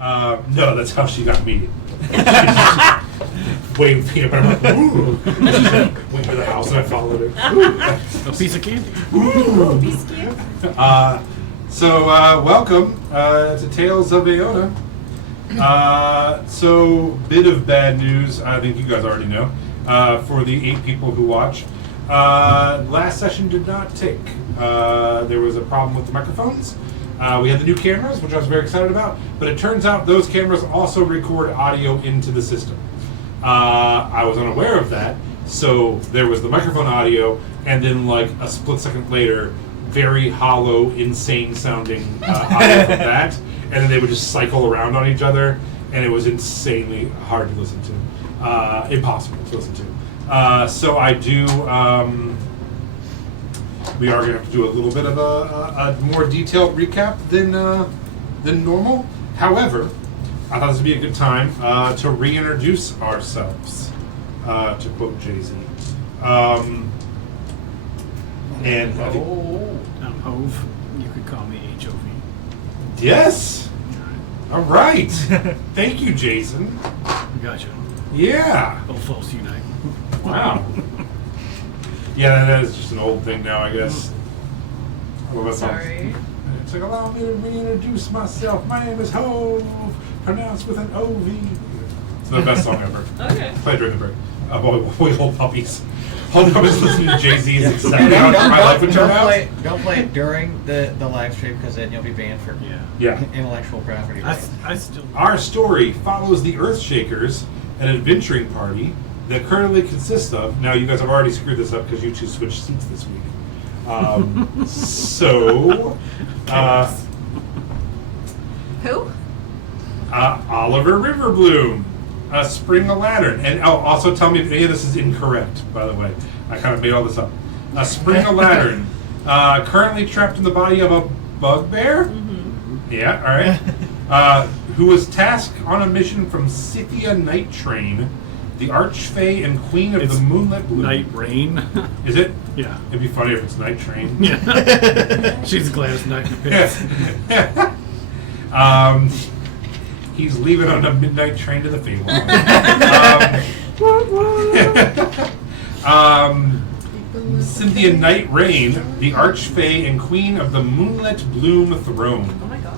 No, that's how she got me. Waved peanut butter. I'm like, ooh. Went to the house and I followed her. A piece of candy. Ooh. Piece of candy. Welcome to Tales of Aona. Bit of bad news, I think you guys already know, for the 8 people who watch. Last session did not take. There was a problem with the microphones. We had the new cameras, which I was very excited about, but it turns out those cameras also record audio into the system. I was unaware of that, so there was the microphone audio, and then like a split second later, very hollow, insane sounding audio from that, and then they would just cycle around on each other, and it was insanely hard to listen to. Impossible to listen to. So I do, we are going to have to do a little bit of a more detailed recap than normal. However, I thought this would be a good time to reintroduce ourselves, to quote Jay-Z. And I'm Hove. You could call me HOV. yes, all right. Thank you, Jason. Gotcha. Yeah. Old folks unite. Wow. Yeah, that is just an old thing now, I guess. Well, that sounds- Sorry. It's like, allow me to reintroduce myself. My name is Hove, pronounced with an O-V. It's the best song ever. Okay. Play during the break. We hold puppies. Hold puppies listening to Jay-Z's exactly how Don't- my life would turn out. Don't play it during the live stream because then you'll be banned for Yeah. intellectual property. I still. Our story follows the Earthshakers, an adventuring party that currently consists of, now you guys have already screwed this up because you two switched seats this week. Who? Oliver Riverbloom, Spring-a-Ladder, and also tell me if any of this is incorrect, by the way. I kind of made all this up. Spring-a-Ladder, currently trapped in the body of a bugbear? Mm-hmm. Yeah, all right. Who was tasked on a mission from Scythia Night Train, the Archfey and Queen of the Moonlit Blue. Night Rain. Is it? Yeah. It'd be funny if it's Night Train. Yeah. She's the gladdest night in the pits. He's leaving on a midnight train to the Feywild. Cynthia Night Rain, the Archfey and Queen of the Moonlit Bloom Throne. Oh my god.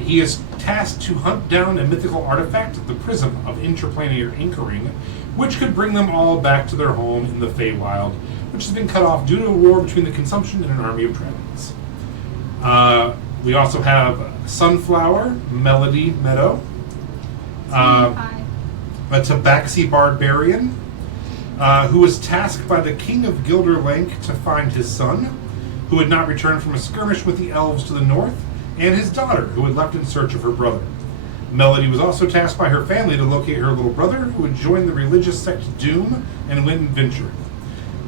He is tasked to hunt down a mythical artifact, the Prism of Interplanetary Anchoring, which could bring them all back to their home in the Feywild, which has been cut off due to a war between the Consumption and an army of dragons. We also have Sunflower, Melody Meadow, a Tabaxi Barbarian, who was tasked by the King of Gilderlank to find his son, who had not returned from a skirmish with the elves to the north, and his daughter, who had left in search of her brother. Melody was also tasked by her family to locate her little brother, who had joined the religious sect Doom and went adventuring.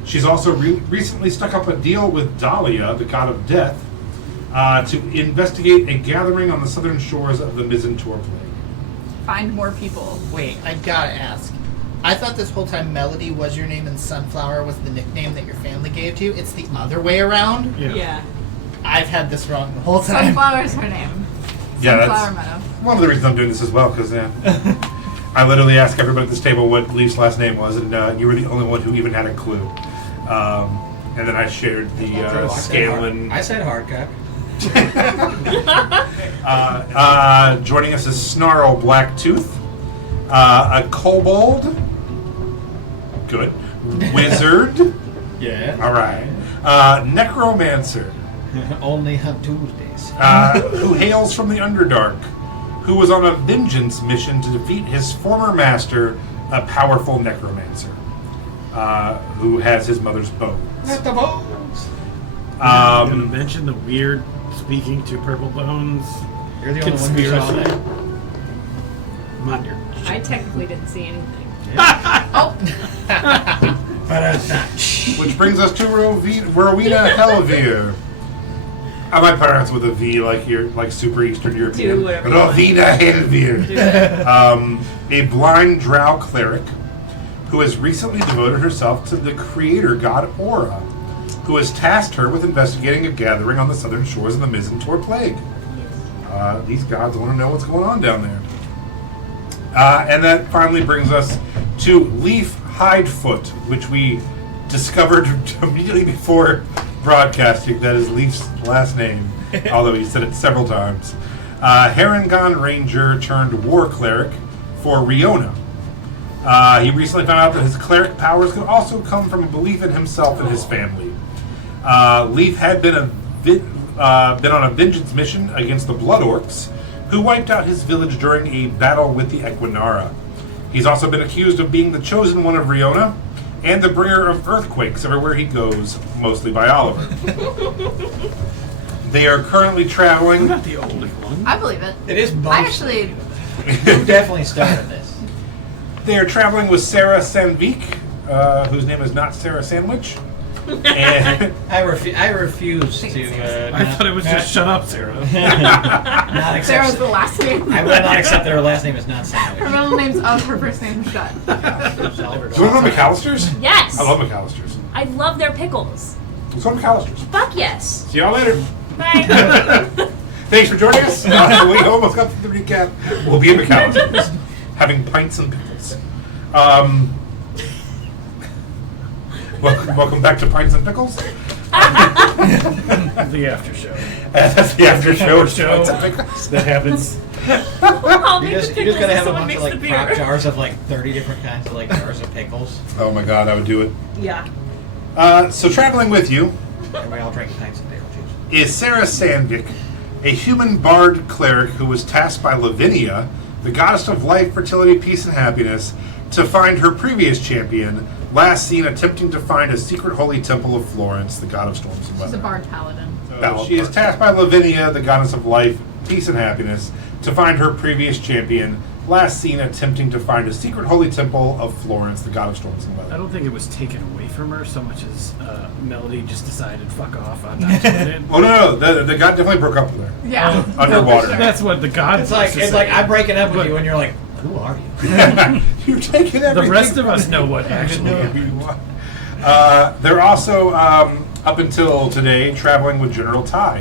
She's also recently stuck up a deal with Dahlia, the god of death, to investigate a gathering on the southern shores of the Mizzentor Plague. Find more people. Wait, I gotta ask. I thought this whole time Melody was your name and Sunflower was the nickname that your family gave to you. It's the other way around? Yeah. I've had this wrong the whole time. Sunflower's her name. Yeah, Sunflower that's Meadow. one of the reasons I'm doing this as well, because I literally asked everybody at this table what Leaf's last name was, and you were the only one who even had a clue. And then I shared the Scanlan. I said hardcock. Joining us is Snarl Blacktooth, a kobold, good, wizard, Yeah. all right, necromancer, Only on Tuesdays. who hails from the Underdark, who was on a vengeance mission to defeat his former master, a powerful necromancer, who has his mother's bones. Not the bones. I'm gonna mention the weird speaking to purple bones. You're the only one who saw conspiracy. that. Mind your. I technically didn't see anything. Oh. Which brings us to Rowena Helvir. I might pronounce with a V like you're like super Eastern European. Do whatever you want. Rowena Helvir. A blind drow cleric who has recently devoted herself to the creator god Aura, who has tasked her with investigating a gathering on the southern shores of the Mizzentor Plague. These gods want to know what's going on down there. And that finally brings us to Leaf Hidefoot, which we discovered immediately before broadcasting. That is Leaf's last name, although he said it several times. Harengon Ranger turned War Cleric for Riona. He recently found out that his cleric powers could also come from a belief in himself and his family. Leaf had been on a vengeance mission against the Blood Orcs, who wiped out his village during a battle with the Equinara. He's also been accused of being the chosen one of Riona and the bringer of earthquakes everywhere he goes, mostly by Oliver. They are currently traveling. I'm not the oldest one. I believe it. It is I actually. You definitely started this. They are traveling with Sarah Sandvik, whose name is not Sarah Sandwich. And I refuse to. I thought it was just shut up, Sarah. Not accept. Sarah's the last name. I will not accept that her last name is not Her Sandwich. middle name's of her first name shut. do you want to go to McAllister's? Yes. I love McAllister's. I love their pickles. Let's go to McAllister's. Fuck yes. See y'all later. Bye. Thanks for joining us. We almost got to the recap. We'll be in McAllister's having pints and pickles. Welcome back to Pints and Pickles. The after show. That's the after show. Show. Pints and Pickles. That happens. I'll You make just the gotta pickles if have a someone bunch makes of the like beer. prop jars of like 30 different kinds of like jars of pickles. Oh my god, I would do it. Yeah. So traveling with you Everybody all drinking pints of pickle juice. is Sarah Sandvik, a human bard cleric who was tasked by Lavinia, the goddess of life, fertility, peace, and happiness, to find her previous champion, last seen attempting to find a secret holy temple of Florence, the god of storms and She's weather. a bard paladin. She is tasked by Lavinia, the goddess of life, peace, and happiness, to find her previous champion, last seen attempting to find a secret holy temple of Florence, the god of storms and I weather. don't think it was taken away from her so much as Melody just decided, fuck off, I'm not doing it. Oh no, the god definitely broke up with her. Yeah. Underwater. That's what the god It's like I'm breaking up with But- you, and you're like, who are you? You're taking everything. The rest of us from know me. what actually know happened. who you are. They're also, up until today, traveling with General Ty,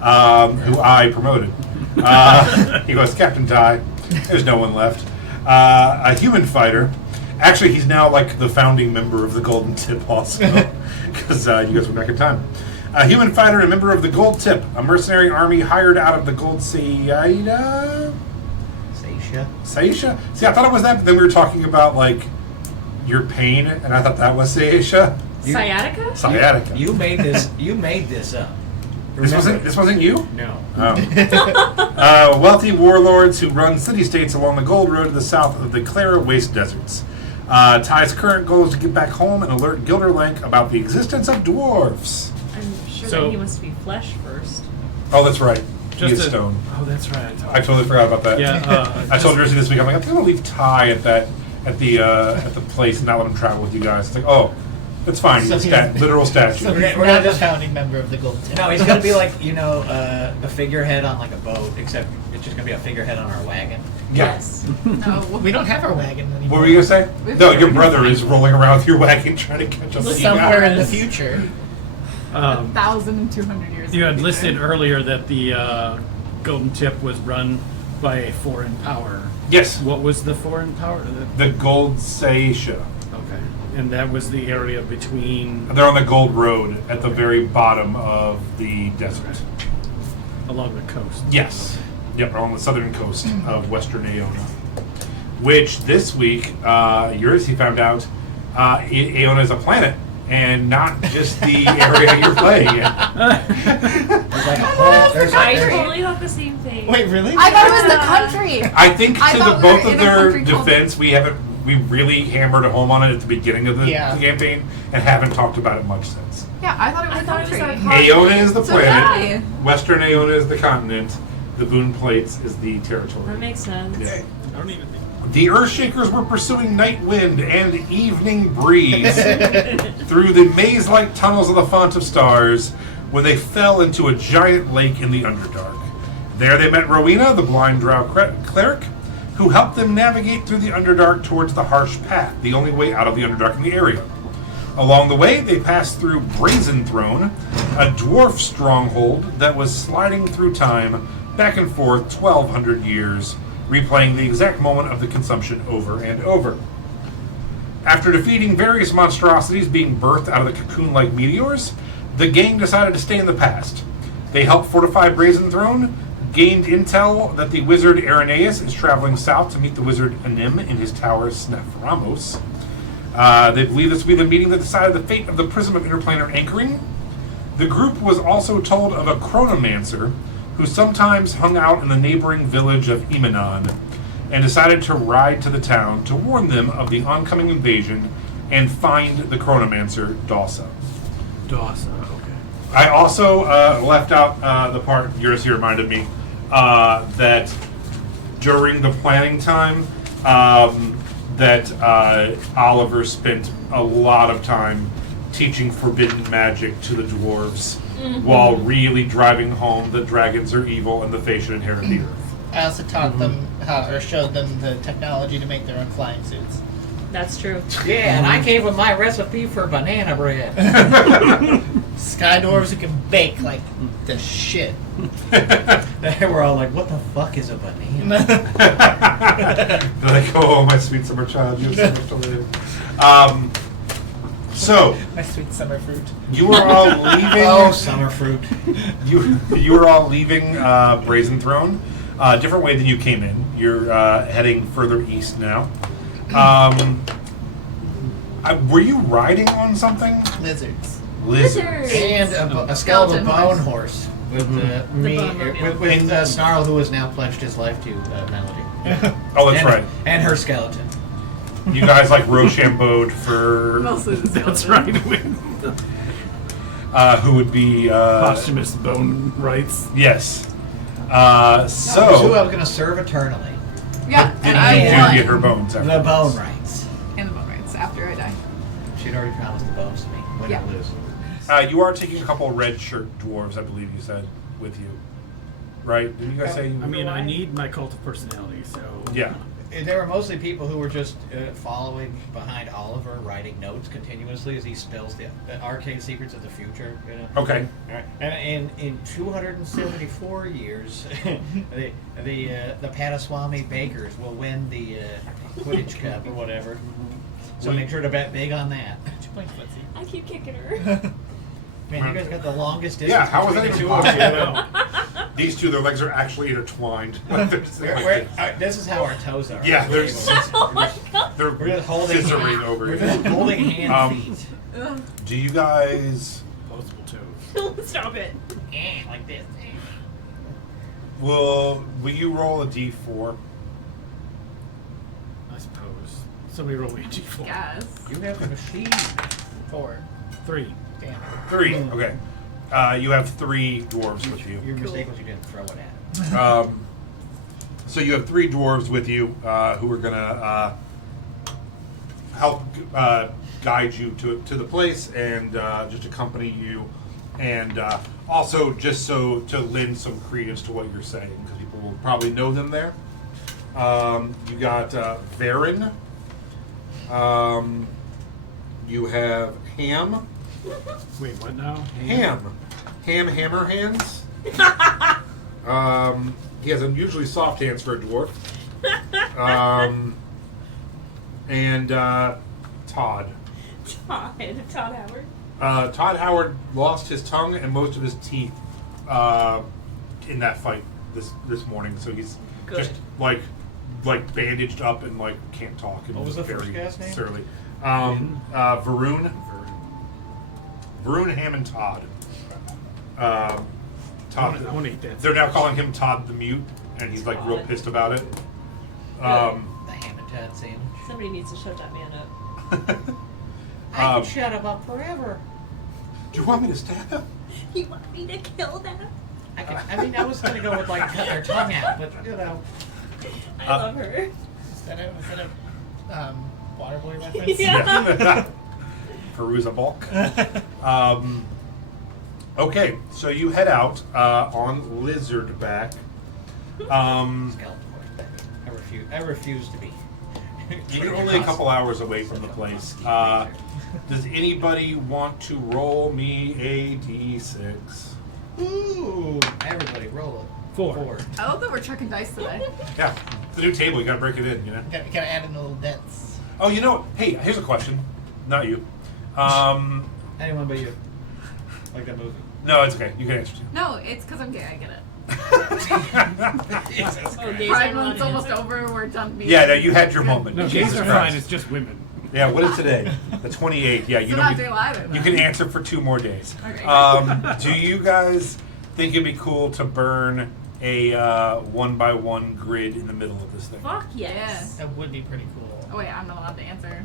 who I promoted. He goes, Captain Ty. There's no one left. A human fighter. Actually, he's now like the founding member of the Golden Tip also, because you guys went back in time. A human fighter and a member of the Gold Tip, a mercenary army hired out of the Gold Saida? Saisha? See, I thought it was that, but then we were talking about, like, your pain, and I thought that was Saisha. Sciatica? Sciatica. You made this. You made this up. This wasn't you? No. Oh. Wealthy warlords who run city-states along the Gold Road to the south of the Clara Waste Deserts. Ty's current goal is to get back home and alert Gilderlank about the existence of dwarves. I'm sure So- that he must be flesh first. Oh, that's right. He Just is a- stone. Oh, that's right. I totally forgot about that. Yeah, I told Jersey this week, I'm like, I'm going to leave Ty at the place and not let him travel with you guys. It's like, oh, that's fine. He's So a he's- literal statue. So we're not the founding member of the Golden Tip. No, he's gonna be like a figurehead on like a boat, except it's just gonna be a figurehead on our wagon. Yeah. Yes. No. We don't have our wagon anymore. What were you going to say? No, your brother is rolling around with your wagon trying to catch up to you Somewhere guys. in the future. 1,200 years. You had ago. listed earlier that the Golden Tip was run by a foreign power. Yes. What was the foreign power? The Gold Saisha. Okay. And that was the area between, They're on the Gold Road at the very bottom of the desert. along the coast. Yes. Yep, on the southern coast of Western Aeona. Which this week, Eurysy found out Aeona is a planet and not just the area you're playing in. There's like a whole. There's I like, totally thought the same thing. Wait, really? I thought it was the country. I think I to thought the we were both of in a their country called- defense, we really hammered home on it at the beginning of the campaign and haven't talked about it much since. Yeah, I thought it was I the thought it was country. our Aeona is the So planet. did I. Western Aeona is the continent. The Boon Plates is the territory. That makes sense. Yeah. I don't even think. The Earthshakers were pursuing Night Wind and Evening Breeze through the maze-like tunnels of the Font of Stars when they fell into a giant lake in the Underdark. There they met Rowena, the blind drow cleric, who helped them navigate through the Underdark towards the Harsh Path, the only way out of the Underdark in the area. Along the way, they passed through Brazen Throne, a dwarf stronghold that was sliding through time, back and forth 1,200 years, replaying the exact moment of the consumption over and over. After defeating various monstrosities being birthed out of the cocoon-like meteors, the gang decided to stay in the past. They helped fortify Brazen Throne, gained intel that the wizard Irenaeus is traveling south to meet the wizard Anim in his tower Snephramos. They believe this will be the meeting that decided the fate of the Prism of Interplanar Anchoring. The group was also told of a chronomancer who sometimes hung out in the neighboring village of Emanon, and decided to ride to the town to warn them of the oncoming invasion and find the chronomancer Dawsa. Dawson. Okay. I also left out the part yours here reminded me that during the planning time that Oliver spent a lot of time teaching forbidden magic to the dwarves while really driving home that dragons are evil and the Fae should inherit the earth. I also taught them how, or showed them the technology to make their own flying suits. That's true. Yeah, and I gave him my recipe for banana bread. Sky dwarves who can bake like the shit. They were all like, what the fuck is a banana? They're like, oh, my sweet summer child, you have so much to live. So, My sweet summer fruit. you are all leaving. Oh, summer fruit. You are all leaving Brazen Throne. Different way than you came in. You're heading further east now. Were you riding on something? Lizards. Lizards. And a skeletal Skeleton bone horse. horse. With me, bone with Snarl, who has now pledged his life to Melody. Oh, that's and, right. And her skeleton. You guys like Rochambeau'd for Mostly the That's skeleton. right. who would be Posthumous bone rights. yes. Who I So was going to serve eternally. Yeah, did and I you won. get her bones? After The this? bone rights. And the bone rights after I die. She'd already promised the bones to me. Win Yeah. or lose. You are taking a couple red shirt dwarves, I believe you said, with you, right? Didn't you guys say? I mean, I need my cult of personality, so Yeah. There were mostly people who were just following behind Oliver, writing notes continuously as he spills the arcane secrets of the future. You know? Okay. All right. And in 274 years, the Pataswami Bakers will win the Quidditch Cup or whatever. So make sure to bet big on that. I keep kicking her. Man, you guys got the longest distance. Yeah, how was that between even the two of you. possible? These two, their legs are actually intertwined. Like they're just like This is how our toes are. yeah, We're they're able- they're We're just holding scissoring over We're here. just holding hand feet. Do you guys Posable toes. Stop it. Like this. will you roll a d4? I suppose. Somebody roll me a d4. Yes. You have a machine. 4. 3. Damn. 3. Okay. You have 3 dwarves with you. Your mistake was you didn't throw it at. So you have 3 dwarves with you who are gonna help guide you to the place and just accompany you, and also just so to lend some credence to what you're saying because people will probably know them there. You got Varen. You have Ham. Wait, what now? Ham hammer hands. He has unusually soft hands for a dwarf. And Todd. Todd Howard. Todd Howard lost his tongue and most of his teeth in that fight this morning, so he's Good. just like bandaged up and like can't talk. And What was the very first guy's name? Surly. Varun, Ham, and Todd. Todd. I want to eat that. They're now calling him Todd the Mute, and he's like real pissed about it. The ham and Todd sandwich. Somebody needs to shut that man up. I can shut him up forever. Do you want me to stab him? You want me to kill them? I was gonna go with like cut their tongue out, but you know. I love her. Is that a Waterboy reference? Yeah. Perusa Bulk. Okay, so you head out on Lizard back. Skeleton horse. I refuse to be. You're only a couple hours away from the place. Does anybody want to roll me a d6? Ooh! Everybody roll 4. I love that we're chucking dice today. Yeah, it's a new table. You gotta break it in, you know. Gotta add in a little dents. Oh, you know what? Hey, here's a question. Not you. Anyone but you. Like that movie. No, it's okay. You can answer too. No, it's because I'm gay. I get it. Jesus Oh, Christ. gays Pride aren't allowed Month's to almost answer. over. We're done being. Yeah, no, you had your moment. No, gays Jesus are Christ. fine. It's just women. Yeah, what is today? The 28th. Yeah, you So don't. not July then. You can answer for 2 more days. Okay. Do you guys think it'd be cool to burn a 1x1 grid in the middle of this thing? Fuck yes. That would be pretty cool. Oh wait, I'm not allowed to answer.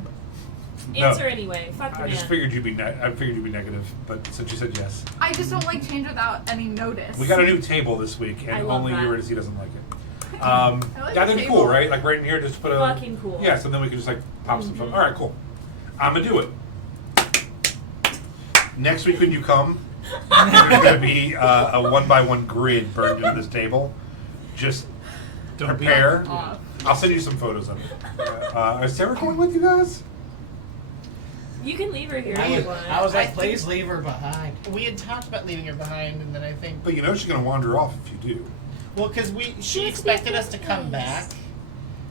No. Answer anyway. Fuck the I man. just figured you'd be. I figured you'd be negative, but since you said yes, I just don't like change without any notice. we got a new table this week, I and love only that. Eurydice doesn't like it. I like Yeah, the that'd be table. cool, right? Like right in here, just put a. Fucking cool. Yeah, so then we can just like pop some photos. All right, cool. I'm gonna do it. Next week when you come, there's gonna be a 1x1 grid burned into this table. Just Don't be- prepare. Off. I'll send you some photos of it. Is Sarah going with you guys? You can leave her here I if was, you want. I was like, I please think- leave her behind. We had talked about leaving her behind, and then I think, But you know she's gonna wander off if you do. well, because she Let's expected be us to come friends. back,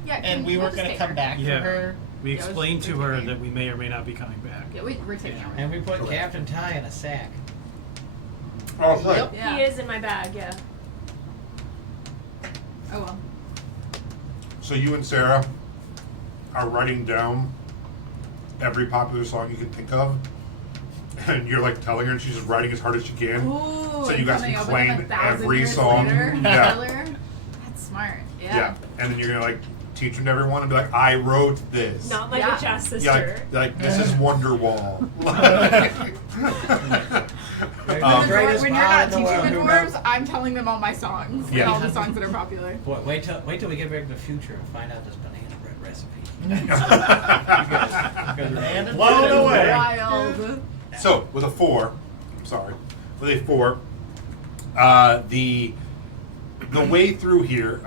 Yeah, and we weren't going to come back Yeah. for her. We Yeah, explained we're to her taking- that we may or may not be coming back. Yeah, we're taking her. And we put Okay. Captain Ty in a sack. Oh, right. Yep. Yeah. He is in my bag, yeah. Oh well. So you and Sarah are writing down every popular song you can think of, and you're like telling her, and she's just writing as hard as she can. Ooh, So you and guys coming can up with them claim 1,000 every years song. later, Yeah. Tyler. That's smart. Yeah. Yeah. And then you're gonna like teach them to everyone and be like, I wrote this. Not my Yeah. bitch ass sister. Yeah, like this is Wonderwall. When, Um, the Greatest when you're bard not in the teaching the world. dwarves, I'm telling them all my songs. Yeah. And all the songs that are popular. Boy, wait till we get back to the future and find out this banana bread recipe. And Blown it's away. Wild. So with a 4, with a 4, the way through here,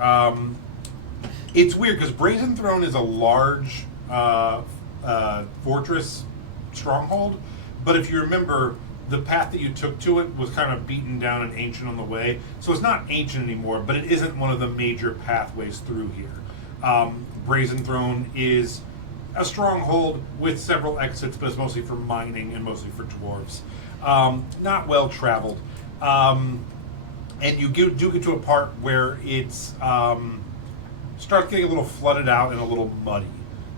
it's weird because Brazen Throne is a large fortress stronghold, but if you remember, the path that you took to it was kind of beaten down and ancient on the way, so it's not ancient anymore, but it isn't one of the major pathways through here. Brazen Throne is a stronghold with several exits, but it's mostly for mining and mostly for dwarves. Not well traveled. And you do get to a part where it's starts getting a little flooded out and a little muddy.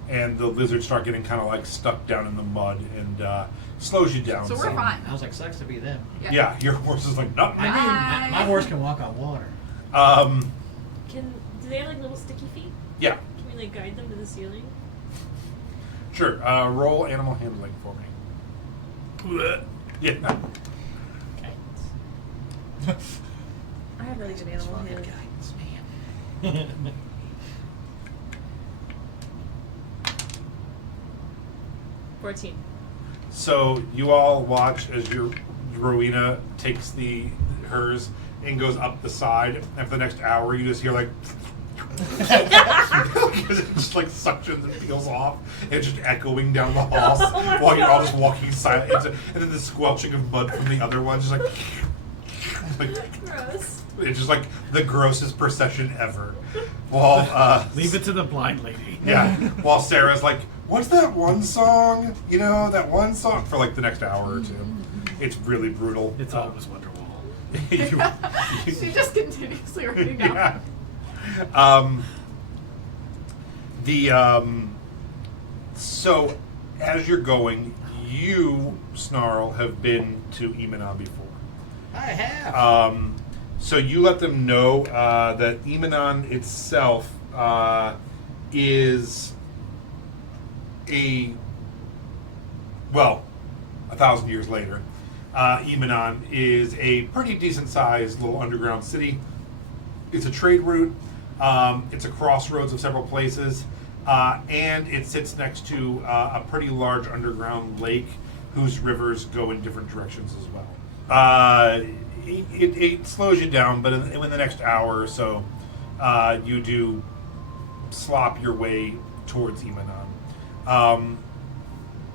And the lizards start getting kind of like stuck down in the mud and slows you down. So we're some. fine. I was like, sucks to be them. Yeah, your horse is like, not me. My horse can walk on water. Do they have like little sticky feet? Yeah, Can we like guide them to the ceiling? sure. Roll animal handling for me. Yeah. I have really good animal handling. Guidance, man. 14. So you all watch as your Rowena takes hers and goes up the side, and for the next hour you just hear like because it just like suctions and peels off, and it's just echoing down the halls Oh my while you're all God. just walking silent, and then the squelching of mud from the other one, just like Gross. it's just like the grossest procession ever. While Leave it to the blind lady. yeah, while Sarah's like, what's that one song? You know, that one song for like the next hour or two. It's really brutal. It's always Wonderwall. She just continuously writing down. yeah. So as you're going, you, Snarl, have been to Emanon before. I have. So you let them know that Emanon itself is a 1,000 years later. Emanon is a pretty decent sized little underground city. It's a trade route. It's a crossroads of several places, and it sits next to a pretty large underground lake whose rivers go in different directions as well. It slows you down, but in the next hour or so, you do slop your way towards Emanon.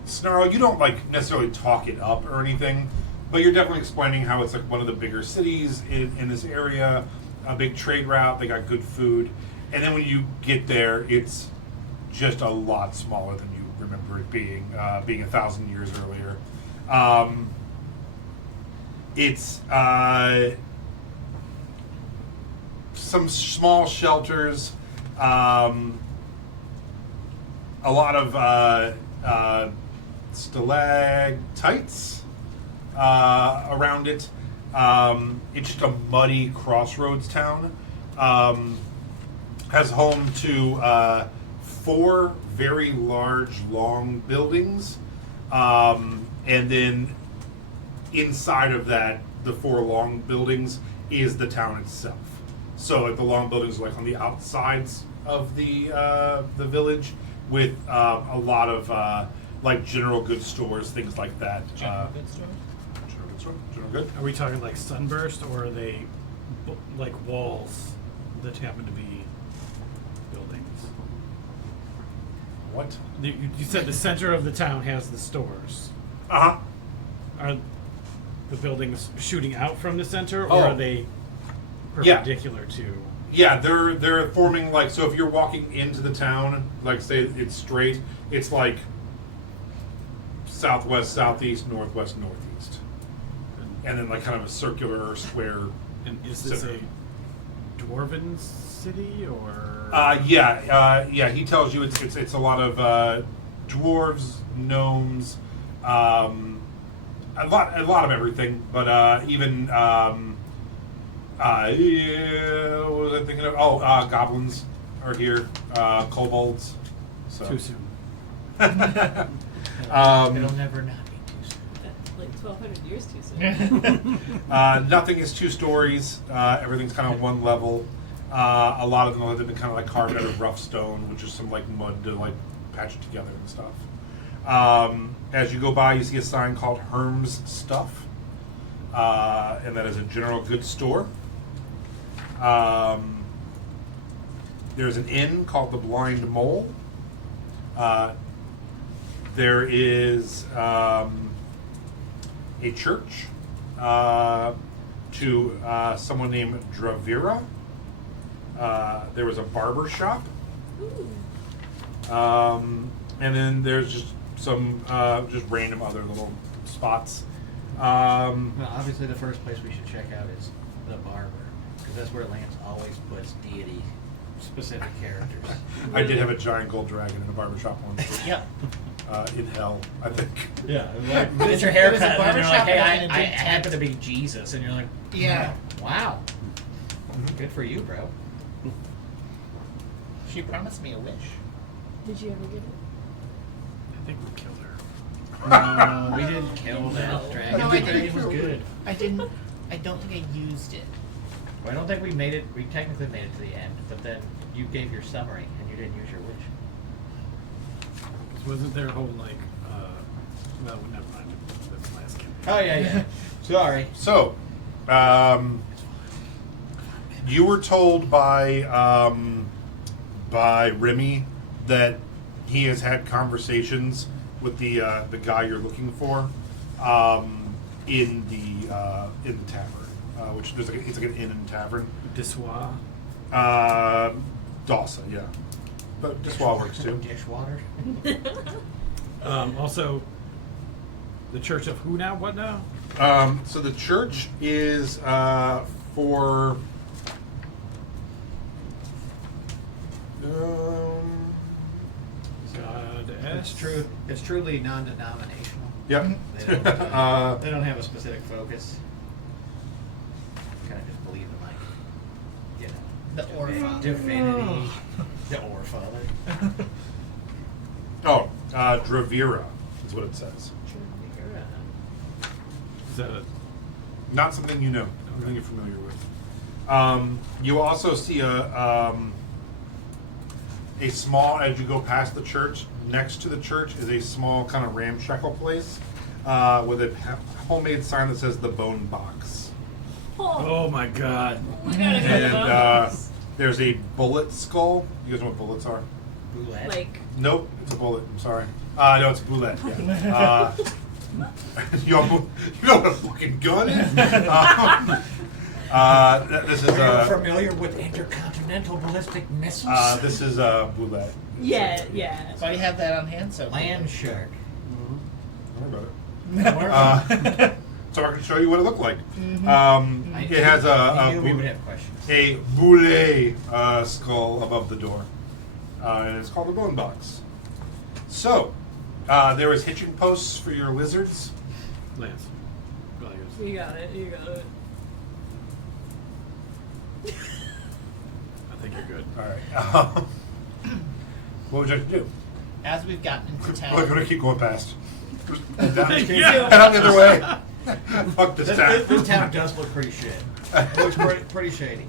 Snarl, you don't like necessarily talk it up or anything, but you're definitely explaining how it's like one of the bigger cities in this area. a big trade route. They got good food, and then when you get there, it's just a lot smaller than you remember it being 1,000 years earlier. It's some small shelters, a lot of stalactites around it. It's just a muddy crossroads town. Has home to 4 very large, long buildings, and then inside of that, the 4 long buildings is the town itself. So, like, the long buildings are like on the outsides of the village, with a lot of like general goods stores, things like that. General goods stores? General goods store, general good. Are we talking like sunburst, or are they like walls that happen to be buildings? What? You said the center of the town has the stores. Uh huh. Are the buildings shooting out from the center, or Oh. are they Yeah. perpendicular to? Yeah, they're forming like, so if you're walking into the town, like say it's straight, it's like southwest, southeast, northwest, northeast, and then like kind of a circular or square. And is this center. a dwarven city, or? Yeah. He tells you it's a lot of dwarves, gnomes, a lot of everything, but even yeah, what was I thinking of? Oh, goblins are here, kobolds. So. Too soon. It'll never not be too soon. Like 1,200 years too soon. Nothing is 2 stories. Everything's kind of one level. A lot of them have been kind of like carved out of rough stone, which is some like mud to like patch it together and stuff. As you go by, you see a sign called Herm's Stuff, and that is a general goods store. There's an inn called the Blind Mole. There is a church to someone named Dravira. There was a barber shop. Ooh. And then there's just some just random other little spots. Well, obviously the first place we should check out is the barber, because that's where Lance always puts deity specific characters. I did have a giant gold dragon in a barber shop once. Yeah. In hell, I think. Yeah, It's get your a haircut, and then you're like, barbershop hey, and a I big happen tent. to be Jesus, and you're like, Yeah. wow, good for you, bro. She promised me a wish. Did you ever get it? I think we killed her. No, we didn't kill that No. dragon. No, the I didn't. dragon was good. I didn't. I don't think I used it. Well, I don't think we made it. We technically made it to the end, but then you gave your summary and you didn't use your wish. 'Cause wasn't there a whole like, well, never mind. That's the last game. Oh yeah. Sorry. So, you were told by Remy that he has had conversations with the guy you're looking for in the tavern, which there's like it's like an inn and tavern. Dissois. Dawsa, yeah, but Diswa works too. Dishwater. Also, the Church of who now? What now? So the church is for. It's true. It's truly non-denominational. Yep. They don't have a specific focus. Kind of just believe in, like, you know, The Orpha. divinity, the Orfather. Oh, Dravira is what it says. Is that a Not something you know, something you're familiar with. You also see a small, as you go past the church, next to the church is a small kind of ramshackle place with a homemade sign that says the Bone Box. Oh my god. Oh my god, I got And those. there's a bullet skull. You guys know what bullets are? Boulette. Like, Nope, it's a bullet. I'm sorry. No, it's a bullet. Yeah. You know what a fucking gun is? This is Are you familiar with intercontinental ballistic missiles? this is Boulette. Yeah, yeah. So you have that on hand, so Land shark. Don't worry about it. So I can show you what it looked like. It has I knew we would have questions. a boulet skull above the door, and it's called a bone box. So there was hitching posts for your lizards. Lance. Go ahead. You got it. You got it. I think you're good. All right. What would you like to do? as we've gotten into We're town, gonna keep going past. Head Yeah. out the other way. Fuck this town. This town does look pretty shit. It looks pretty shady.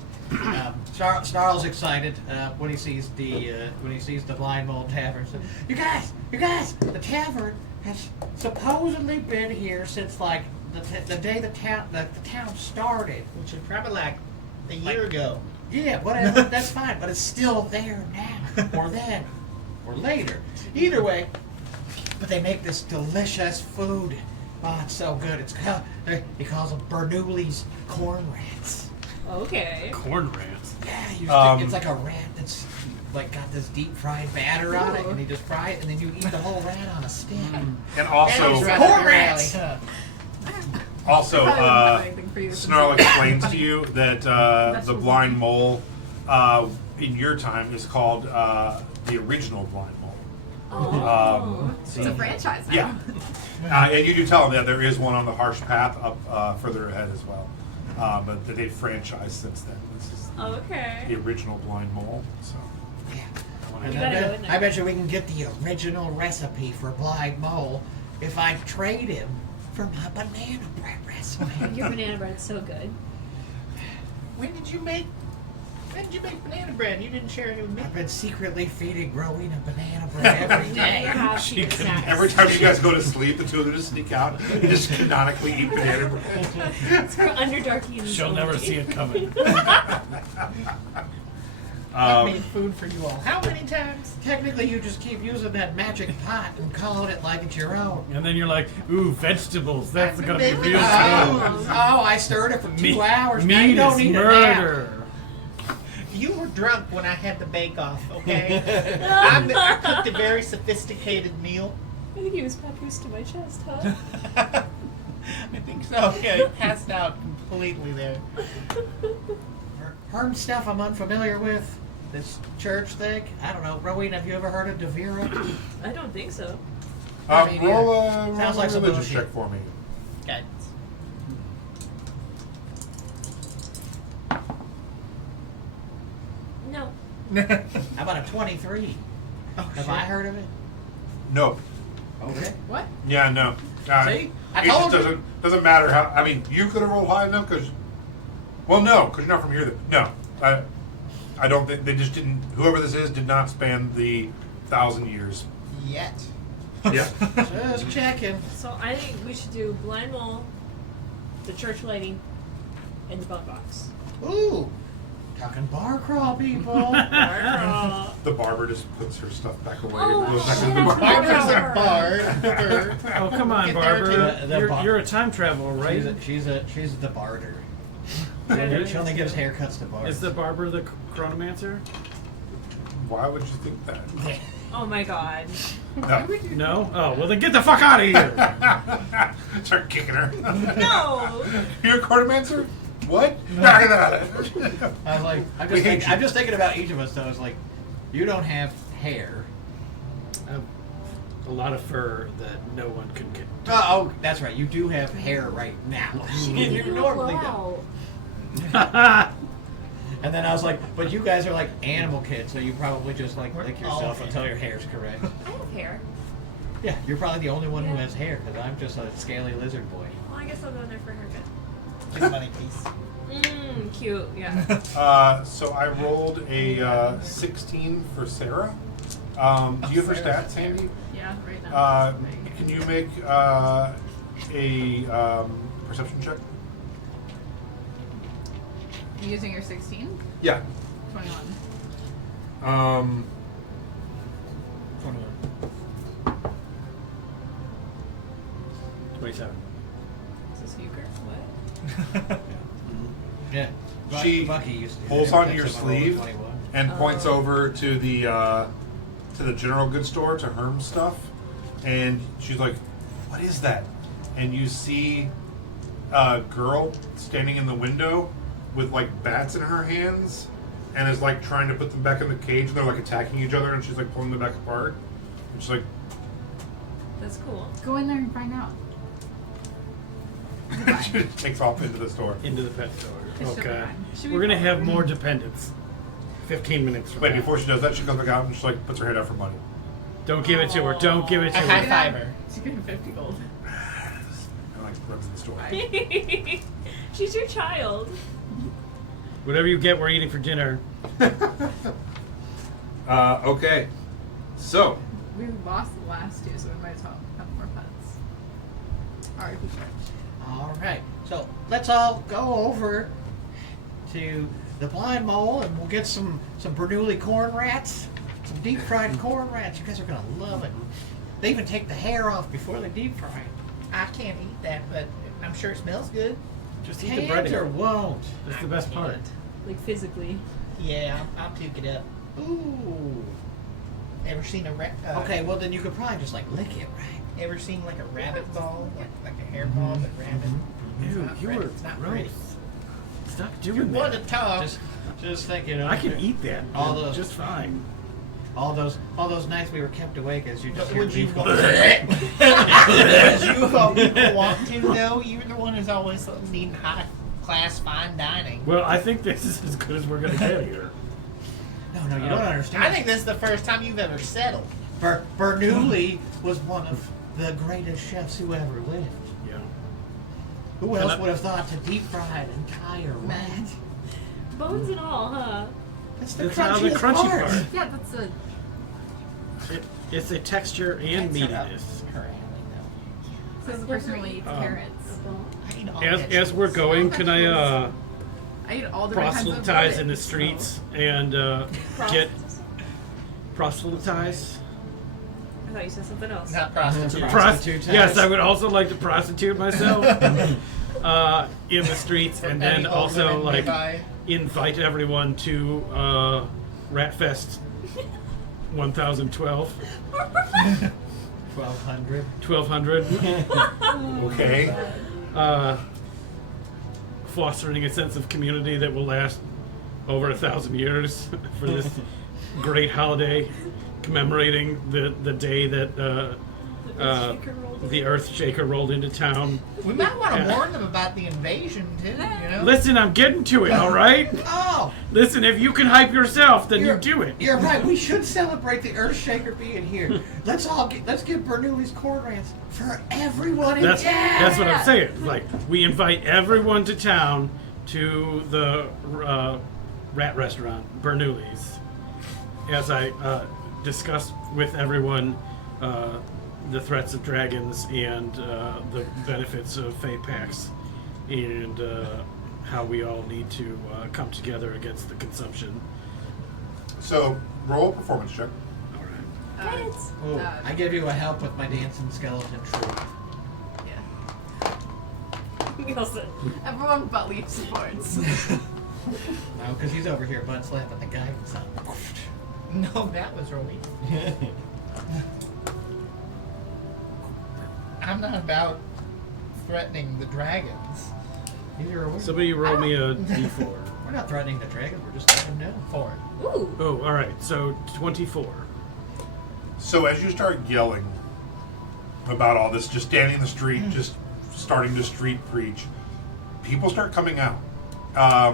Snarl's excited when he sees the Blind Mole Tavern. So, you guys, the tavern has supposedly been here since like the day the town started. which is probably like a year ago. Yeah, whatever, that's fine, but it's still there now, or then, or later. Either way, but they make this delicious food. Oh, it's so good. He calls them Bernoulli's corn rats. Okay. Corn rants. Yeah, it's like a rat that's like got this deep fried batter on it, Ooh. and they just fry it, and then you eat the whole rat on a stick. And also, Corn rats! Snarl explains to you that the blind mole in your time is called the original blind mole. Oh. It's a franchise now. Yeah. And you do tell him that there is one on the harsh path up further ahead as well. But that they've franchised since then. This is Okay. the original blind mole. So. And You gotta go in there. I bet you we can get the original recipe for blind mole if I trade him for my banana bread recipe. Your banana bread's so good. When did you make banana bread? You didn't share it with me. I've been secretly feeding Rowena banana bread every You day. have secret snacks. Every time you guys go to sleep, the two of them just sneak out and just canonically eat banana bread. It's for Underdarky and She'll never Zombie. see it coming. I made food for you all. How many times? Technically, you just keep using that magic pot and calling it like it's your own. And then you're like, ooh, vegetables. That's gonna be real good. Oh, I stirred it for 2 hours. Now you Meat don't is need murder. You were drunk when I had the bake-off, okay? I cooked a very sophisticated meal. I think he was papoose to my chest, huh? I think so. Yeah, you passed out completely there. Herm stuff I'm unfamiliar with. This church thing. I don't know. Rowena, have you ever heard of Devira? I don't think so. Roll Sounds like a some religious bullshit. check for me. Guidance. No. How about a 23? Oh, Have shit. I heard of it? No. Okay. What? Yeah, no. See? I It just told you. doesn't matter how. I mean, you could have rolled high enough because. Well, no, because you're not from here. No, I don't think they just didn't. Whoever this is did not span the 1,000 years. Yet. Yeah. Just checking. So I think we should do blind mole, the church lighting, and the bone box. Ooh. Talking bar crawl, people. Oh, The barber just puts her stuff back away. Oh, and goes back shit, into the I bar. forgot. Barber's a bar. Oh, come on, Get there, Barbara. too. You're a time traveler, right? She's the barter. Yeah. She only gives haircuts to bars. Is the barber the chronomancer? Why would you think that? oh my god. No. No? Oh, well then get the fuck out of here! Start kicking her. No! You're a quartermancer? What? Knock it out. I was like, We hate you. I'm just thinking about each of us though. I was like, you don't have hair. I have a lot of fur that no one can get. Oh, that's right. You do have hair right now. You normally don't. Wow. And then I was like, but you guys are like animal kids, so you probably just like lick all yourself hair. until your hair's correct. I have hair. Yeah, you're probably the only one who Yeah. has hair because I'm just a scaly lizard boy. Well, I guess I'll go in there for a haircut. Just money piece. Cute, yeah. So I rolled a 16 for Sarah. Do you have her stats handy? Yeah, right now. Can you make a perception check? You using your 16? Yeah. 21. 27. Is this euchre? What? Yeah. she Bucky used to do pulls that. on your Takes him over sleeve 21. and points over to the general goods store, to Herm's stuff, and she's like, "What is that?" And you see a girl standing in the window with like bats in her hands, and is like trying to put them back in the cage. And they're like attacking each other, and she's like pulling them back apart. And she's like, That's cool. Go in there and find out. she takes off into the store. Into the pet It store. should be Okay. fine. Should be We're gonna fine. have more dependents. 15 minutes from Wait, now. before she does that, she comes back out and she like puts her hand out for money. Don't give it to her. Don't give it to I her. high five her. She gave him 50 gold. And like runs in the store. She's your child. Whatever you get, we're eating for dinner. Okay. So, We lost the last two, so we might as well have more pets. R.I.P. Church. All right, so let's all go over to the Blind Mole, and we'll get some Bernoulli corn rats, some deep fried corn rats. You guys are gonna love it. They even take the hair off before they deep fry it. I can't eat that, but I'm sure it smells good. Just eat the Can't or breading. won't. That's the best part. Like physically. Yeah, I'll puke it up. Ooh. Ever seen a Okay, well then you could probably just like lick it, right? Ever seen like a rabbit ball, like a hair ball, but rabbit? It's Ew, not you pretty. were It's not gross. pretty. Stop You doing want that. to talk? Just think, you know. I can eat that. All those- Just fine. all those nights we were kept awake as you just But hear would you beef want going. As you all people want to, though? You're the one who's always needing high class fine dining. Well, I think this is as good as we're gonna get here. No, you don't understand. I think this is the first time you've ever settled. Bernoulli was one of the greatest chefs who ever lived. Yeah. Who And else I- would have thought to deep fry an entire rat? Bones and all, huh? That's the That's how the crunchiest crunchy part. part. Yeah, that's a. It's a texture and That's about meatiness. her alley, though. Says the person who eats carrots. I eat all As vegetables. we're going, can I I eat all different kinds of proselytize in the lettuce, so- streets and get proselytize? I thought you said something else. Not prostitute. Prostitutize. Yes, I would also like to prostitute myself in the streets, and then Any old also women like nearby? invite everyone to Ratfest 1012, 1200. 1200, okay. fostering a sense of community that will last over 1,000 years for this great holiday commemorating the day that the Earth Shaker rolled into town. We might want to Yeah. warn them about the invasion, too, you know? Listen, I'm getting to it, all right? Oh, Listen, if you can hype yourself, then you You're- do it. you're right. We should celebrate the Earthshaker being here. Let's give Bernoulli's corn rats for everyone in That's town. that's what I'm saying. Like, we invite everyone to town to the rat restaurant, Bernoulli's, as I discuss with everyone the threats of dragons and the benefits of Fey packs, and how we all need to come together against the consumption. So, roll a performance check. All right. Guidance. Oh, I give you a help with my dancing skeleton troop. Yeah. Wilson. Everyone but Leaf supports. No, because he's over here butt slapping the guidance on. No, that was Romy. I'm not about threatening the dragons. Neither are we. Somebody roll me a d4. We're not threatening the dragons. We're just letting them know. For it. Ooh. Oh, all right. So 24. So, as you start yelling about all this, just standing in the street, just starting to street preach, people start coming out.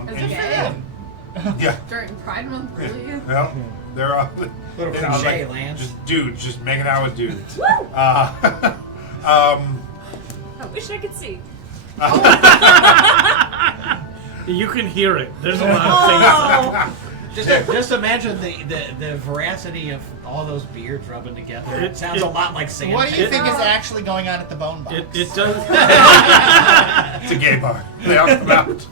Is it for them? Yeah. During Pride Month, really? Well, they're Little you know, cliche, Lance. just dudes, just making out with dudes. Woo! Uh, I wish I could see. You can hear it. There's a lot of things. Just imagine the veracity of all those beards rubbing together. It sounds a lot like sand. What do you think is actually going on at the bone box? It does. it's a gay bar. They all come out.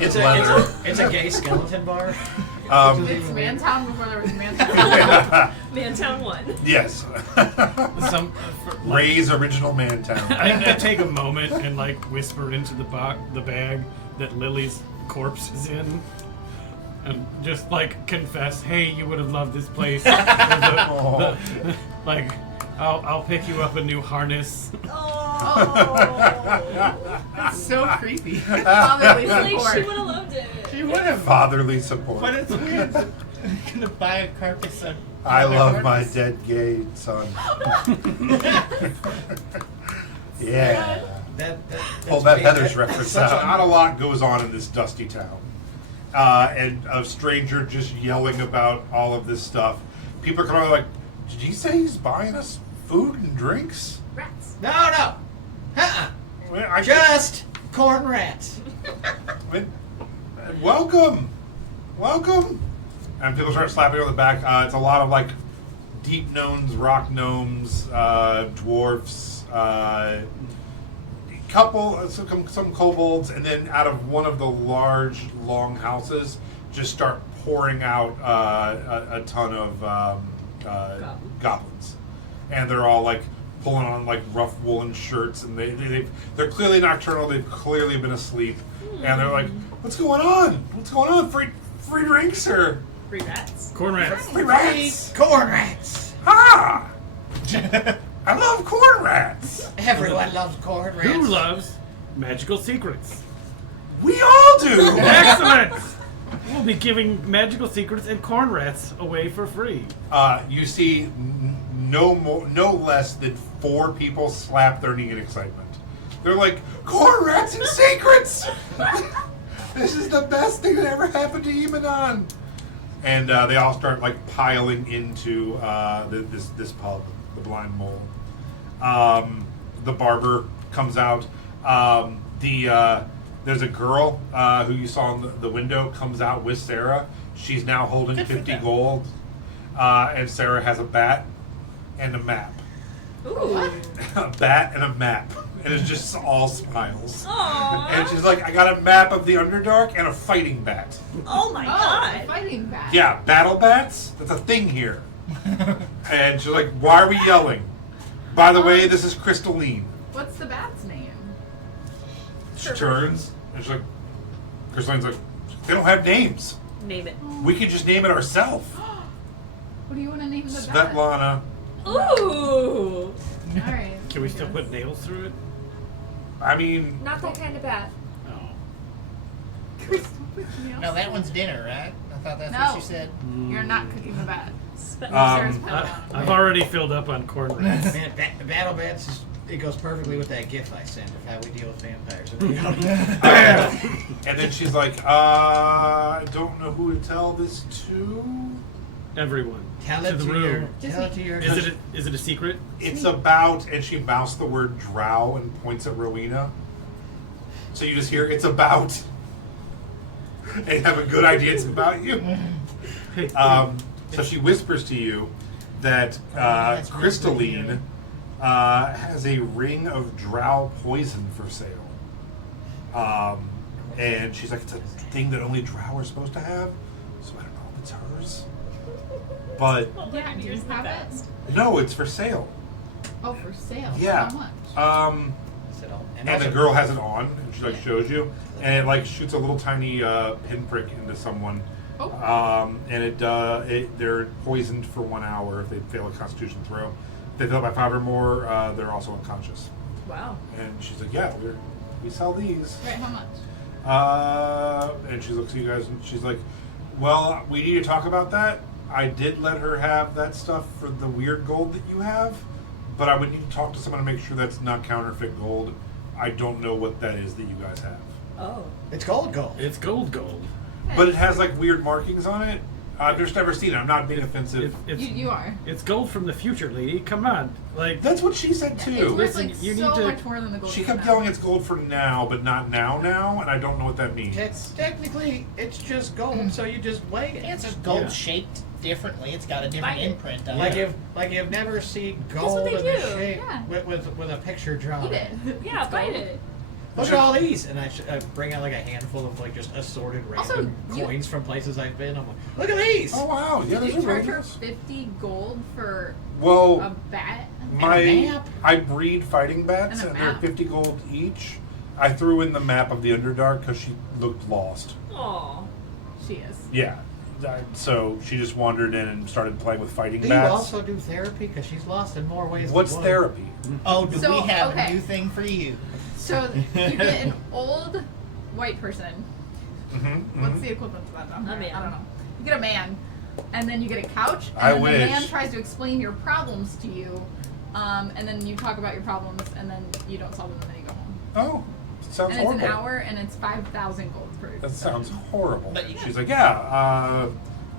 It's leather. It's a gay skeleton bar. It's Mantown before there was Mantown. Mantown 1. Yes. Some, Ray's original Mantown. I take a moment and like whisper into the bag that Lily's corpses in. And just like confess, hey, you would have loved this place. Like, I'll pick you up a new harness. Oh. That's so creepy. Fatherly Like, she support. would have loved it. She would have. Fatherly support. But it's weird. I'm gonna buy a carcass of. I love my dead gay son. Yeah. Pull that Heather's reference out. Not a lot goes on in this dusty town. And a stranger just yelling about all of this stuff. People are kind of like, did he say he's buying us food and drinks? Rats. No. Uh-uh. Well, I Just corn rats. welcome. And people start slapping her on the back. It's a lot of like deep gnomes, rock gnomes, dwarfs, some kobolds, and then out of one of the large, long houses, just start pouring out a ton of goblins, and they're all like pulling on like rough woolen shirts, and they're clearly nocturnal. They've clearly been asleep, and they're like, "What's going on? What's going on? Free drinks or Free rats. Corn rats. free rats? Corn rats. Ah, I love corn rats. Everyone loves corn rats. Who loves magical secrets? We all do. Excellent! We'll be giving magical secrets and corn rats away for free. You see no less than 4 people slap their knee in excitement. They're like, corn rats and secrets! This is the best thing that ever happened to Emanon. And they all start like piling into this pub, the Blind Mole. The barber comes out. There's a girl who you saw in the window comes out with Sarah. She's now holding Good for 50 them. gold. And Sarah has a bat and a map. Ooh. A bat and a map. And it's just all smiles. Aww. And she's like, I got a map of the Underdark and a fighting bat. Oh my Oh, god. a fighting bat. Yeah, battle bats? That's a thing here. And she's like, why are we yelling? By the way, this is Crystalline. What's the bat's name? She turns and she's like, Crystalline's like, they don't have names. Name it. We can just name it ourselves. What do you want to name the bat? Svetlana. Ooh. Alright. Can we still put nails through it? I mean, Not that kind of bat. Oh. No, that one's dinner, right? I thought that's No. what she said. You're not cooking the bat. Um, I've already filled up on corn rats. Man, Battle Bats it goes perfectly with that gif I sent of how we deal with vampires. and then she's like, I don't know who to tell this to. Everyone. Tell to it the to room. your. Tell it to your. Is it a secret? It's about, and she moused the word drow and points at Rowena. So you just hear, it's about, and have a good idea it's about you. Hey, So she whispers to you that that's Crystalline has a ring of drow poison for sale. And she's like, it's a thing that only drow are supposed to have. So I don't know if it's hers. But Yeah, do you have it? no, it's for sale. Oh, for sale. Yeah. How much? And the girl has it on, and she like shows you, and it like shoots a little tiny pinprick into someone. Oh. And they're poisoned for 1 hour if they fail a Constitution throw. If they fail by 5 or more, they're also unconscious. Wow. And she's like, yeah, we sell these. Right, how much? And she looks at you guys, and she's like, well, we need to talk about that. I did let her have that stuff for the weird gold that you have, but I would need to talk to someone to make sure that's not counterfeit gold. I don't know what that is that you guys have. Oh. It's gold. it's gold. But it has like weird markings on it. I've just never seen it. I'm not being offensive. You are. It's gold from the future, lady. Come on. Like, That's what she said It's too. worth Listen, like you so need to- much more than the gold. She is kept now. yelling it's gold for now, but not now, and I don't know what that means. Technically, it's just gold, so you just weigh it. It's just gold Yeah. shaped differently. It's got a different Buy it. imprint on Like it. you've never seen what gold they in the do, shape yeah. with a picture drawn. Eat it. Yeah, It's bite gold. it. Look at all these, and I bring out like a handful of like just assorted Also, random you- coins from places I've been. I'm like, look at these. Oh wow, yeah, Did those you are charge her radios. 50 gold for a Well, bat? my map. I breed fighting bats, And a and they're map. 50 gold each. I threw in the map of the Underdark because she looked lost. Aw. She is. Yeah. So she just wandered in and started playing with fighting Do you bats. also do therapy? Because she's lost in more ways What's than one. therapy? Oh, do So, we have okay. a new thing for you? So you get an old white person. Mm-hmm, What's the equivalent to that? A man. I don't know. You get a man, and then you get a couch, and I then wish. the man tries to explain your problems to you, and then you talk about your problems, and then you don't solve them, and then you go home. Oh, sounds And it's horrible. an hour, and it's 5,000 gold per. That sounds horrible. But you- She's like, yeah,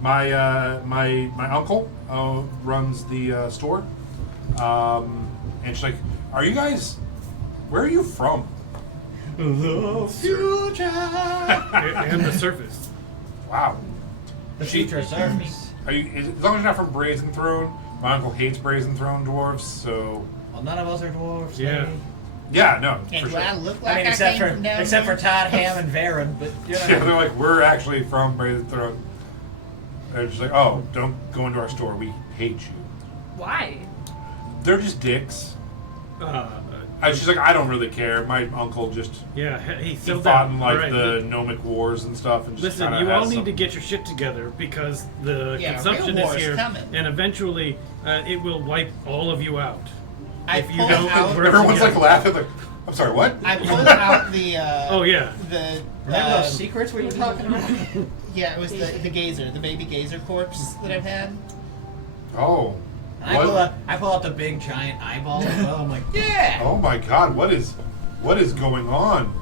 my uncle runs the store, and she's like, are you guys? Where are you from? The future. And the surface. Wow. The future surface. Are you? As long as you're not from Brazen Throne. My uncle hates Brazen Throne dwarves, so Well, none of us are dwarves. Yeah. maybe. yeah, no, And for do sure. I look I like mean, I except came from down for there? Todd, Ham, and Varen, but you know. Yeah, they're like, we're actually from Brazen Throne. They're just like, oh, don't go into our store. We hate you. Why? They're just dicks. Uh, And she's like, I don't really care. My uncle just yeah, he he settled fought down. in like All right, the Gnomic Wars and stuff. And just Listen, kinda you all has need some- to get your shit together because the Yeah, consumption real is war's here, coming. and eventually it will wipe all of you out. I if you pulled don't out. work Everyone's like together. laughing, like, I'm sorry, what? I pulled out the. Oh yeah, The. Remember those secrets we were talking about? Yeah, it was the gazer, the baby gazer corpse that I've had. Oh. I pull out the big giant eyeball as well. I'm like, yeah. Oh my God! What is going on?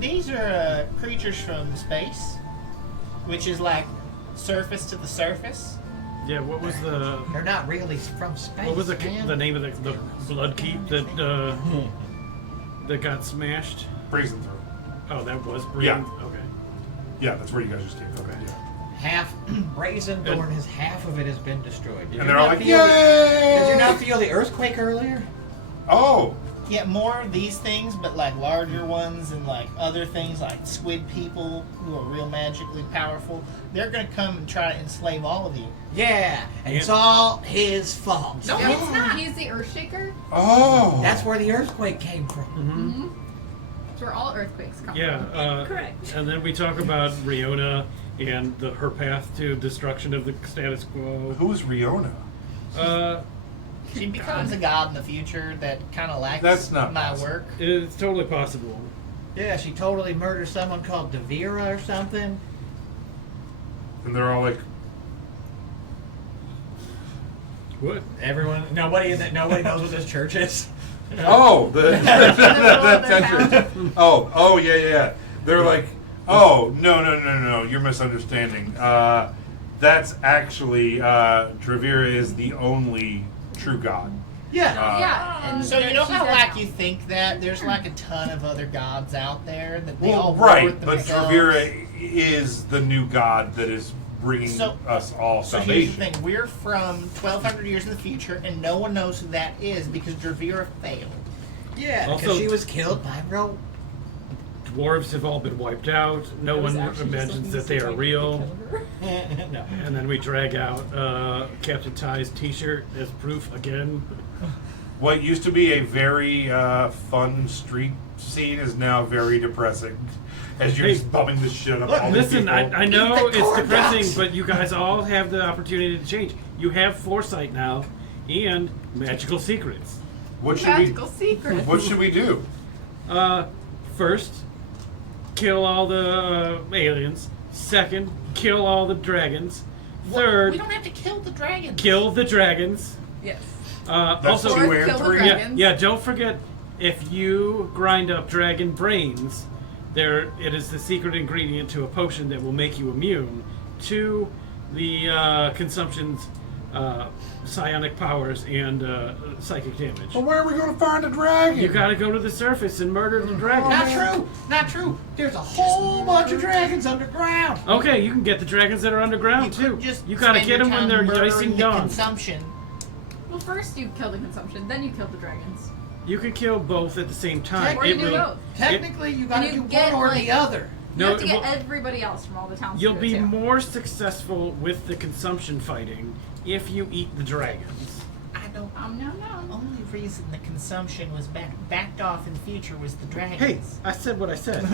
These are creatures from space, which is like surface to the surface. yeah. What was the They're not really from space. what was the man. name of the blood keep that that got smashed? Brazen Throne. Oh, that was Yeah. Brian. Okay. Yeah, that's where you guys just came from. Okay. Yeah. Half Brazen Thorn has half of it has been destroyed. Did And you they're all not like, feel the- yay! Did you not feel the earthquake earlier? Oh, Yeah, more of these things, but like larger ones and like other things like squid people who are real magically powerful. They're gonna come and try to enslave all of you. Yeah, and it's Yeah. all his fault. No, it's not. He's the Earthshaker. oh. That's where the earthquake came from. Mm-hmm. That's where all earthquakes come Yeah. from. Correct. And then we talk about Riona and her path to destruction of the status quo. Who's Riona? She becomes a god in the future that kind of lacks That's not my possible. work. It's totally possible. Yeah, she totally murdered someone called Devira or something. And they're all like, What? Nobody knows what this church is. oh, the middle of that their tension. Oh, yeah. They're like, oh, no, you're misunderstanding. That's actually Travira is the only true god. Yeah. Yeah, and So you know she's how dead like now. you think that there's like a ton of other gods out there that they all Well, right, work but themselves. Travira is the new god that is bringing So- us all So here's the salvation. thing: we're from 1,200 years in the future, and no one knows who that is because Dravira failed. Yeah, because Also- she was killed by Ro. Dwarves have all been wiped out. No I was one actually just imagines looking that to they see are if I could real. kill her. No. And then we drag out Captain Ty's T-shirt as proof again. What used to be a very fun street scene is now very depressing. As you're Hey, just bumming the shit up look, all these Listen, I people. know Eat the it's corn depressing, dogs. but you guys all have the opportunity to change. You have foresight now and magical secrets. What should Magical secret. What should we do? First, kill all the aliens. Second, kill all the dragons. Third, we don't have to kill the dragons. kill the dragons. Yes. That's Also, two Fourth, and kill the three. dragons. yeah, don't forget, if you grind up dragon brains, it is the secret ingredient to a potion that will make you immune to the consumption's psionic powers and psychic damage. Well, where are we going to find a dragon? You gotta go to the surface and murder the dragon. Not true. There's a whole bunch of dragons underground. Okay, you can get the dragons that are underground You too. could just You gotta spend get your them when time they're murdering dicing the dawn. consumption. Well, first you kill the consumption, then you kill the dragons. You can kill both at the same time. Or you It do will- both. Technically, you gotta And you do get, one or like- the other. You No, have to get well, everybody else from all the towns. You'll to do be it too. more successful with the consumption fighting if you eat the dragons. I don't. No. Only reason the consumption was backed off in the future was the dragons. Hey, I said what I said.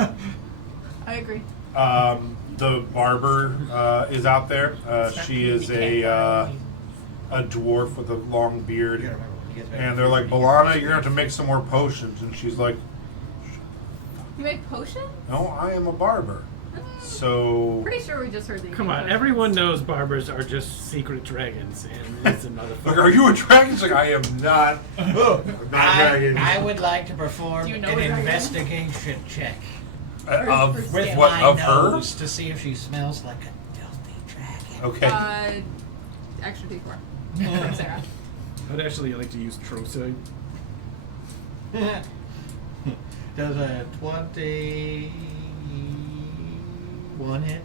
I agree. The barber is out there. She is a dwarf with a long beard. You gotta remember, when you get back And to they're like, 50, Balana, you're going to have to make some more potions. And she's like, You make potions? no, I am a barber. So, Pretty sure we just heard that. You Come make on, potions. everyone knows barbers are just secret dragons, and it's a motherfucker. like, are you a dragon? She's like, I am not. I'm not a dragon. I would like to perform Do you know an a dragon? investigation check Of with what? my Of her? nose to see if she smells like a filthy dragon. Okay. Extra D4 from Sarah. I'd actually like to use Trosei. Does a 21 hit?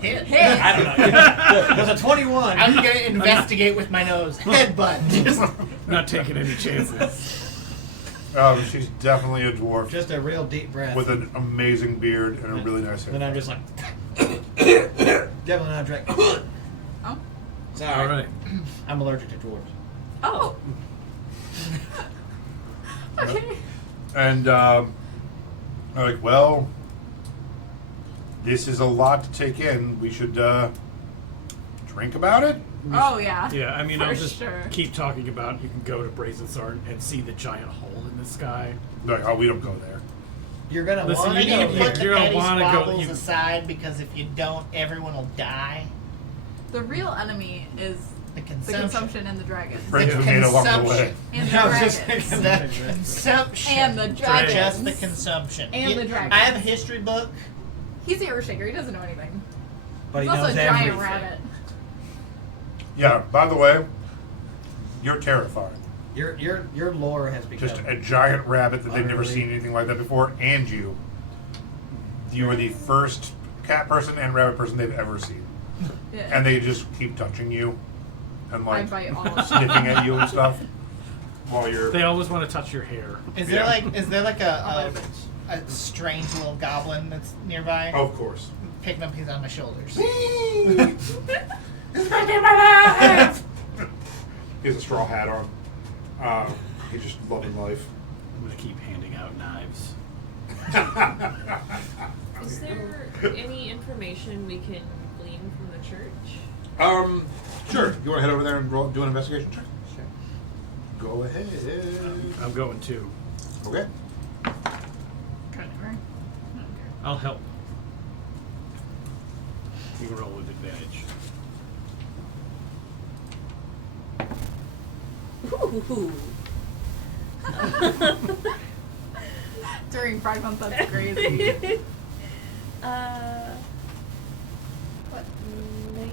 Hit. I don't know. Does a 21? I'm gonna investigate with my nose. Headbutt. Just Not taking any chances. She's definitely a dwarf Just a real deep breath. with an amazing beard and a really nice hair. Then I'm just like, definitely not a dragon. Oh. Sorry. All right. I'm allergic to dwarves. Oh. Okay. And I'm like, well, this is a lot to take in. We should drink about it. Oh yeah. Yeah, I mean, For I'll just sure. keep talking about you can go to Brazen Sarn and see the giant hole in the sky. They're like, oh, we don't go there. You're gonna Listen, want to you you go need need to to- put there. you're the gonna petty wanna go- squabbles you- aside because if you don't, everyone will die. The real enemy is The the consumption. consumption and the dragons. Friends The we made along the way. consumption. And the I was just dragons. thinking The consumption. And the dragons. Just the consumption. And the dragons. I have a history book. He's the Earthshaker. He doesn't know anything. But he He's also knows a giant everything. rabbit. Yeah. By the way, you're terrifying. Your lore has become Just a giant rabbit that they've never Utterly. seen anything like that before, and you. You are the first cat person and rabbit person they've ever seen, Yeah. and they just keep touching you, and I like bite all of them. sniffing at you and stuff while you're. They always want to touch your hair. Is Yeah. there like I'll a, bite a bitch. a strange little goblin that's nearby? Of course. Picking up, he's on my shoulders. He has a straw hat on. He's just loving life. I'm gonna keep handing out knives. Is there any information we can glean from the church? Sure. You want to head over there and do an investigation check? Sure. Go ahead. I'm going too. Okay. Whatever. I'll help. You can roll with advantage. Ooh. During Pride Month, that's crazy. What? Night?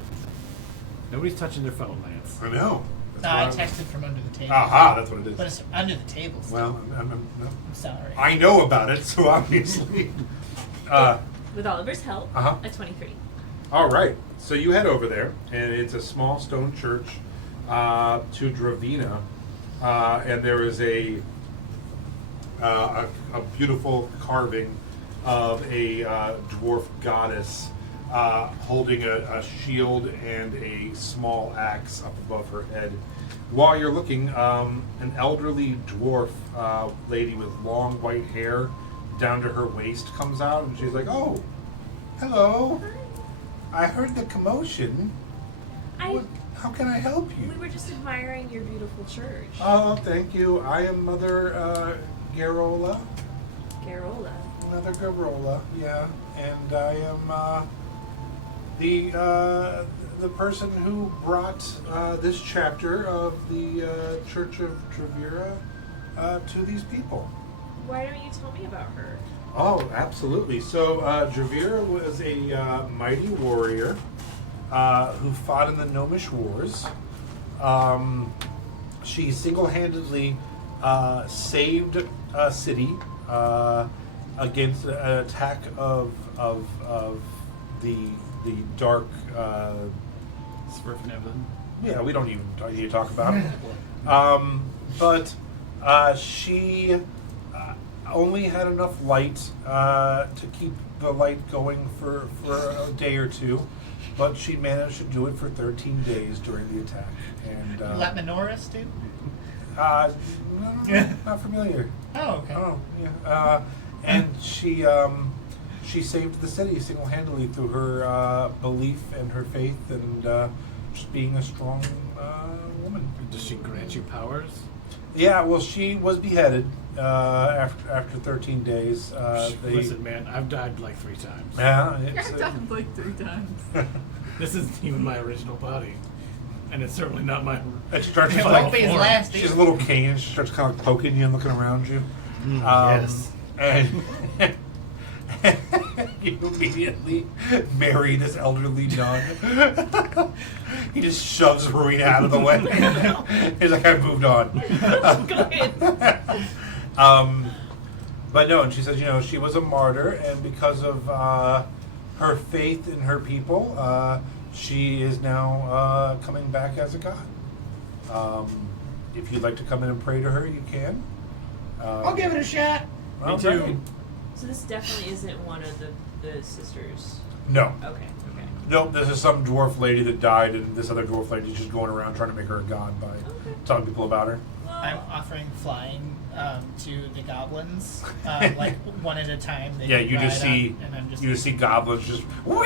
Nobody's touching their phone, Lance. I know. I That's why texted from under the table. Aha, that's what it But is. it's under the table. Still. Well, no. I'm sorry. I know about it, so obviously. With Oliver's help, Uh-huh. a 23. All right. So you head over there, and it's a small stone church to Dravina, and there is a beautiful carving of a dwarf goddess holding a shield and a small axe up above her head. While you're looking, an elderly dwarf lady with long white hair down to her waist comes out, and she's like, "Oh, hello. I heard the commotion. How can I help We you?" were just admiring your beautiful church. Oh, thank you. I am Mother Garola. Garola. Mother Garola, yeah. And I am the person who brought this chapter of the Church of Travira to these people. Why don't you tell me about her? Oh, absolutely. So, Dravira was a mighty warrior who fought in the Gnomish Wars. She single-handedly saved a city against an attack of the dark. Swerfnevan. Yeah, we don't even need to talk about it. But she only had enough light to keep the light going for a day or two. but she managed to do it for 13 days during the attack. And Let Menoris do? no, not familiar. Oh, okay. Oh, yeah. And she saved the city single-handedly through her belief and her faith and just being a strong woman. Does she grant you powers? Yeah, well, she was beheaded after 13 days. Listen, man, I've died like 3 times. Yeah, I've it's, died like 3 times. This isn't even my original body, and it's certainly not my. and she starts It like, won't be his last. she's a little cane. She starts kind of poking you and looking around you. Yes. And you immediately marry this elderly nun. He just shoves Rowena out of the way. He's like, I moved on. Go ahead. But no, and she says, she was a martyr, and because of her faith in her people, she is now coming back as a god. If you'd like to come in and pray to her, you can. I'll give it a shot. Well, Me too. great. So this definitely isn't one of the sisters. No. Okay. Nope, this is some dwarf lady that died, and this other dwarf lady is just going around trying to make her a god by telling people about her. I'm offering flying to the goblins, like one at a time. They Yeah, can you just ride see up, and I'm just you just see goblins just whee!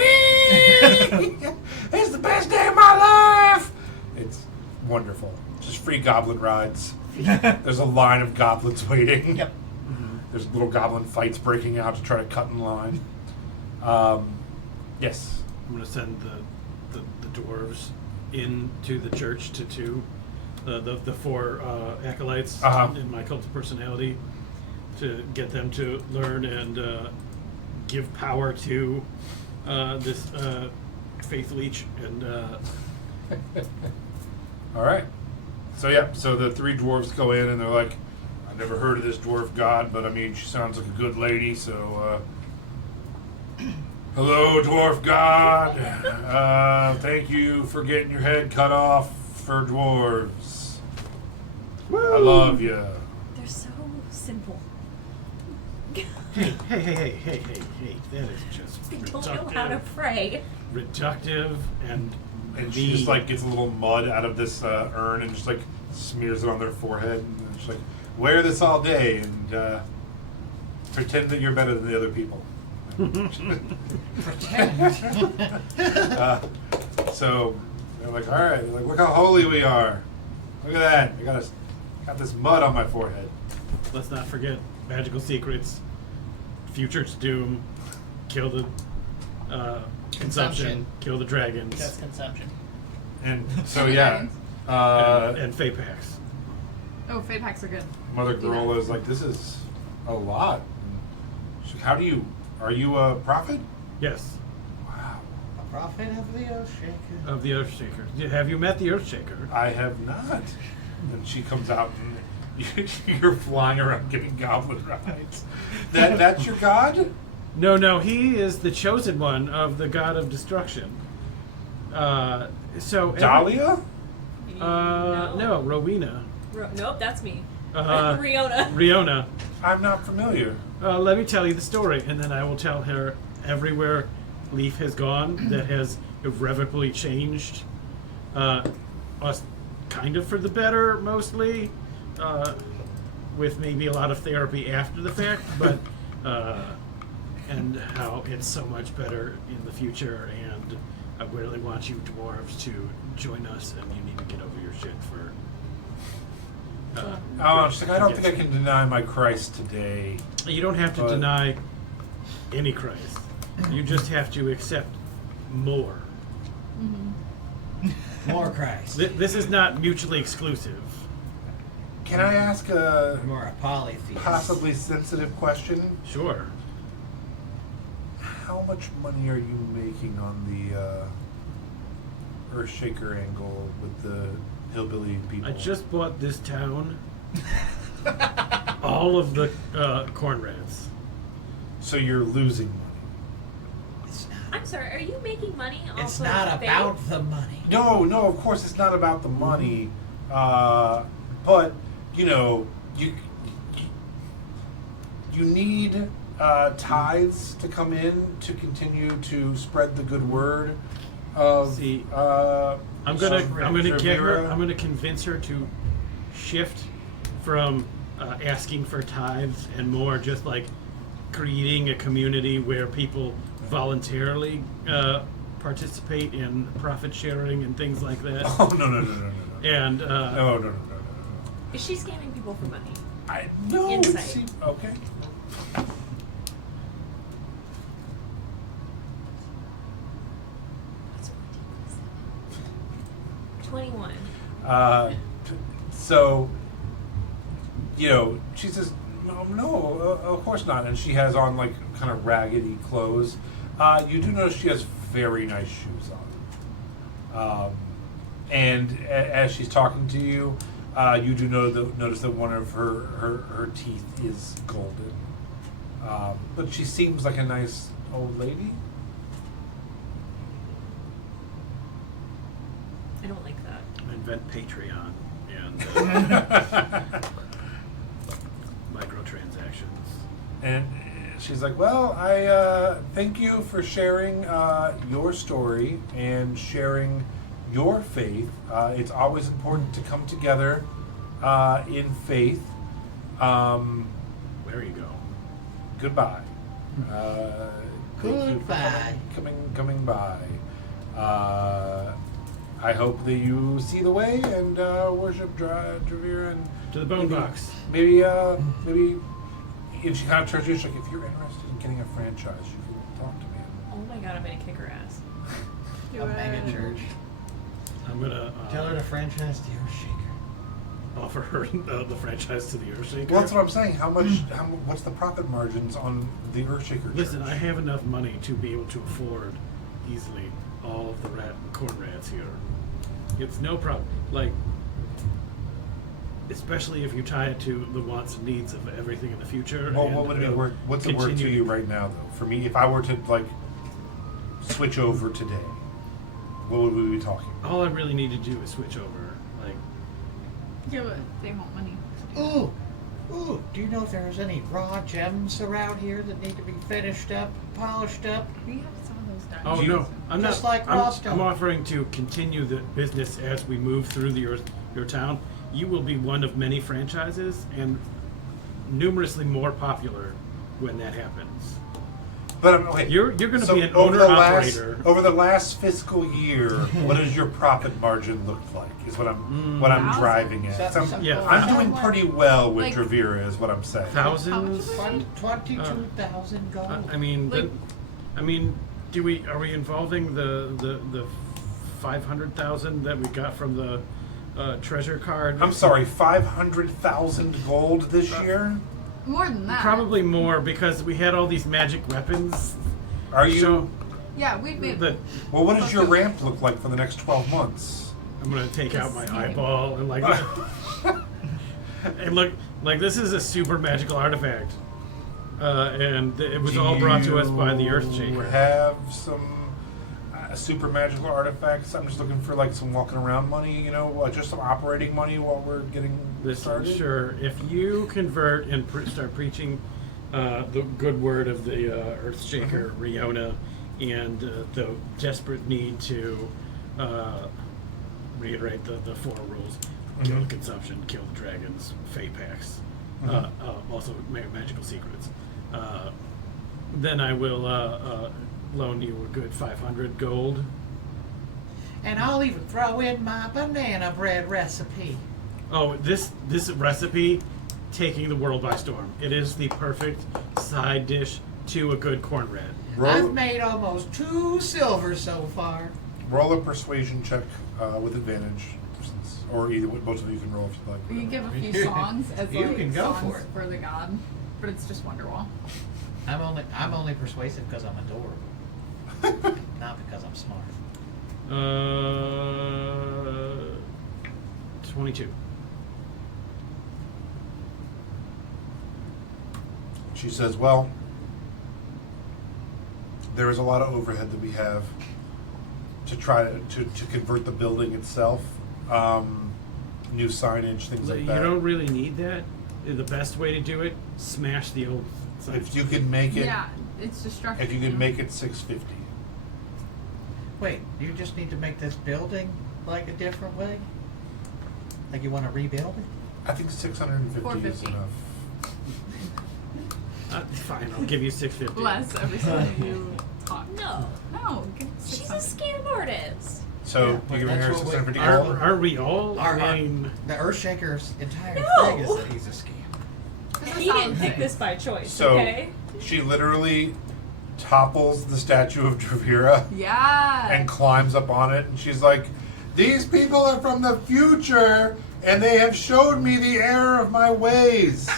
It's the best day of my life. It's wonderful. Just free goblin rides. There's a line of goblins waiting. Yep. There's little goblin fights breaking out to try to cut in line. Yes. I'm gonna send the dwarves into the church to the 4 acolytes in my cult of personality to get them to learn and give power to this faith leech and All right. So so the 3 dwarves go in and they're like, I've never heard of this dwarf god, but I mean, she sounds like a good lady, so, hello, dwarf god. Thank you for getting your head cut off for dwarves. I love you. They're so simple. hey, that is just They don't know how to pray. reductive and she just like gets a little mud out of this urn and just like smears it on their forehead and she's like, wear this all day and pretend that you're better than the other people. So they're like, all right, they're like, look how holy we are. Look at that. I got this mud on my forehead. Let's not forget magical secrets, future's doom, kill the consumption, kill the dragons, Just consumption. And so And the yeah, dragons. and fey packs. Oh, fey packs are good. Mother Do that. Gorilla is like, this is a lot. She's like, are you a prophet? Yes, Wow. A prophet of the Earthshaker. of the Earthshaker. Have you met the Earthshaker? I have not. And she comes out and you're flying around giving goblin rides. That's your god? No, he is the chosen one of the god of destruction. Dahlia? No, Rowena. Nope, that's me. Riona. Riona. I'm not familiar. Let me tell you the story, and then I will tell her everywhere Leaf has gone that has irrevocably changed us kind of for the better, mostly, with maybe a lot of therapy after the fact, but and how it's so much better in the future, and I really want you dwarves to join us, and you need to get over your shit for Oh, she's like, I don't think I can deny my Christ today. You don't have to But- deny any Christ. You just have to accept more. More Christ. This is not mutually exclusive. Can I ask a More a polytheist. possibly sensitive question? Sure. How much money are you making on the Earthshaker angle with the hillbilly people? I just bought this town. All of the corn rats. So you're losing money. It's not, I'm sorry, are you making money off it's of not faith? about the money. No, of course it's not about the money. But you need tithes to come in to continue to spread the good word. of See, uh, I'm gonna get her. Javira. I'm gonna convince her to shift from asking for tithes and more just like creating a community where people voluntarily participate in profit sharing and things like that. Oh no. And No. Is she scamming people for money? I no. Insight. Okay. What's 21. So, she says, no, of course not. And she has on like kind of raggedy clothes. You do notice she has very nice shoes on. And as she's talking to you, you do notice that one of her teeth is golden. But she seems like a nice old lady. I don't like that. invent Patreon and microtransactions. And she's like, well, I thank you for sharing your story and sharing your faith. It's always important to come together in faith. There you go. Goodbye. Thank you for Goodbye. coming by. I hope that you see the way and worship Dravir and To the bone box. maybe, and she kind of turns to you, she's like, if you're interested in getting a franchise, you can talk to me. Oh my god, I'm gonna kick her ass. A mega church. I'm gonna Tell her to franchise the Earthshaker. offer her the franchise to the Earthshaker. Well, that's what I'm saying. What's the profit margins on the Earthshaker? Listen, church? I have enough money to be able to afford easily all of the corn rats here. It's no problem. Like, especially if you tie it to the wants and needs of everything in the future. Well, and, what would it be worth? What's it worth to continue- you right now, though? For me, if I were to like switch over today, what would we be talking? All I really need to do is switch over. Like, Yeah, but they want money. Ooh, do you know if there's any raw gems around here that need to be finished up, polished up? We have some of those done. oh Do you- no, I'm Just not. like I'm Roscoe. offering to continue the business as we move through your town. You will be one of many franchises and numerously more popular when that happens. But okay, You're going to so be an over the owner-operator. Over the last fiscal year, what does your profit margin look like? Is what I'm Thousands. driving at. So- So Yeah. I'm doing pretty well with Like- Dravira, is what I'm saying. Thousands. 22,000 gold. I mean, Like- are we involving the 500,000 that we got from the treasure card? I'm sorry, 500,000 gold this year. More than that. Probably more because we had all these magic weapons. Are you? So Yeah, we've made. that Well, what does your ramp look like for the next 12 months? I'm gonna take out my Just eyeball and like, and look, like this is a super magical artifact, and it was all brought to us by the Do you Earthshaker. have some super magical artifacts? I'm just looking for like some walking around money, just some operating money while we're getting Listen, started. sure, if you convert and start preaching the good word of the Earthshaker, Riona, and the desperate need to reiterate the four rules: kill the consumption, kill the dragons, fey packs, also magical secrets. Then I will loan you a good 500 gold. And I'll even throw in my banana bread recipe. Oh, this recipe taking the world by storm. It is the perfect side dish to a good corn rat. Roll, I've made almost 2 silver so far. roll a persuasion check with advantage, or either both of you can roll if you'd like. We can give a few songs as You like can go songs for it. the god, but it's just Wonderwall. I'm only persuasive because I'm adorable, not because I'm smart. 22. She says, well, there is a lot of overhead that we have to try to convert the building itself. New signage, things like You that. don't really need that. The best way to do it: smash the old. If you can make it, Yeah, it's destruction. if you can make it 650. Wait, you just need to make this building like a different way? Like you want to rebuild it? I think 650 is 450. enough. Fine, I'll give you 650. Less every time you talk. No. No, give She's a 600. scam artist. So Yeah, you're giving that's her what we- 650 our- gold? Are we all? I mean, The Earthshaker's entire No. thing is that he's a scam. He didn't pick this by choice, So okay? she literally topples the statue of Dravira Yeah. and climbs up on it, and she's like, "These people are from the future, and they have showed me the error of my ways.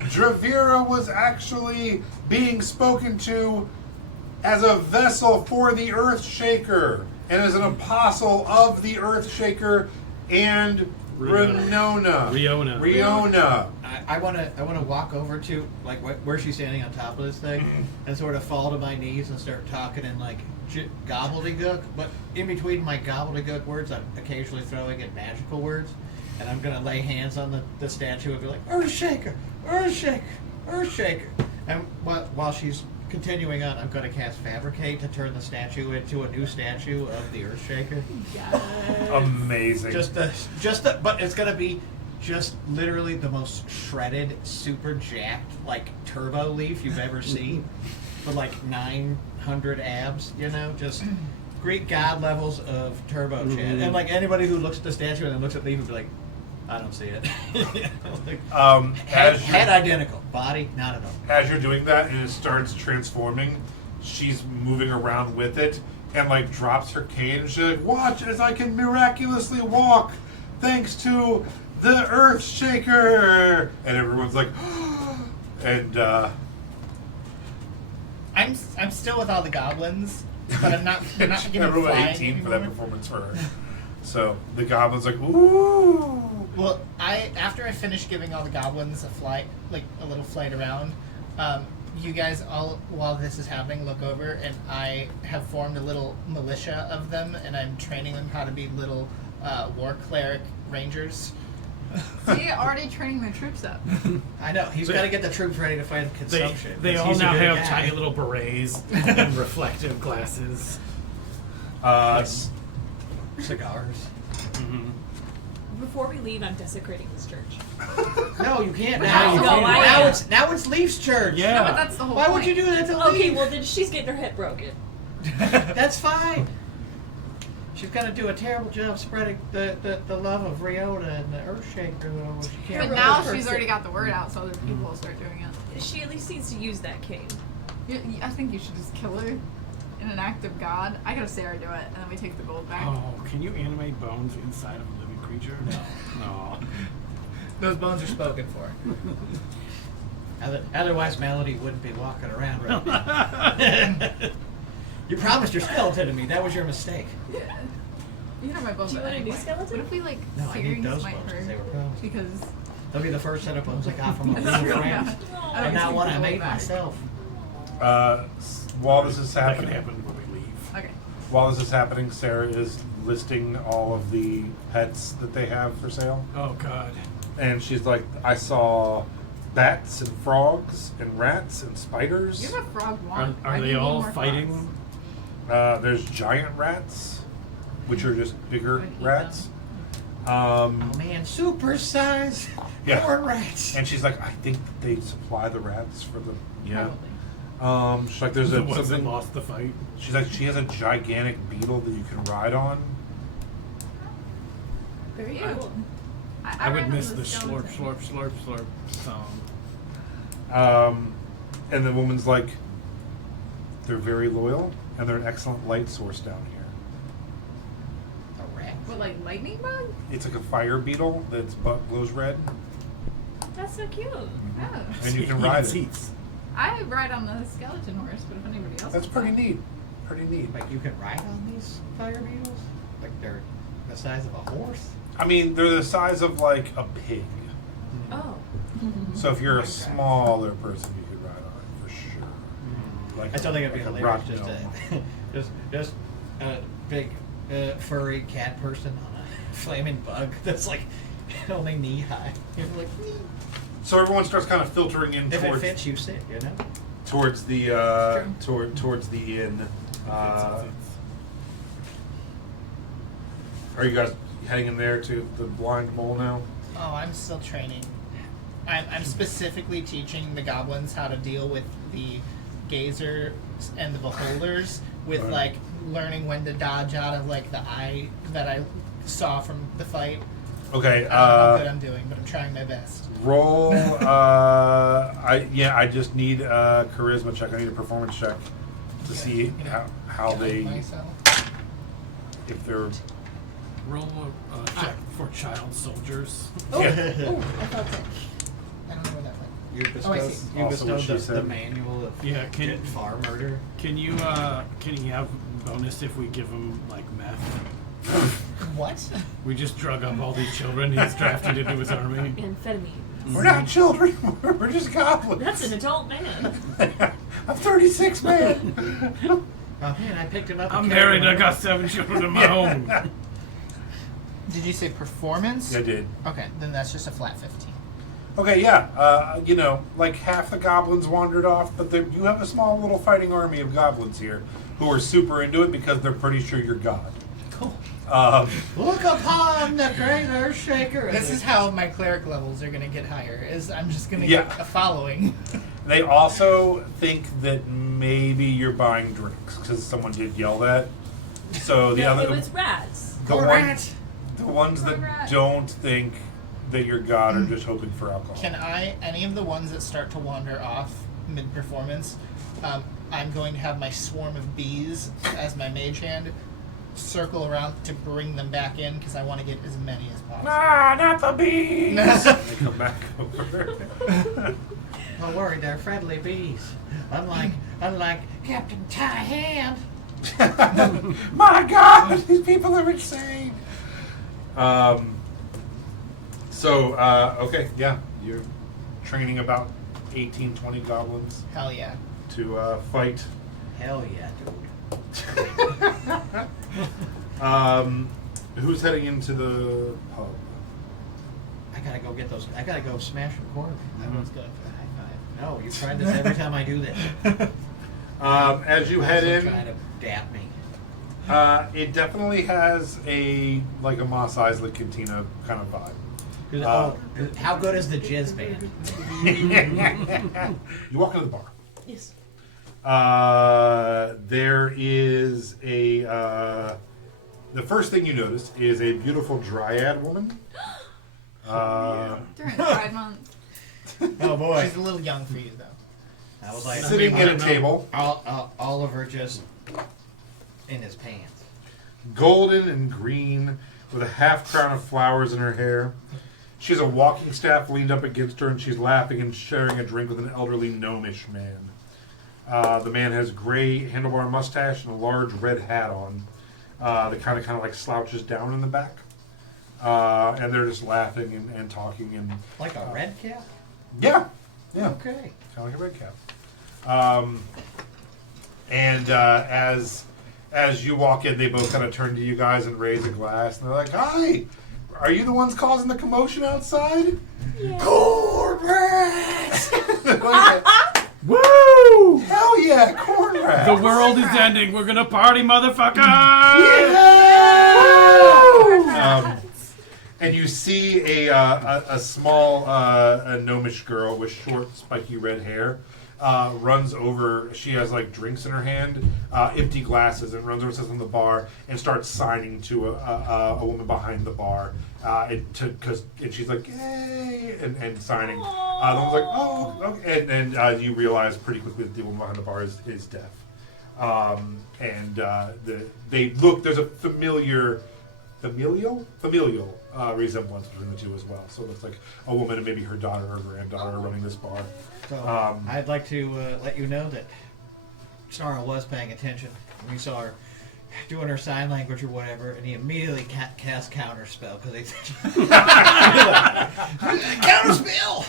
Dravira was actually being spoken to as a vessel for the Earthshaker, and as an apostle of the Earthshaker and Riona. Riona. I want to walk over to like where she's standing on top of this thing and sort of fall to my knees and start talking in like gobbledygook. But in between my gobbledygook words, I'm occasionally throwing in magical words, and I'm gonna lay hands on the statue and be like, Earthshaker, Earthshaker, Earthshaker. And while she's continuing on, I'm gonna cast Fabricate to turn the statue into a new statue of the Earthshaker. Amazing. But it's gonna be just literally the most shredded, super jacked, like turbo leaf you've ever seen, with like 900 abs. You know, just Greek god levels of turbo chat. And like anybody who looks at the statue and then looks at leaf would be like, I don't see it. Like, head identical, body not at all. As you're doing that and it starts transforming, she's moving around with it and like drops her cane and she's like, "Watch as I can miraculously walk thanks to the Earthshaker." And everyone's like, and I'm still with all the goblins, but I'm not. They're not I giving rolled an flying 18 for that anymore. performance for her. So the goblin's like, "Ooh." Well, after I finish giving all the goblins a flight, like a little flight around, you guys all, while this is happening, look over, and I have formed a little militia of them, and I'm training them how to be little war cleric rangers. See, already training their troops up. I know he's got to get the troops ready to fight consumption. they 'cause all he's a now good have guy. tiny little berets and reflective glasses. Cigars. Before we leave, I'm desecrating this church. No, you can't No, now. no, I now am. it's Leaf's church. Yeah. No, but that's the whole Why point. would you do that to Okay, Leaf? well then she's getting her head broken. That's fine. She's got to do a terrible job spreading the love of Riona and the Earthshaker. Though. She But can't now person. she's already got the word out, so other people will start doing it. She at least needs to use that cane. I think you should just kill her in an act of God. I gotta Sarah do it, and then we take the gold back. Oh, can you animate bones inside of a living creature? No. Those bones are spoken for. Otherwise, Melody wouldn't be walking around right now. You promised your skeleton to me. That was your mistake. Yeah. You know my bones. Do you want a new anyway. skeleton? What if we like No, I need series those might bones 'cause hurt they were promised. because That'll be the first set of bones I got from a That's real true, friend. yeah. No. I And don't not take one the I gold made back. myself. While this is That can happening, happen when we leave. Okay. while this is happening, Sarah is listing all of the pets that they have for sale. Oh God. And she's like, "I saw bats and frogs and rats and You spiders. have a frog Are, one. Why are do they you need all more fighting? frogs? There's giant rats, which are just bigger Would eat rats. Oh man, super size Yeah. corn rats. And she's like, I think they supply the rats for the. Yeah. Probably. She's like, there's The a ones that something. lost the fight. She's like, she has a gigantic beetle that you can ride on. Very I- cool. I would ran miss into the slurp, skeleton. slurp, slurp, slurp song. And the woman's like, they're very loyal and they're an excellent light source down here. A rat. What, like lightning bug? It's like a fire beetle that's butt glows red, That's so cute. Oh. and you can ride it. seats. I ride on the skeleton horse, but if anybody else That's is pretty fine. neat. Pretty neat. Like you can ride on these fire beetles? Like they're the size of a horse? I mean, they're the size of like a pig. Oh. So if you're a smaller person, you could ride on it for sure. Like I still think it'd be like a hilarious rock just gnome. just a big furry cat person on a flaming bug that's like only knee high. You're like, So everyone starts kind of filtering in if it towards fits, you sit, you know? towards the towards the inn. Are you guys heading in there to the blind mole now? Oh, I'm still training. I'm specifically teaching the goblins how to deal with the gazers and the beholders, with Right. like learning when to dodge out of like the eye that I saw from the fight. Okay. I don't know how good I'm doing, but I'm trying my best. Roll. I just need a charisma check. I need a performance check to see how Guide they, myself. if they're. Roll a check for child soldiers. Oh, Yeah. oh, I felt it. I don't know where that went. You Oh, I bestowed, see. you Also what bestowed she the said. manual of Yeah, can- farm murder. Can you have bonus if we give him like meth? What? We just drug up all these children he's drafted into his army. Amphetamine. We're not children. We're just goblins. That's an adult man. I'm 36, man. Oh man, I picked him up. I'm and carried married. him. I got 7 children of my own. Did you say performance? I did. Okay, then that's just a flat 15. Okay, yeah. Like half the goblins wandered off, but you have a small little fighting army of goblins here who are super into it because they're pretty sure you're God. Cool. Look upon the great earth shaker. This is how my cleric levels are gonna get higher. Is I'm just gonna Yeah. get a following. They also think that maybe you're buying drinks because someone did yell that. So the No, other, it was rats. the ones that Rat. don't think that you're God are just hoping for alcohol. Can any of the ones that start to wander off mid-performance, I'm going to have my swarm of bees as my mage hand circle around to bring them back in because I want to get as many as possible. Ah, not the bees! They come back over. Don't worry, they're friendly bees. Unlike Captain Tie Hand. My God, these people are insane. Okay, yeah, you're training about 18, 20 goblins Hell yeah. to fight. Hell yeah, dude. Who's heading into the pub? I gotta go get those. I gotta go smash the corner. Everyone's going for a high five. No, you try this every time I do this. As you head Also in, trying to dap me. it definitely has a Mos Eisley Cantina kind of vibe. How good is the jizz band? You walk into the bar. Yes. There is the first thing you notice is a beautiful dryad woman. During Pride Month. Oh boy! She's a little young for you though. I was like, Sitting at a table, Oliver just in his pants. golden and green, with a half crown of flowers in her hair. She has a walking staff leaned up against her, and she's laughing and sharing a drink with an elderly gnomish man. The man has gray handlebar mustache and a large red hat on. That kind of like slouches down in the back. And they're just laughing and talking and Like a red cap? yeah. Okay. Kind of like a red cap. As you walk in, they both kind of turn to you guys and raise a glass, and they're like, "Hi, are you the ones causing the commotion outside?" Yeah. Corn rats! Woo! Hell yeah, corn rats! The world is ending. We're gonna party, motherfucker! And you see a small a gnomish girl with short, spiky red hair runs over. She has like drinks in her hand, empty glasses, and runs over, sits on the bar, and starts signing to a woman behind the bar. And she's like, "Yay!" and signing. The woman's like, "Oh," okay. And you realize pretty quickly that the woman behind the bar is deaf. They look. There's a familial resemblance between the two as well. So it looks like a woman and maybe her daughter or granddaughter are running this bar. So I'd like to let you know that Snarl was paying attention. We saw her doing her sign language or whatever, and he immediately cast counterspell because he counterspell.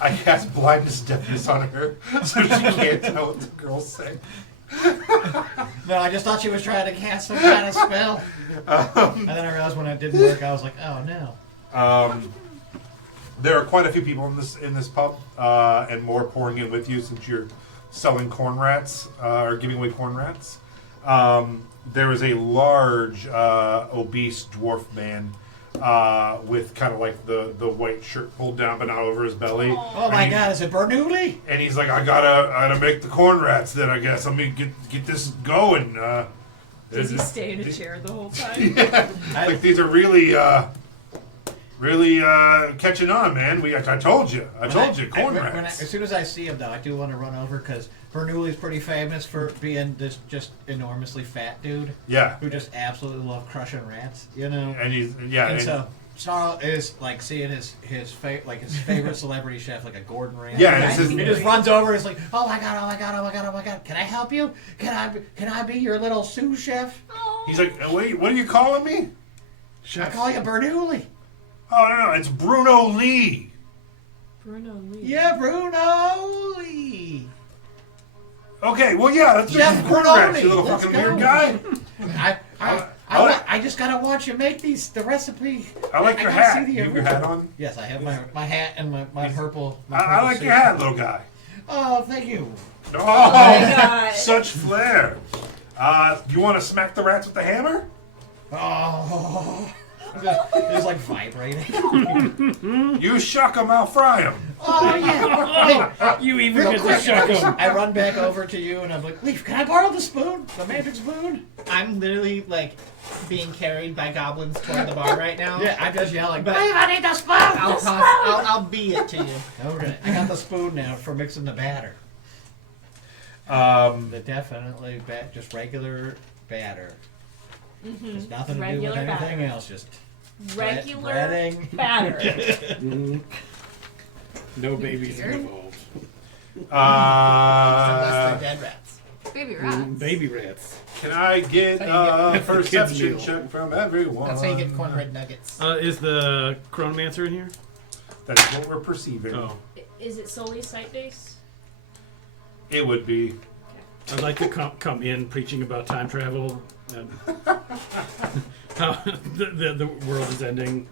I cast blindness deafness on her, so she can't tell what the girl's saying. No, I just thought she was trying to cast some kind of spell, and then I realized when it didn't work, I was like, "Oh no." There are quite a few people in this pub, and more pouring in with you since you're selling corn rats or giving away corn rats. there is a large, obese dwarf man with kind of like the white shirt pulled down but not over his belly. Oh my God! Is it Bernoulli? And he's like, I gotta make the corn rats. Then I guess let me get this going. Does he stay in a chair the whole time? Yeah. Like these are really catching on, man. I told you, corn rats. As soon as I see him, though, I do want to run over because Bernoulli's pretty famous for being this just enormously fat dude. Yeah. Who just absolutely love crushing rats, you know. And And so Snarl is like seeing his favorite celebrity chef, like a Gordon Ramsay. Yeah, and he just runs over. It's like, oh my god, oh my god, oh my god, oh my god. Can I help you? Can I be your little sous chef? he's like, wait, what are you calling me? I call you Bernoulli. Oh no, it's Bruno Lee. Bruno Lee. Yeah, Bruno Lee. Okay, well yeah, let's Chef just corn rats, Brunoni. you little Let's fucking go. weird guy. I just gotta watch you make the recipe. I like your gotta hat. see You the have your hat on? Yes, I have my hat and my purple. I like your hat, little guy. Oh, thank you. Oh, God. such flair. You want to smack the rats with the hammer? Oh, it's like vibrating. You shuck 'em, I'll fry 'em. Oh yeah. Hey, You even real get to quick, shuck him. I run back over to you and I'm like, Leaf, can I borrow the spoon? The magic spoon? I'm literally like being carried by goblins toward the bar right now. Yeah, I'm just yelling. But- Leaf, I need the spoon. I'll be it to you. Okay, I got the spoon now for mixing the batter. The definitely just regular batter. There's nothing to do with Regular anything batter. else. Just Regular breading. batter. No babies involved. Unless they're dead rats. Baby rats. Baby rats. Can I get That's how you a get- kids perception meal. check from everyone? That's how you get cornbread nuggets. Is the Chronomancer in here? That's what we're perceiving. Oh. Is it solely sight based? It would be. I'd like to come in preaching about time travel and how the world is ending.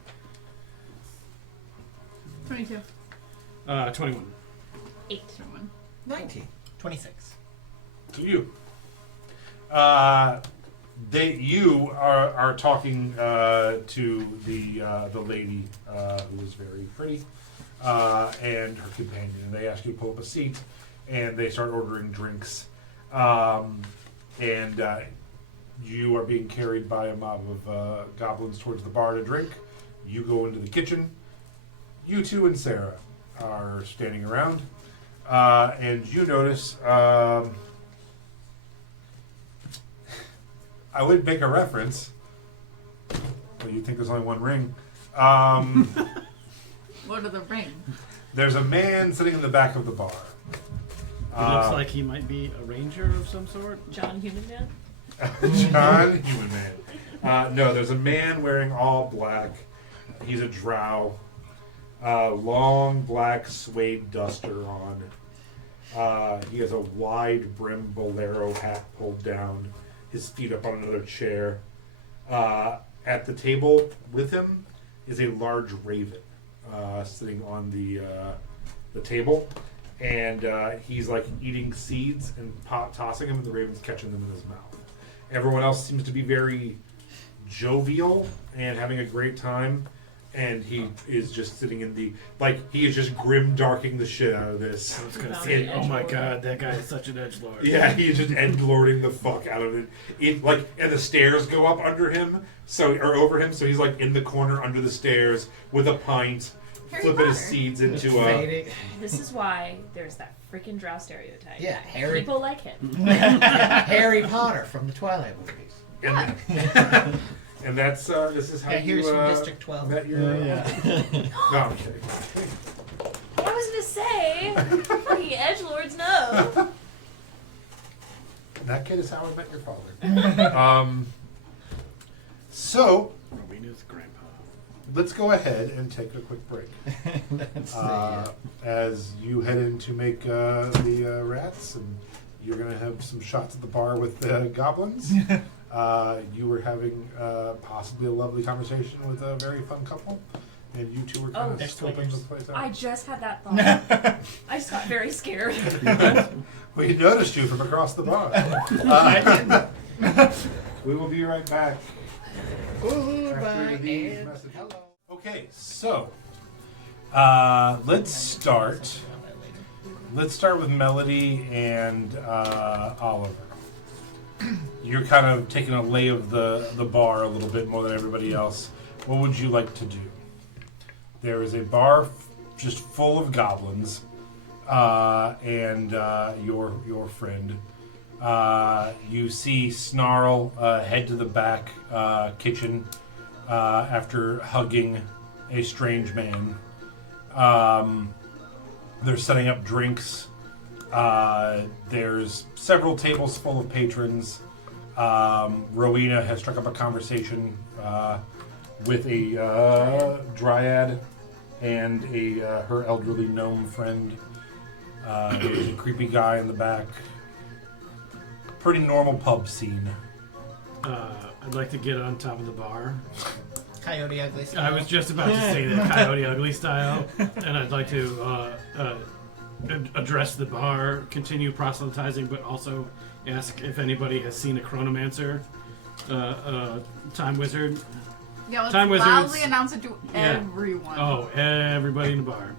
22. 21. 8. 21. 19. 26. To you. You are talking to the lady who is very pretty and her companion, and they ask you to pull up a seat, and they start ordering drinks, and you are being carried by a mob of goblins towards the bar to drink. You go into the kitchen. You two and Sarah are standing around, and you notice. I would make a reference, but you think there's only one ring. Lord of the Ring. There's a man sitting in the back of the bar. He looks like he might be a ranger of some sort. John Human Man? John Human Man. No, there's a man wearing all black. He's a drow. Long black suede duster on. He has a wide brim bolero hat pulled down. His feet up on another chair. At the table with him is a large raven sitting on the table, and he's like eating seeds and tossing them, and the raven's catching them in his mouth. Everyone else seems to be very jovial and having a great time, and he is just sitting in the he is just grim darking the shit out of this. I was gonna Found say, an oh my edgelord. god, that guy is such an edgelord. Yeah, he's just edgelording the fuck out of it. And the stairs go up under him, or over him, so he's like in the corner under the stairs with a pint, Harry flipping his Potter. seeds Just into a. fading. This is why there's that freaking drow stereotype. Yeah, Harry. People like him. Harry Potter from the Twilight movies. And, and that's this is how Yeah, you here's from District 12. met your. No, I'm kidding. I was gonna say, fucking edgelords know. That kid is how I met your father. So Rowena's grandpa. let's go ahead and take a quick break. That's As you head in to make the rats, and you're going to have some shots at the bar with the goblins. You were having possibly a lovely conversation with a very fun couple, and you two were kind Oh, of they're scoping the swingers. place I out. just had that thought. I just got very scared. We noticed you from across the bar. We will be right back. Goodbye. After these and messages. hello. Okay, so let's start. Let's start with Melody and Oliver. You're kind of taking a lay of the bar a little bit more than everybody else. What would you like to do? There is a bar just full of goblins, and your friend. You see Snarl head to the back kitchen after hugging a strange man. They're setting up drinks. There's several tables full of patrons. Rowena has struck up a conversation with a dryad and her elderly gnome friend. There's a creepy guy in the back. Pretty normal pub scene. I'd like to get on top of the bar. Coyote Ugly style. I was just about to say that Coyote Ugly style, and I'd like to address the bar, continue proselytizing, but also ask if anybody has seen a chronomancer, time wizard. Yeah, let's Time wizards. loudly announce it to Yeah. everyone. Oh, everybody in the bar.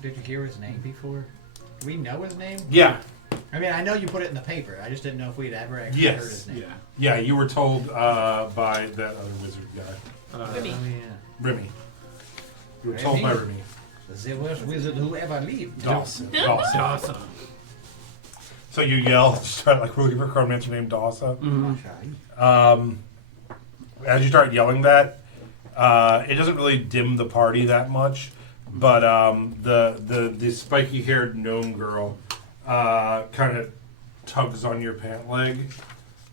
Did you hear his name before? Do we know his name? Yeah, I mean, I know you put it in the paper. I just didn't know if we'd ever actually Yes. heard his name. Yeah. yeah. You were told by that other wizard guy, Remy. Oh, yeah. Remy. You were told by Remy. The worst wizard who ever lived. Dawson. Awesome. So you yell, start like we're looking for a chronomancer named Dawson. As you start yelling that, it doesn't really dim the party that much, but the spiky haired gnome girl kind of tugs on your pant leg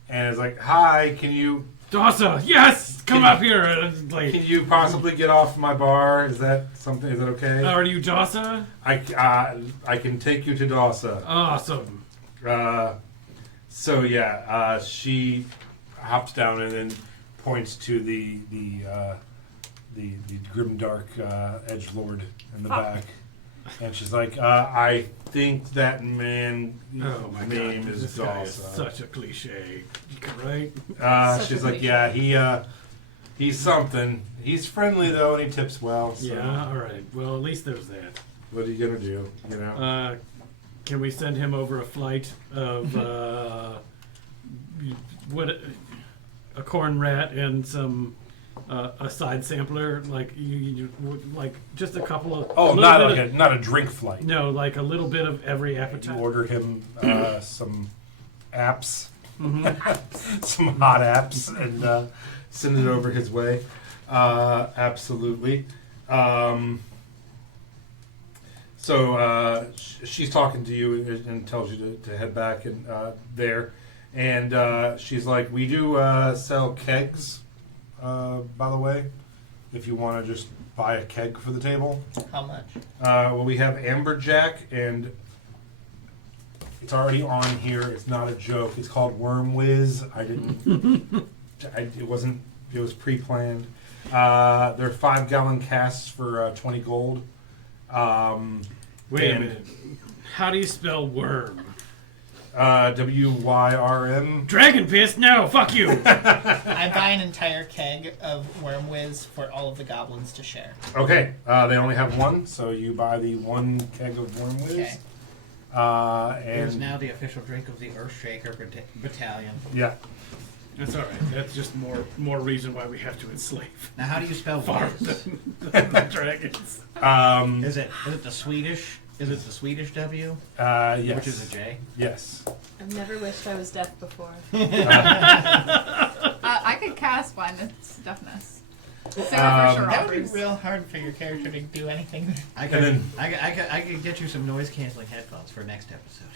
and is like, "Hi, can you Dawsa, yes! Come up here! can you possibly get off my bar? Is that something? Is that okay? Are you Dawsa? I can take you to Dawsa." Awesome. So yeah, she hops down and then points to the grimdark edgelord in the back, and she's like, "I think that man Oh my name god, is this guy is Dawsa." such a cliche, right? Such She's a like, cliche. "Yeah, he's something. He's friendly though, and he tips well." So Yeah, alright. Well, at least there's that. what are you gonna do? You know. Can we send him over a flight of what a corn rat and some a side sampler, like like just a couple of Oh, a little not bit like of- not a drink flight. no, like a little bit of every You appetite. order him some apps, Mm-hmm. some hot apps, and send it over his way. Absolutely. So she's talking to you and tells you to head back and there, and she's like, "We do sell kegs, by the way. If you want to just buy a keg for the table." How much? Well, we have Amberjack, and it's already on here. It's not a joke. It's called Worm Whiz. I didn't. It wasn't. It was pre-planned. They're 5-gallon casks for 20 gold. Wait a and, minute. How do you spell worm? WYRM. Dragon piss? No, fuck you. I buy an entire keg of Worm Whiz for all of the goblins to share. Okay. They only have one, so you buy the one keg of Worm Whiz. Okay. It is And now the official drink of the Earthshaker Battalion. yeah. That's alright. That's just more reason why we have to enslave Now, how do you spell farm Whiz? the dragons. Is it the Swedish? Is it the Swedish W? Yes. Which is a J? Yes. I've never wished I was deaf before. I could cast blindness, deafness. Sarah for sure That would be offers. real hard for your character to do anything. I And could, then- I could get you some noise canceling headphones for next episode.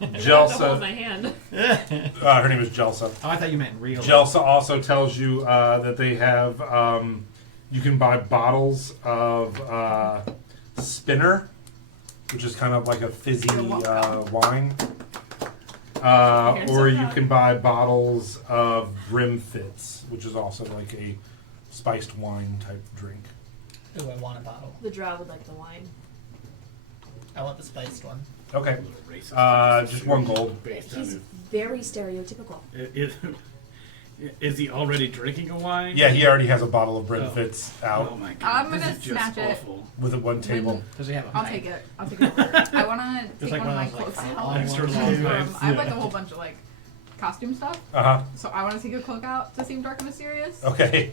To hold Jelsa. my hand. Her name is Jelsa. Oh, I thought you meant real. Jelsa also tells you that they have, you can buy bottles of Spinner, which is kind of like a fizzy wine. Here's Or some you can buy bottles of Brimfits, which is also like a spiced wine type drink. Ooh, I want a bottle. The drow would like the wine. I want the spiced one. Okay. Racist. Just 1 gold. Based on He's it. very stereotypical. Is he already drinking a wine? Yeah, he already has a bottle of Brentford's Oh out my god. I'm this gonna is just snatch it. awful. with at one table. Does he have a I'll pipe? take it. I'll take it over. I want to Just take like one of one my of those, like, cloaks out. all Extra ones. long Yeah. pipes. I have like a whole bunch of like costume stuff, Uh so I want to take a cloak out to seem dark and mysterious. huh. Okay.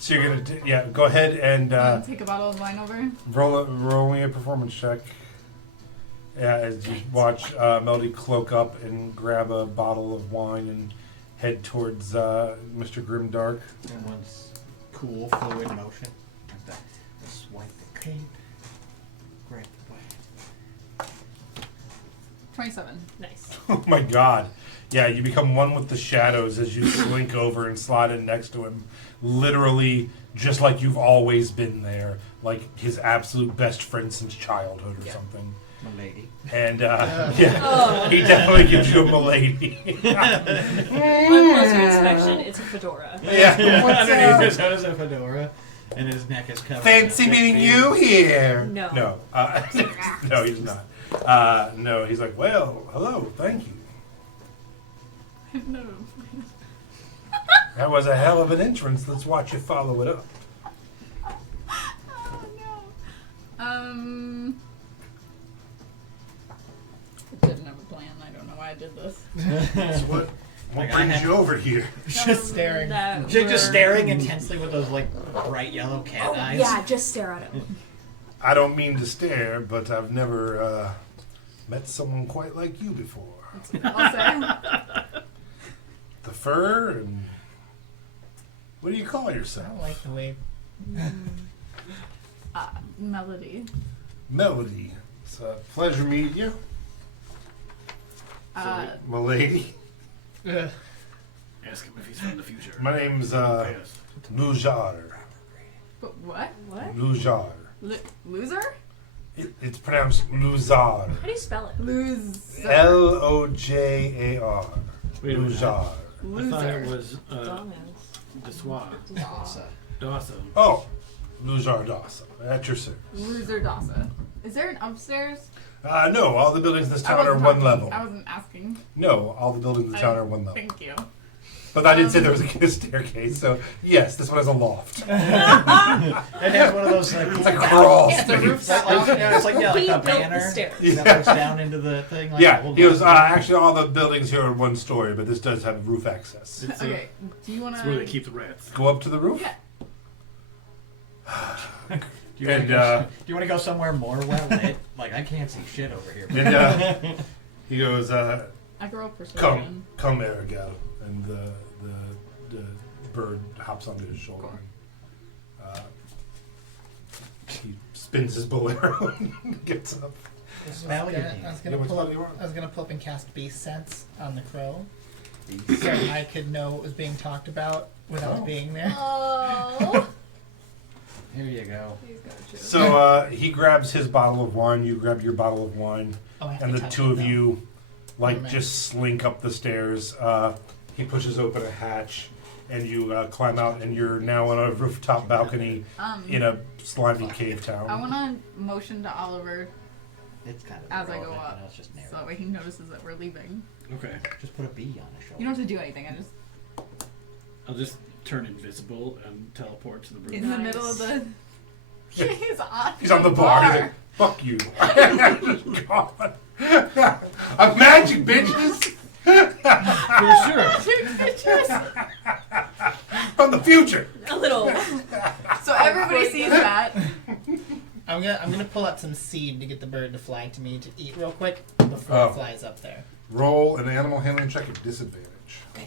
So you're gonna go ahead and Take a bottle of wine over. roll me a performance check. Yeah, as you watch Melody cloak up and grab a bottle of wine and head towards Mr. Grimdark. And one's cool, fluid motion. Like that. Swipe the paint. Grab the wine. 27. Nice. Oh my god. Yeah, you become one with the shadows as you slink over and slide in next to him. Literally, just like you've always been there. Like his absolute best friend since childhood or something. My lady. And, yeah, he definitely gives you a milady. On closer inspection, it's a fedora. Yeah. Underneath his hood is a fedora, and his neck is covered. Fancy in a meeting fish you here. No. No. No, he's not. No, he's like, well, hello, thank you. No. That was a hell of an entrance. Let's watch you follow it up. Oh no. I didn't have a plan. I don't know why I did this. That's what Like, I brings have- you over here? Just staring. That Just were- staring intensely with those like bright yellow cat Oh, eyes. yeah, just stare at him. I don't mean to stare, but I've never met someone quite like you before. I'll say. The fur and what do you call I yourself? don't like the way. Melody. Melody. It's a pleasure meeting you. Milady. Ugh. Ask him if he's from the future. My name's Yes. Lujar. But what? What? Lujar. Loser? It's pronounced Luzar. How do you spell it? Loser. Lojar. Wait a minute. Lujar. I thought it was Dumbass. Dessoir. It's, Dawson. Oh, Lujar Dawson. At your service. Loser Dasa. Is there an upstairs? No, all the buildings in this I town are wasn't one talking- level. I wasn't asking. No, all the buildings in this town are one level. Thank you. But I did say there was a staircase, so yes, this one has a loft. it has one of those like It's a crawl It's a space. roof it's like yeah, like He a built the banner stairs. that goes down into the thing. Like a Yeah, whole he goes, bunch of- actually all the buildings here are one story, but this does have roof access. It's, Okay. Do you want it's where they to? keep the rats. Go up to the roof? Yeah. Do you want And, to go? Do you want to go somewhere more well lit? Like I can't see shit over here. And he goes, I grow up persuasion. come, Aragel. And the bird hops onto his shoulder. He spins his bolero and gets up. Smell your I was name. Yeah, gonna what's pull up. about you want? I was gonna pull up and cast Beast Sense on the crow, so I could know what was being talked about without Oh. being there. Oh. Here you go. He's got you. So he grabs his bottle of wine, you grab your bottle of wine, Oh, I have and to the touch two it, of though. you like Never mind. just slink up the stairs. He pushes open a hatch and you climb out and you're now on a rooftop balcony in a slimy cave town. I want to motion to Oliver It's kind of as I go irrelevant, up, but it's just so narrow. that way he notices that we're leaving. Okay. Just put a bee on his shoulder. You don't have to do anything. I just I'll just turn invisible and teleport to the room. in the middle of the. He's on the bar. He's like, fuck you. God. I'm magic, bitches. For sure. From the future. A little. So everybody sees that. I'm gonna pull out some seed to get the bird to fly to me to eat real quick before Oh. it flies up there. Roll an animal handling check at disadvantage. Okay.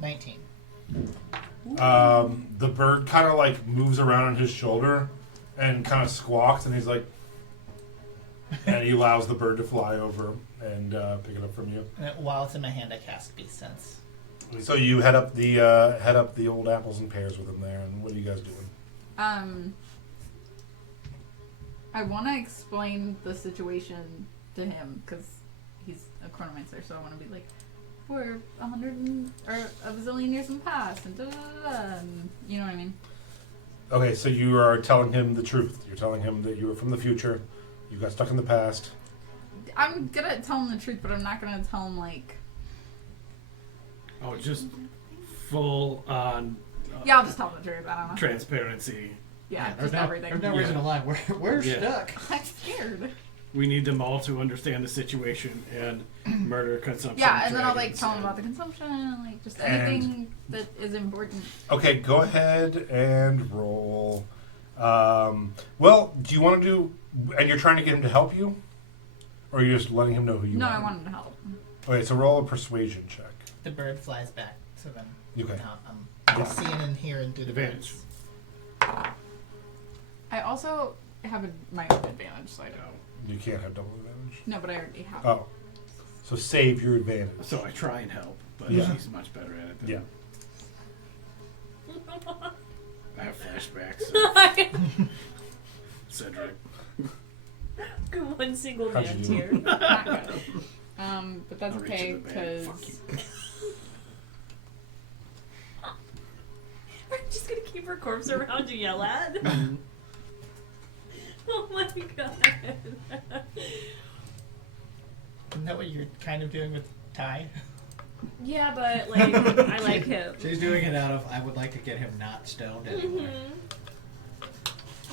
$19. The bird kind of like moves around on his shoulder and kind of squawks, and he's like, and he allows the bird to fly over and pick it up from you. And while it's in my hand, I cast Beast Sense. So you head up the old apples and pears with him there, and what are you guys doing? I want to explain the situation to him because he's a chronomancer, so I want to be like, we're 100 or a bazillion years in the past, and da da da da, and you know what I mean. Okay, so you are telling him the truth. You're telling him that you were from the future. You got stuck in the past. I'm gonna tell him the truth, but I'm not gonna tell him like. Oh, just full on. Yeah, I'll just tell him the truth. I don't know. Transparency. Yeah, There's just no, everything. There's no reason to lie. We're Yeah. stuck. I'm scared. We need them all to understand the situation and murder, consumption. Yeah, and then I'll like dragons, tell him and- about the consumption, and like just And- anything that is important. Okay, go ahead and roll. Well, do you want to do... And you're trying to get him to help you? Or you're just letting him know who you No, are? I want him to help. Okay, so roll a persuasion check. The bird flies back, so then Okay. now I'm seeing and hearing through the Advantage. birds. I also have my own advantage, so I don't. You can't have double advantage. No, but I already have. Oh. So save your advantage. So I try and help, but Yeah. she's much better at it than Yeah. I have flashbacks. Cedric. One single How'd man you do? tear. Not good. But that's I'll reach okay in the bag. because Fuck you. We're just gonna keep her corpse around to yell at. Oh my god. Isn't that what you're kind of doing with Ty? Yeah, but like I like him. She's doing it out of, I would like to get him not stoned anymore.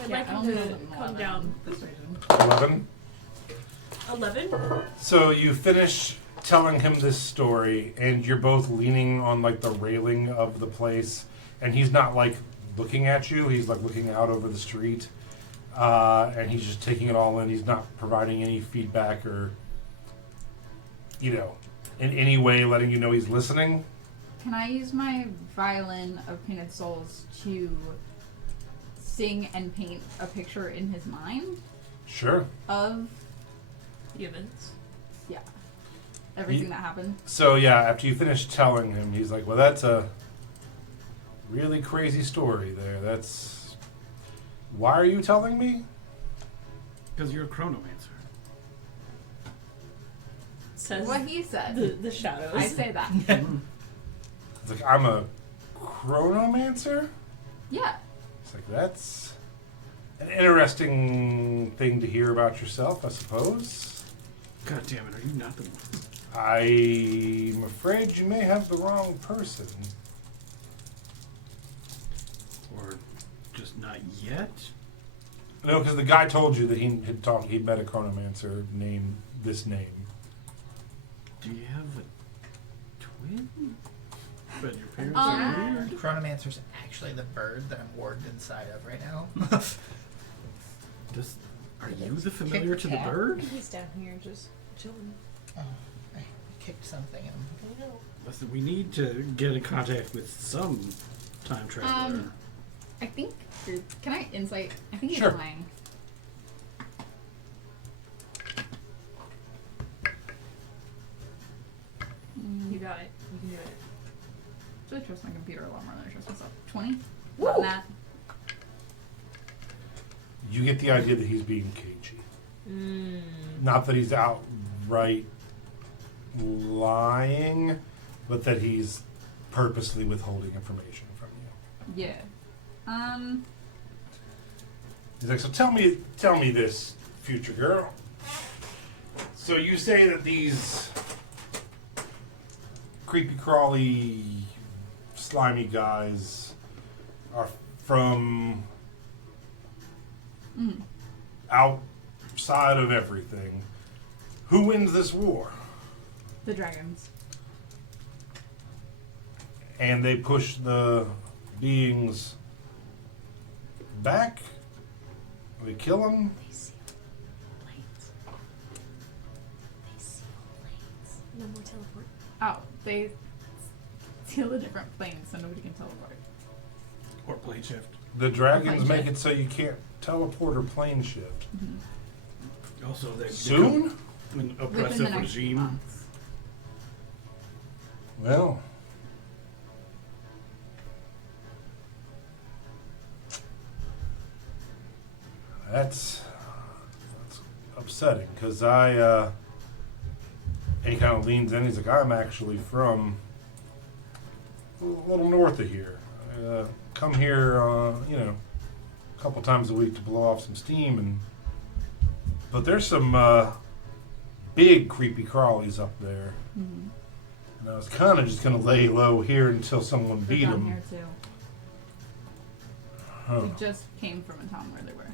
I'd yeah, like I him only to have an come 11 down. persuasion. 11. 11? So you finish telling him this story, and you're both leaning on like the railing of the place, and he's not like looking at you. He's like looking out over the street, and he's just taking it all in. He's not providing any feedback or, you know, in any way letting you know he's listening. Can I use my violin of painted souls to sing and paint a picture in his mind Sure. of Humans. everything that happened? So yeah, after you finish telling him, he's like, "Well, that's a really crazy story there. That's why are you telling me?" Because you're a chronomancer. Says What he said. the shadows. I say that. It's like, "I'm a chronomancer." Yeah. It's like, that's an interesting thing to hear about yourself, I suppose. God damn it, are you not the one? I'm afraid you may have the wrong person. Or just not yet? No, because the guy told you that he'd met a chronomancer named this name. Do you have a twin? But your parents Um, are weird. Chronomancer's actually the bird that I'm warped inside of right now. Are you the familiar to the cat. bird? He's down here just chilling. Oh, I kicked something and I'm like, Listen, we need to get in contact with some time traveler. I think. Can I insight? I think he's Sure. lying. You got it. You can do it. I really trust my computer a lot more than I trust myself. 20? Woo! On that. You get the idea that he's being cagey. Not that he's outright lying, but that he's purposely withholding information from you. Yeah. He's like, so tell me this, future girl. So you say that these creepy crawly, slimy guys are from outside of everything. Who wins this war? The dragons. And they push the beings back? They kill them? They seal lanes. They seal lanes. No more teleport. Oh, they steal a different plane so nobody can teleport. Or plane shift. The dragons Plane make shift. it so you can't teleport or plane shift. Also, they Soon? become an Within the oppressive next regime. months. Well, that's upsetting because I And he kind of leans in. He's like, I'm actually from a little north of here. Come here, a couple times a week to blow off some steam. But there's some big creepy crawlies up there. Mm-hmm. And I was kind of just going to lay low here until someone They're beat down them. here too. Huh. We just came from a town where they were.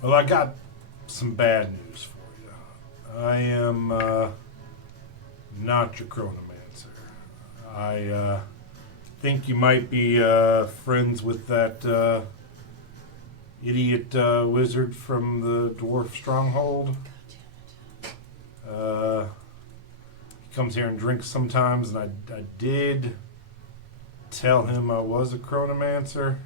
Well, I got some bad news for you. I am not your chronomancer. I think you might be friends with that idiot wizard from the dwarf stronghold. He comes here and drinks sometimes, and I did tell him I was a chronomancer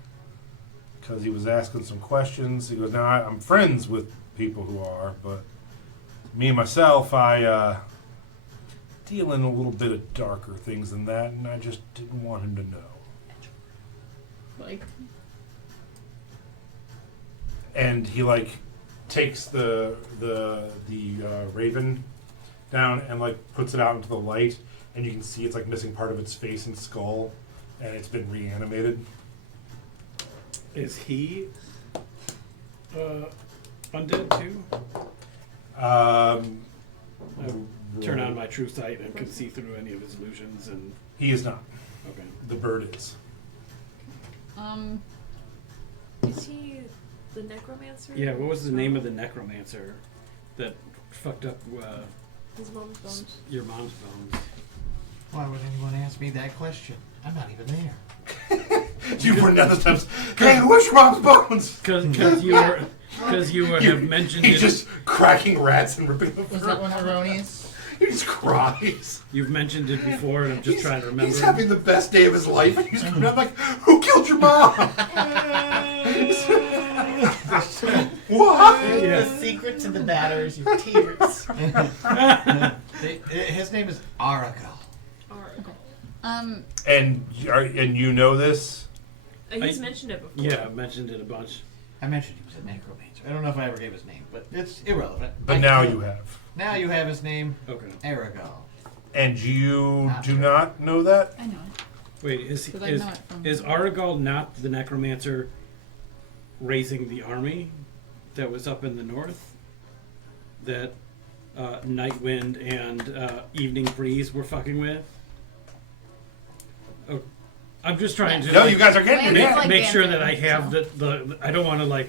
because he was asking some questions. He goes, now I'm friends with people who are, but me and myself, I deal in a little bit of darker things than that, and I just didn't want him to know. Like, And he takes the raven down and puts it out into the light, and you can see it's missing part of its face and skull, and it's been reanimated. Is he undead too? Turn on my true sight and can see through any of his illusions and. He is not. Okay. The bird is. Is he the necromancer? Yeah. What was the name of the necromancer that fucked up His mom's bones. your mom's bones? Why would anyone ask me that question? I'm not even there. You run down the steps. Hey, where's your mom's bones? Because you have mentioned He's it. just cracking rats and ripping them. Was that one of Roni's? He just cries. You've mentioned it before, and I'm just trying to remember. He's having the best day of his life, and he's coming out who killed your mom? What? Yeah. The secret to the matter is your tears. His name is Aragal. And you know this? He's mentioned it before. Yeah, I've mentioned it a bunch. I mentioned he was a necromancer. I don't know if I ever gave his name, but it's irrelevant. But now you have. Now you have his name, Okay. Aragal. And you Not do sure. not know that? I know. Wait, is 'Cause I know it from- Aragal not the necromancer raising the army that was up in the north? That Nightwind and Evening Breeze were fucking with? Oh, I'm just trying to No, you guys are getting Land it. is make, like make sure that dancing, I have so. the I don't want to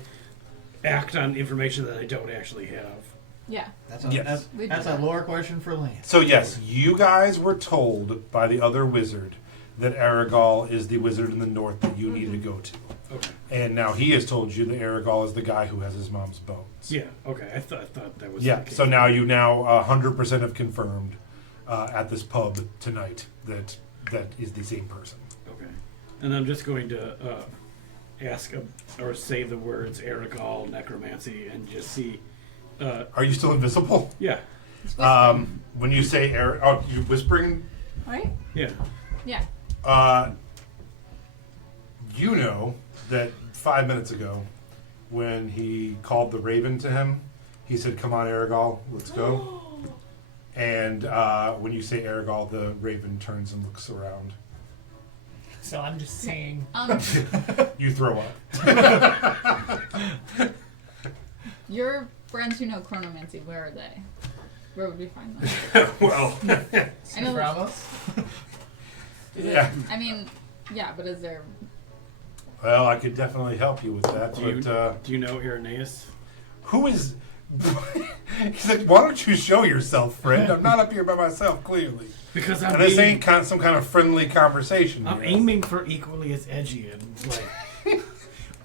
act on information that I don't actually have. Yeah. That's a, Yes. We do that's a that. lore question for Lance. So yes, you guys were told by the other wizard that Aragal is the wizard in the north that you need to go to. Okay. And now he has told you that Aragal is the guy who has his mom's bones. Yeah. Okay. I thought that was. Yeah, the case. so now you 100% have confirmed at this pub tonight that is the same person. Okay. And I'm just going to ask or say the words Aragal necromancy and just see. Are you still invisible? Yeah. It's whispering, When you say you're whispering. right? Yeah. Yeah. You know that 5 minutes ago, when he called the raven to him, he said, "Come on, Aragal, let's go." And when you say Aragal, the raven turns and looks around. So I'm just saying. You throw up. Your friends who know chronomancy, where are they? Where would we find them? Well, I know. Ramos? yeah. I mean, yeah, but is there? Well, I could definitely help you with that, but Do you know Irenaeus? who is? He's like, "Why don't you show yourself, friend? I'm not up here by myself, clearly." Because And this ain't some kind of friendly conversation. I'm here. aiming for equally as edgy and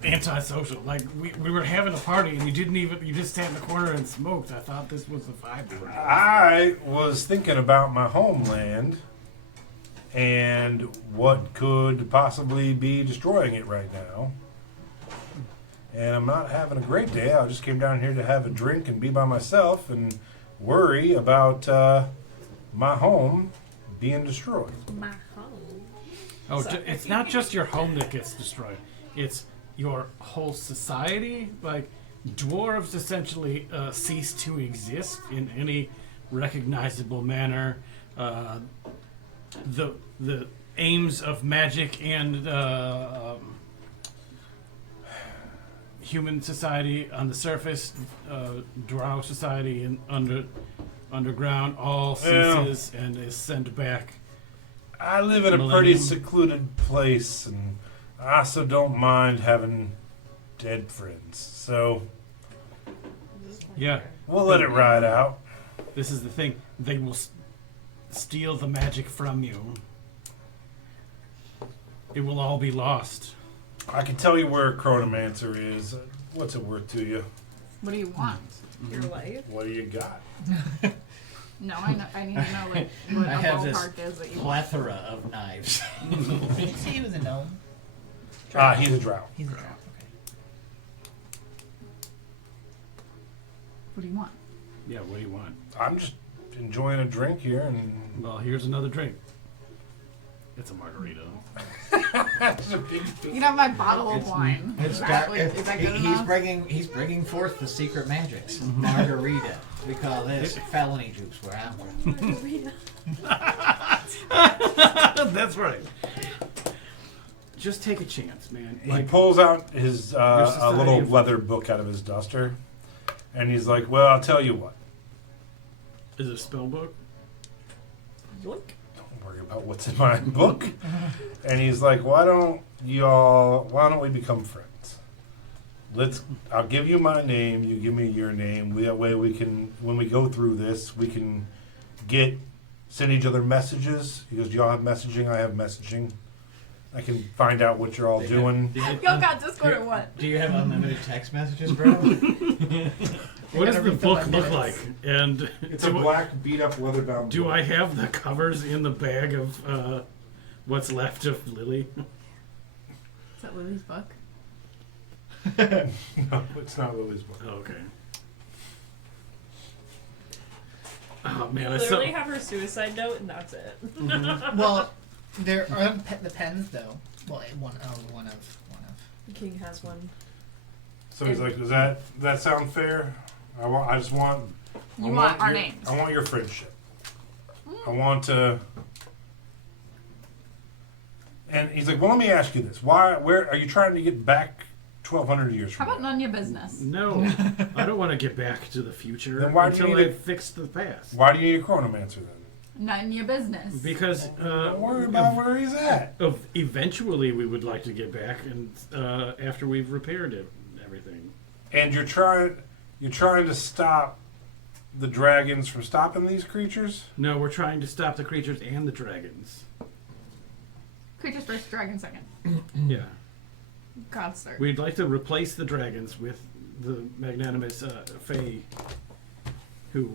antisocial. We were having a party and you just sat in the corner and smoked. I thought this was the vibe we were having. I was thinking about my homeland and what could possibly be destroying it right now. And I'm not having a great day. I just came down here to have a drink and be by myself and worry about my home being destroyed. My home. Oh, it's not just your home that gets destroyed. It's your whole society. Dwarves essentially cease to exist in any recognizable manner. The aims of magic and human society on the surface, drow society and underground, all ceases and is sent back. I live in a pretty secluded place, and I also don't mind having dead friends. So Yeah, we'll let it ride out. this is the thing. They will steal the magic from you. It will all be lost. I can tell you where a chronomancer is. What's it worth to you? What do you want? Your life. What do you got? No, I need to know like what I a have this ballpark is that you want. plethora of knives. Did you say he was a gnome? He's a drow. He's a drow. Okay. What do you want? Yeah, what do you want? I'm just enjoying a drink here, and Well, here's another drink. It's a margarita. You can have my bottle of wine. It's Is that, dark. like, is that good He's enough? bringing forth the secret magics. Margarita. We call this felony juice where I'm from. Margarita. That's right. Just take a chance, man. he pulls out his a society little of- leather book out of his duster, and he's like, "Well, I'll tell you what. Is it a spell book? Yoink. Don't worry about what's in my book." And he's like, Why don't we become friends? I'll give you my name, you give me your name. That way we can, when we go through this, we can send each other messages. He goes, y'all have messaging, I have messaging. I can find out what you're all doing. Y'all got Discord or what? Do you have unlimited text messages, bro? What does the book look like? And It's a black, beat-up, leather-bound do book. I have the covers in the bag of what's left of Lily? Is that Lily's book? No, it's not Lily's book. Oh, okay. Oh man, Literally have her suicide note, and that's it. Well, there are the pens though. Well, one of. The king has one. So he's like, does that sound fair? I just want... You want our your, names. I want your friendship. I want to... And he's like, well, let me ask you this. Where are you trying to get back 1,200 years How from about none of your business? No, I don't want to get back to the future Then why do you until need I a- fix the past. Why do you need a chronomancer then? None of your business. Because Don't worry about where he's at. eventually we would like to get back, and after we've repaired it, and everything. And you're trying to stop the dragons from stopping these creatures? No, we're trying to stop the creatures and the dragons. Creatures first, dragon second. Yeah. God, sir. We'd like to replace the dragons with the magnanimous Fae, who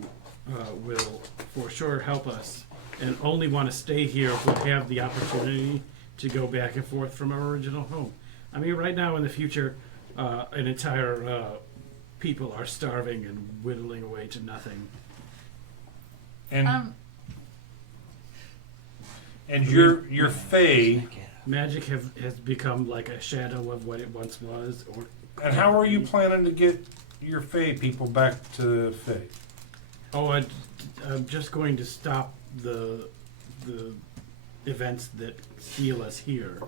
will for sure help us, and only want to stay here if we have the opportunity to go back and forth from our original home. I mean, right now in the future, an entire people are starving and whittling away to nothing. And and your Fae. Magic has become like a shadow of what it once was. And how are you planning to get your Fae people back to Fae? Oh, I'm just going to stop the events that steal us here.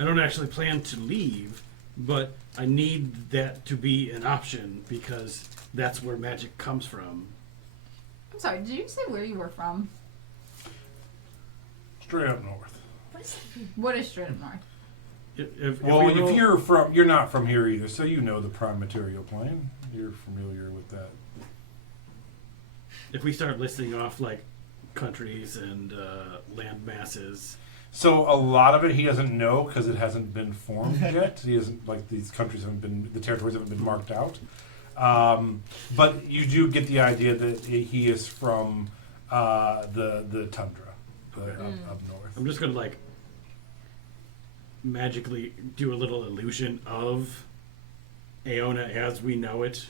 I don't actually plan to leave, but I need that to be an option because that's where magic comes from. I'm sorry, did you say where you were from? Straight up north. What is straight up north? If You're not from here either, so you know the prime material plane. You're familiar with that. If we start listing off like countries and land masses, So a lot of it he doesn't know because it hasn't been formed yet. He hasn't these countries haven't been, the territories haven't been marked out. But you do get the idea that he is from the tundra up north. I'm just gonna like magically do a little illusion of Aona as we know it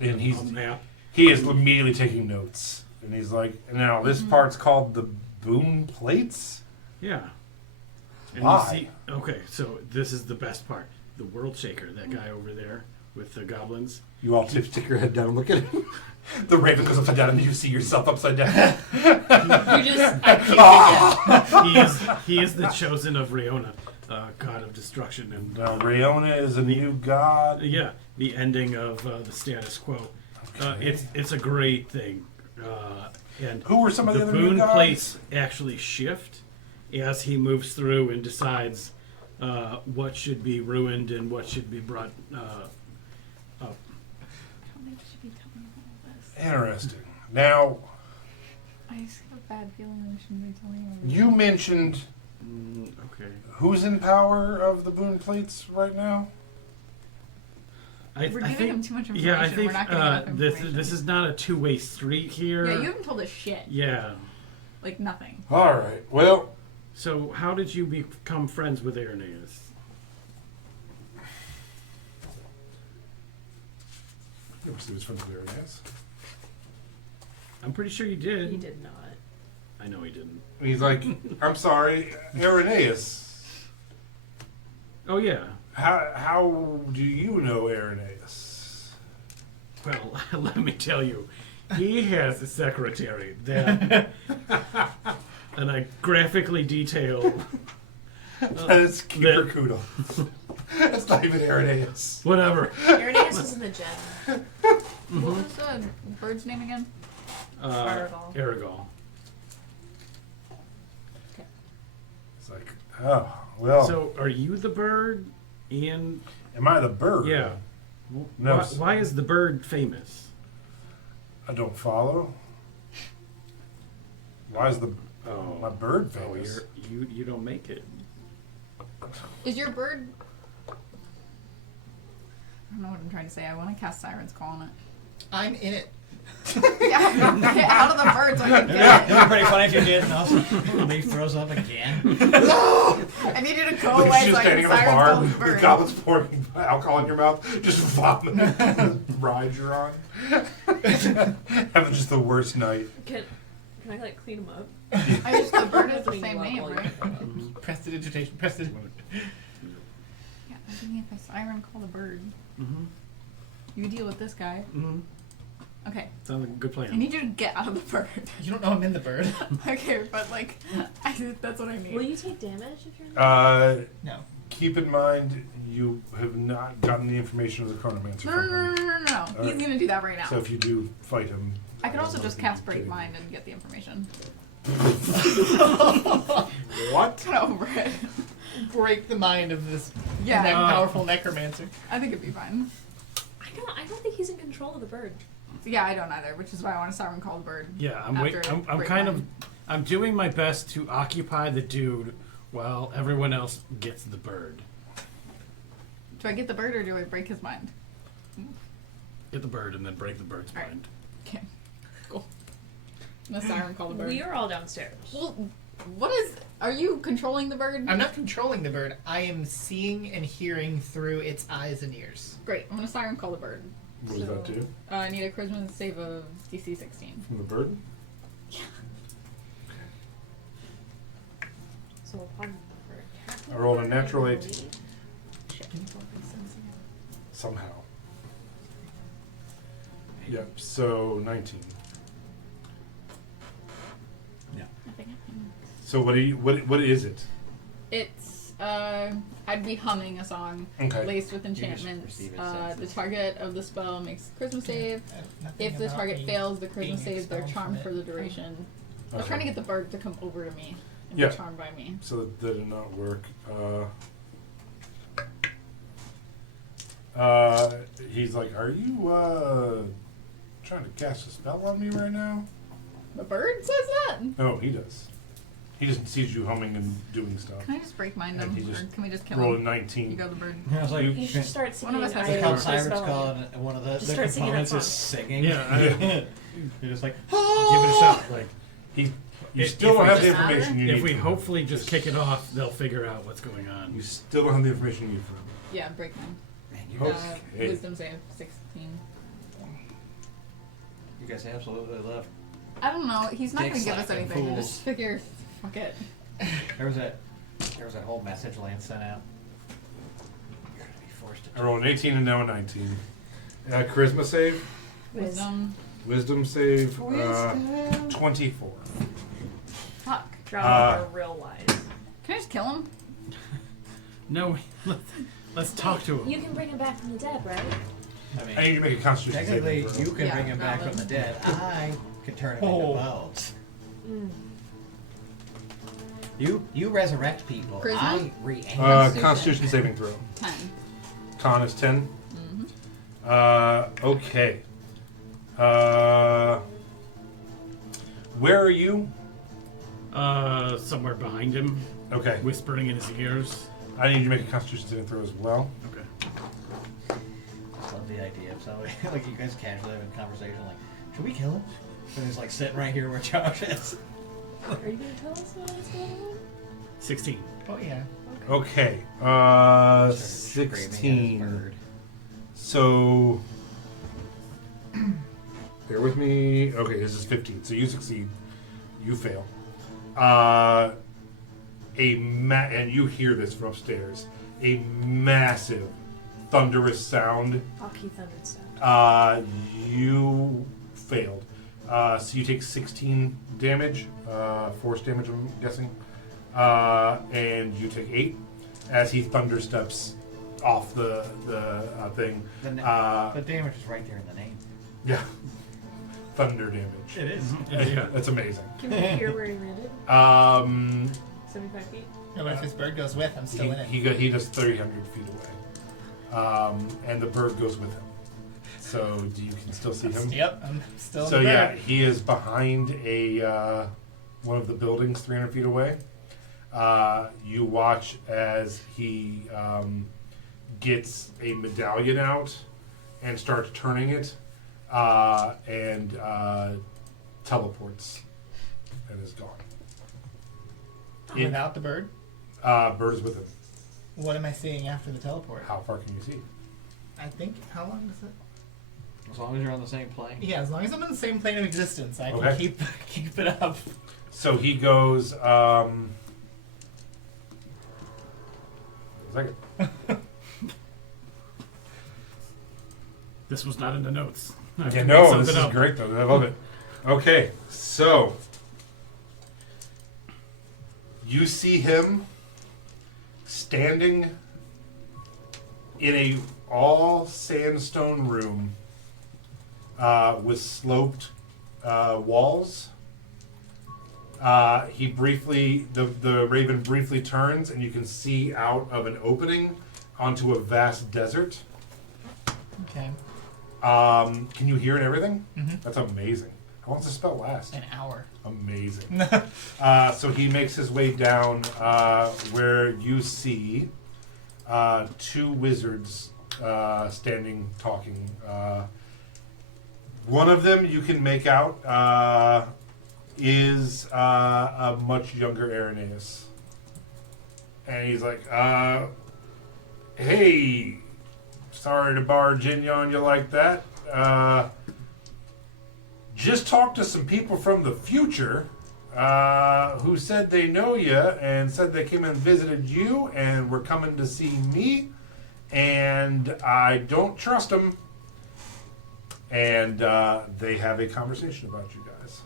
And on he's the map. he is immediately taking notes, and he's like, "Now this part's called the boon plates." Yeah. And Why? you see, okay, so this is the best part. The world shaker, that guy over there, with the goblins. You all stick your head down and look at him. The raven goes upside down and you see yourself upside down. You just He is the chosen of Riona, god of destruction, and Now, Rayona is a new god. yeah, the ending of the status quo. Okay. It's a great thing, and Who were some of the other new boon gods? plates actually shift as he moves through and decides what should be ruined and what should be brought up. Somebody should be telling me all this. Interesting. Now, I just have a bad feeling that I shouldn't be telling you. you mentioned Okay. who's in power of the boon plates right now? I We're I giving think, him too much information. yeah, I We're think not getting enough this information. is not a two-way street here. Yeah, you haven't told us shit. Yeah. Like nothing. All right. Well, So how did you become friends with Irenaeus? it was friends with Irenaeus. I'm pretty sure you did. he did not. I know he didn't. He's like, I'm sorry, Irenaeus. Oh yeah. How do you know Irenaeus? Well, let me tell you, he has a secretary that, and I graphically detail That is Keeper Koodle. That's not even Irenaeus. whatever. Irenaeus is in the gem. What was the bird's name again? Aragal. Aragal. It's like, oh, well, So are you the bird? And am I the bird? yeah. No. Why is the bird famous? I don't follow. Why is Oh, my bird oh, famous? you don't make it. Is your bird? I don't know what I'm trying to say. I want to cast Siren's Call on it. I'm in it. Yeah, get out of the bird so I can It get would be pretty funny if you did, and also he throws up again. it. I need you to go Like away she's so I standing can in a Siren's bar Call the with bird. goblins pouring alcohol in your mouth, just vomit the ride you're on. Having just the worst night. Can I like clean him up? I just the bird is the Clean same you up name, while you- right? Prestidigitation. Yeah, I'm thinking if I Siren Call the bird, Mm-hmm. you deal with this guy. Mm-hmm. Okay, Sounds like a good I plan. need you to get out of the bird. You don't know I'm in the bird. Okay, but like, that's what I need. Will you take damage if you're in No. Keep in mind, you have not gotten the information of the chronomancer No, from no, no, him. no, no, no. All He's right. gonna do that right now. So if you do fight him, I could also don't just know if cast you Break can- Mind and get the information. What? Kind of over it. Break the mind of this Yeah, powerful necromancer. I think it'd be fine. I don't think he's in control of the bird. Yeah, I don't either, which is why I want to Siren Call the bird. Yeah, After I'm break kind of mind. I'm doing my best to occupy the dude while everyone else gets the bird. Do I get the bird or do I break his mind? Get the bird and then break the bird's All right. mind. Okay, cool. I'm gonna Siren Call the bird. We are all downstairs. Well, what is? Are you controlling the bird? I'm not controlling the bird. I am seeing and hearing through its eyes and ears. Great. I'm gonna Siren Call the bird. What does that do? I need a charisma save of DC 16. From the bird? So upon for I rolled a natural 8. Shit. Somehow. Yep, so 19. Nothing happened. So what is it? It's I'd be humming a song Okay. laced with just enchantments. receive it The senses. target of the spell makes a charisma save. Nothing If the about target me fails, the being charisma saves, they're expelled charmed from for it. the duration. I was Okay. trying to get the bird to come over to me and Yeah. be charmed by me. So that did not work. He's like, are you trying to cast a spell on me right now? The bird says that. No, he does. He just sees you humming and doing stuff. Can I just break mind And him, he just or can we just kill Roll a him? 19. You go the bird. I was like, You should start One singing. of us has I to called put a Siren's spell on Call, you. and one of Just the start singing components that is song. singing. Yeah, You're just like, give it a shot. Like You If- still if don't we have the just- information you need. if we from him. hopefully just kick it off, they'll figure out what's going on. You still don't have the information you need from him. Yeah, break mind. man, you Oh. guys, Okay. Wisdom save 16. you guys absolutely love. I don't know. He's not Dick going to give us slapping anything. I fools. just figure, fuck it. There was that whole message Lance sent out. You're gonna be forced I rolled an 18 and now a 19. Charisma save, Wisdom. wisdom save, Wisdom. 24. Fuck. Drow Uh, are real wise. Can I just kill him? No, let's talk to him. You can bring him back from the dead, right? I mean, I need to make a constitution technically, saving throw. you can Yeah, bring him back valid. from the dead. I can turn him Oh. into bones. Mm. You resurrect people. Charisma? I reanimate. Constitution saving throw. 10. Con is 10. Mm-hmm. Okay. Where are you? Somewhere behind him, Okay. whispering in his ears. I need you to make a constitution saving throw as well. Okay. I love the idea of somebody like you guys casually having a conversation like, should we kill him? And he's like sitting right here where Josh is. Are you gonna tell us what's going on? 16. Oh yeah. Okay. Started screaming at his 16. bird. So, bear with me. Okay, this is 15. So you succeed. You fail. And you hear this from upstairs. A massive, thunderous sound. Hockey thundered sound. You failed. So you take 16 damage, force damage, I'm guessing. And you take 8 as he thundersteps off the thing. The damage is right there in the name. Yeah. Thunder damage. It is. Yeah. That's amazing. Can we hear where he landed? 75 feet? No, but if his bird goes with, I'm still in it. He does 300 feet away. And the bird goes with him. So you can still see him. Yep, I'm still So in the yeah, bird. he is behind a one of the buildings 300 feet away. You watch as he gets a medallion out and starts turning it and teleports and is gone. Without the bird? Bird is with him. What am I seeing after the teleport? How far can you see? I think, how long is it? As long as you're on the same plane. Yeah, as long as I'm in the same plane of existence, I can Okay. keep it up. So he goes. Second. This was not in the notes. I have Yeah, to make no, this something is up. great though. I love it. Okay, so you see him standing in a all sandstone room with sloped walls. He briefly, the raven briefly turns, and you can see out of an opening onto a vast desert. Okay. Can you hear and everything? Mhm. That's amazing. How long's the spell last? An hour. Amazing. So he makes his way down where you see two wizards standing, talking. One of them you can make out is a much younger Irenaeus. And he's like, hey, sorry to barge in on you like that. Just talked to some people from the future who said they know you and said they came and visited you and were coming to see me. And I don't trust them. And they have a conversation about you guys.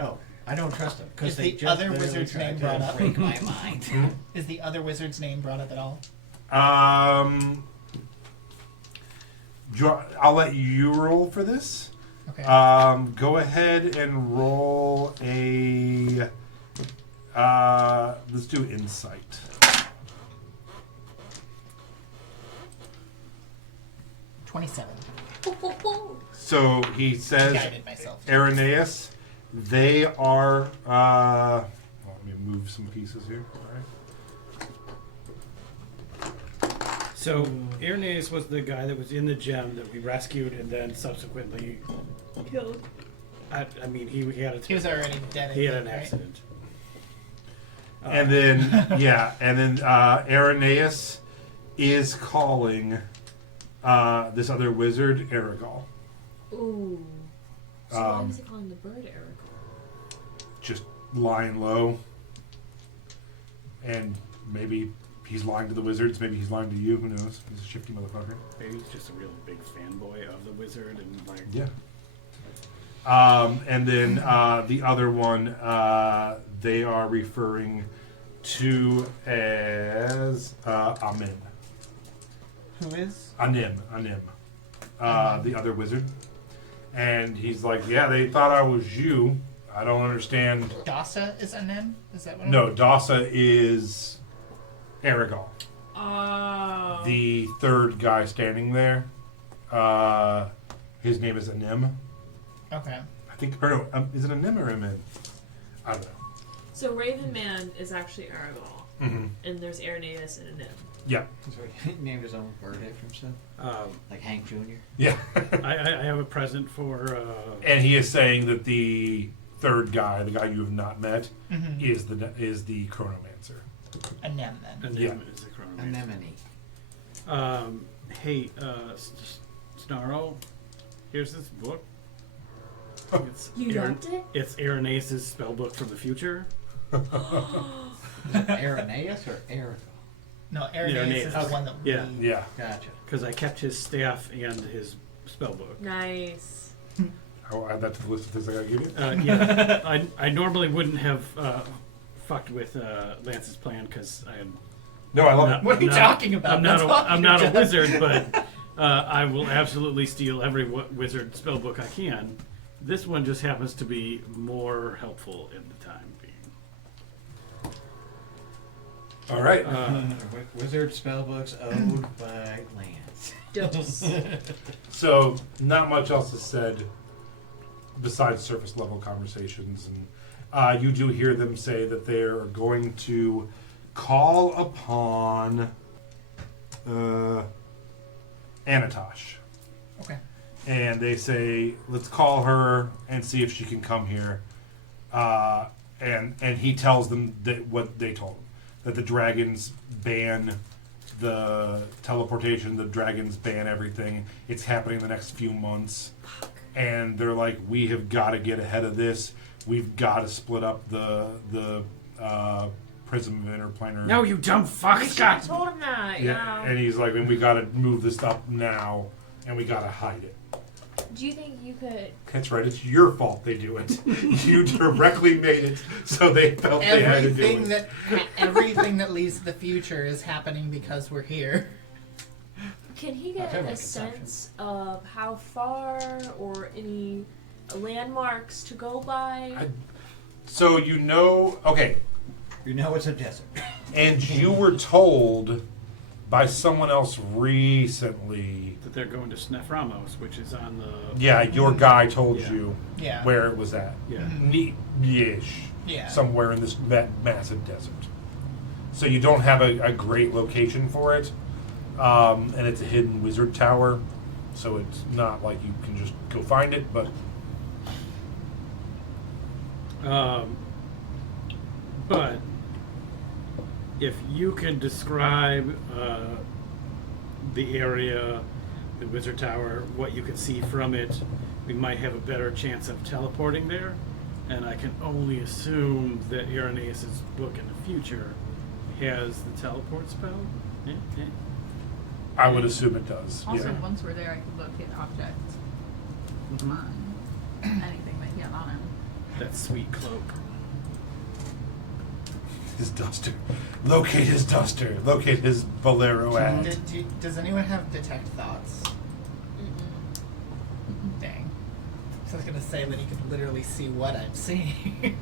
Oh, I don't trust them because Is they the just other literally wizard's tried name to brought up? break my mind. Is the other wizard's name brought up at all? I'll let you roll for this. Okay. Go ahead and roll a. Let's do insight. $27. So he says, Guided myself. Irenaeus, they are. Let me move some pieces here. All right. So, Irenaeus was the guy that was in the gem that we rescued and then subsequently, Killed. I mean, he had a He was already dead. I he had think, an right? accident. And then, yeah, and then Irenaeus is calling this other wizard Aragal. Ooh. So why was he calling the bird Eric? Just lying low and maybe he's lying to the wizards. Maybe he's lying to you. Who knows? He's a shifty motherfucker. Maybe he's just a real big fanboy of the wizard and like. Yeah. And then the other one they are referring to as Amin. Who is? Anim. The other wizard. And he's like, yeah, they thought I was you. I don't understand. Dasa is Anem? Is that what? No, Dasa is Aragol. Oh. The third guy standing there. His name is Anim. Okay. I think, or no, is it Anim or Amin? I don't know. So Raven Man is actually Aragol, Mm-hmm. and there's Arenatus and Anim. Yeah. So he named his own bird after himself, like Hank Jr. Yeah. I have a present for. And he is saying that the third guy, the guy you have not met, Mm-hmm. is the Chronomancer. Anem then. Anem Yeah. is the chronomancer. Anemone. Hey, Snarl, here's this book. It's You loved it? It's Arenace's spell book from the future. Irenaeus or Aragol? No, Arenaeus is the Arenaeus. one that Yeah. we... Yeah. Gotcha. Because I kept his staff and his spell book. Nice. I'll add that to the list of things I gotta give you. Yeah, I normally wouldn't have fucked with Lance's plan because I'm No, I love not- it. What are you not- talking about? I'm not, That's a, all I'm you're not a doing. wizard, but I will absolutely steal every wizard spell book I can. This one just happens to be more helpful in the time being. All right. Wizard spellbooks owed by Lance. Dose. So, not much else is said besides surface level conversations. And you do hear them say that they are going to call upon Anatosh. Okay. And they say, let's call her and see if she can come here. And he tells them that what they told him, that the dragons ban the teleportation, the dragons ban everything. It's happening the next few months. And they're like, we have got to get ahead of this. We've got to split up the prism of interplanar. No, you dumb fuck, I Scott! told him that. Yeah, Yeah. and he's like, and we got to move this up now, and we got to hide it. Do you think you could? That's right. It's your fault they do it. You directly made it, so they felt they had to do it. Everything that leads to the future is happening because we're here. Can he That's get my a consumption. sense of how far or any landmarks to go by? So you know, okay, You know it's a desert. and you were told by someone else recently. That they're going to Sneframos, which is on the. Yeah, your guy told Yeah. you Yeah. where it was at. Yeah. Neat-ish. Yeah. Somewhere in that massive desert. So you don't have a great location for it, and it's a hidden wizard tower, so it's not like you can just go find it. But But if you can describe the area, the wizard tower, what you can see from it, we might have a better chance of teleporting there. And I can only assume that Irenaeus' book in the future has the teleport spell. Eh, eh. I would assume it does. Also, Yeah. once we're there, I could locate objects on anything that he had on him. That sweet cloak. His duster. Locate his duster. Locate his bolero ad. Does anyone have detect thoughts? Dang. So I was gonna say that he could literally see what I'm seeing.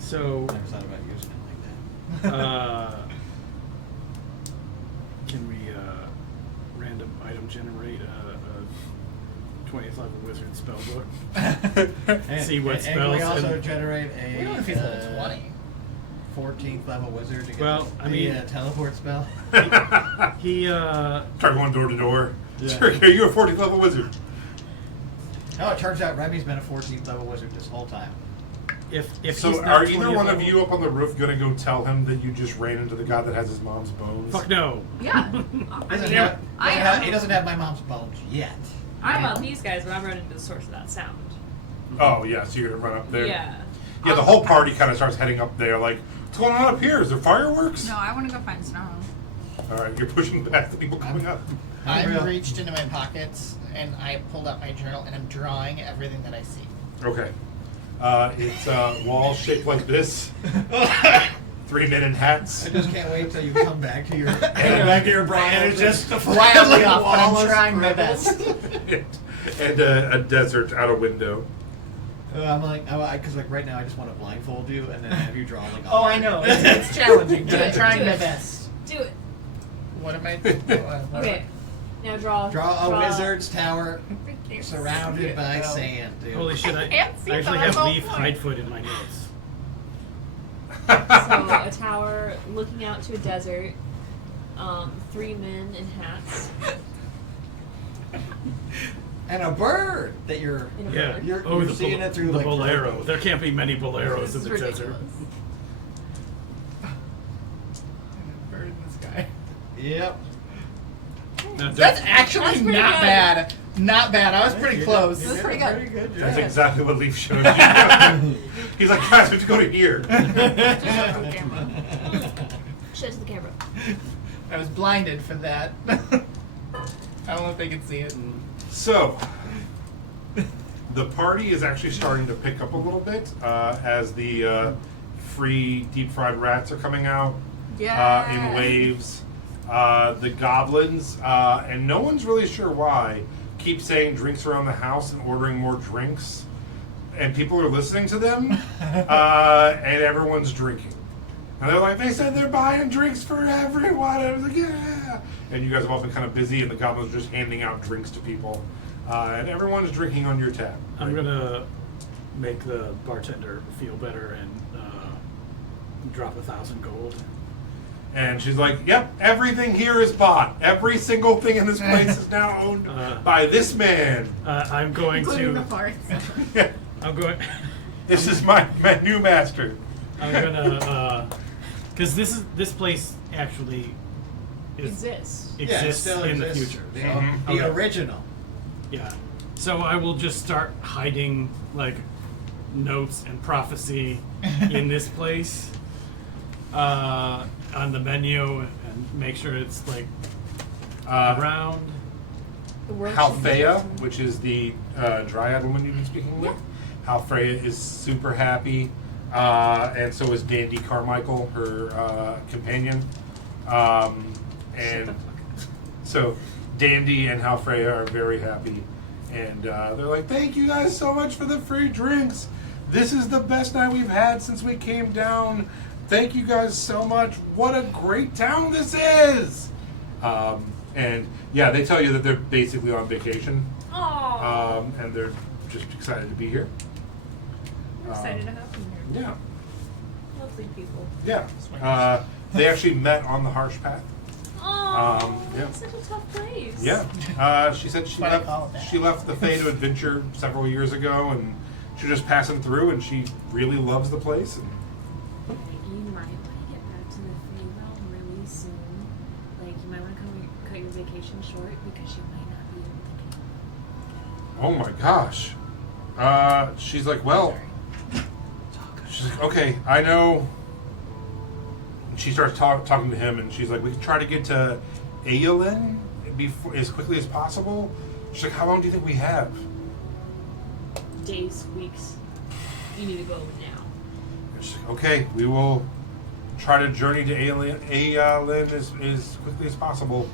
So, Never thought about using it like that. can we random item generate a 20th level wizard spell book? See what and can we spells also and- generate We don't know if he's level 20. 14th level wizard to get Well, I mean- the teleport spell? He Start going door to door. Yeah. Sure, you're a 40th level wizard. Oh, it turns out Remy's been a 14th level wizard this whole time. if he's So not are either 20th one of level- you up on the roof gonna go tell him that you just ran into the guy that has his mom's bones? Fuck no. Yeah. Doesn't mean, have- he doesn't have my mom's bones yet. I don't know about these guys, but I'm running to the source of that sound. Oh yeah, so you're gonna run up there. Yeah. Yeah, the whole party kind of starts heading up there, like What's going on up here? Is there fireworks? No, I want to go find Snow. All right, you're pushing back the people coming up. I've Real. reached into my pockets and I pulled out my journal and I'm drawing everything that I see. Okay. It's walls shaped like this. 3 men in hats. I just can't wait till you come back to your brain and it's just the Wildly like off, but I'm wall trying my scribbles. best. And a desert out a window. I'm like, because like right now I just want to blindfold you and then have you draw like. Oh, I know. It's challenging, but I'm trying Do my it. best. Do it. What am I? Okay. Now draw. Draw a wizard's tower surrounded by Oh. sand, dude. Holy shit! I can't see actually that, have I'm Leaf all Hidefoot in my notes. So a tower looking out to a desert. 3 men in hats. And a bird that you're. In a Yeah. bird. You're seeing it through the like bolero. There can't be many boleros This in is the ridiculous. desert. Bird in the sky. Yep. Now, That's don't- actually That's pretty not good. bad. Not bad. I was pretty close. That's pretty good. Pretty good. That's Yeah. exactly what Leaf showed you. He's like, guys, we have to go to here. Show it to the camera. I was blinded for that. I don't know if they can see it. So, the party is actually starting to pick up a little bit as the free deep fried rats are coming out in waves. The goblins, and no one's really sure why, keep saying drinks around the house and ordering more drinks. And people are listening to them, and everyone's drinking. And they're like, they said they're buying drinks for everyone. And I was like, yeah. And you guys have all been kind of busy, and the goblins are just handing out drinks to people. And everyone's drinking on your tab. I'm gonna make the bartender feel better and drop 1,000 gold. And she's like, yep, everything here is bought. Every single thing in this place is now owned by this man. I'm going Including the to. parts. I'm going. This is my new master. I'm gonna. Because this place actually Exists. Yeah, it exists still in the exists. future. The, Mhm. the Okay. original. Yeah. So I will just start hiding like notes and prophecy in this place on the menu and make sure it's like around. The world should be Halfea, different. which is the dryad woman you've been speaking with. Halfea is super happy, and so is Dandy Carmichael, her companion. And so Dandy and Halfreya are very happy, and they're like, "Thank you guys so much for the free drinks. This is the best night we've had since we came down. Thank you guys so much. What a great town this is!" And yeah, they tell you that they're basically on vacation, Aw. and they're just excited to be here. I'm excited to have them here. Yeah, Lovely people. yeah. They actually met on the Harsh Path. Oh, yeah. it's such a tough place. Yeah, she said What I call that. she left the Fey to Adventure several years ago, and she was just passing through, and she really loves the place. And You might want to get back to the free realm really soon. Like, you might want to cut your vacation short because you might not be able to oh my gosh, she's like, well, she's like, okay, I know. And she starts talking to him, and she's like, we can try to get to Aelin before as quickly as possible. She's like, how long do you think we have? Days, weeks. You need to go now. And she's like, okay, we will try to journey to Aelin as quickly as possible.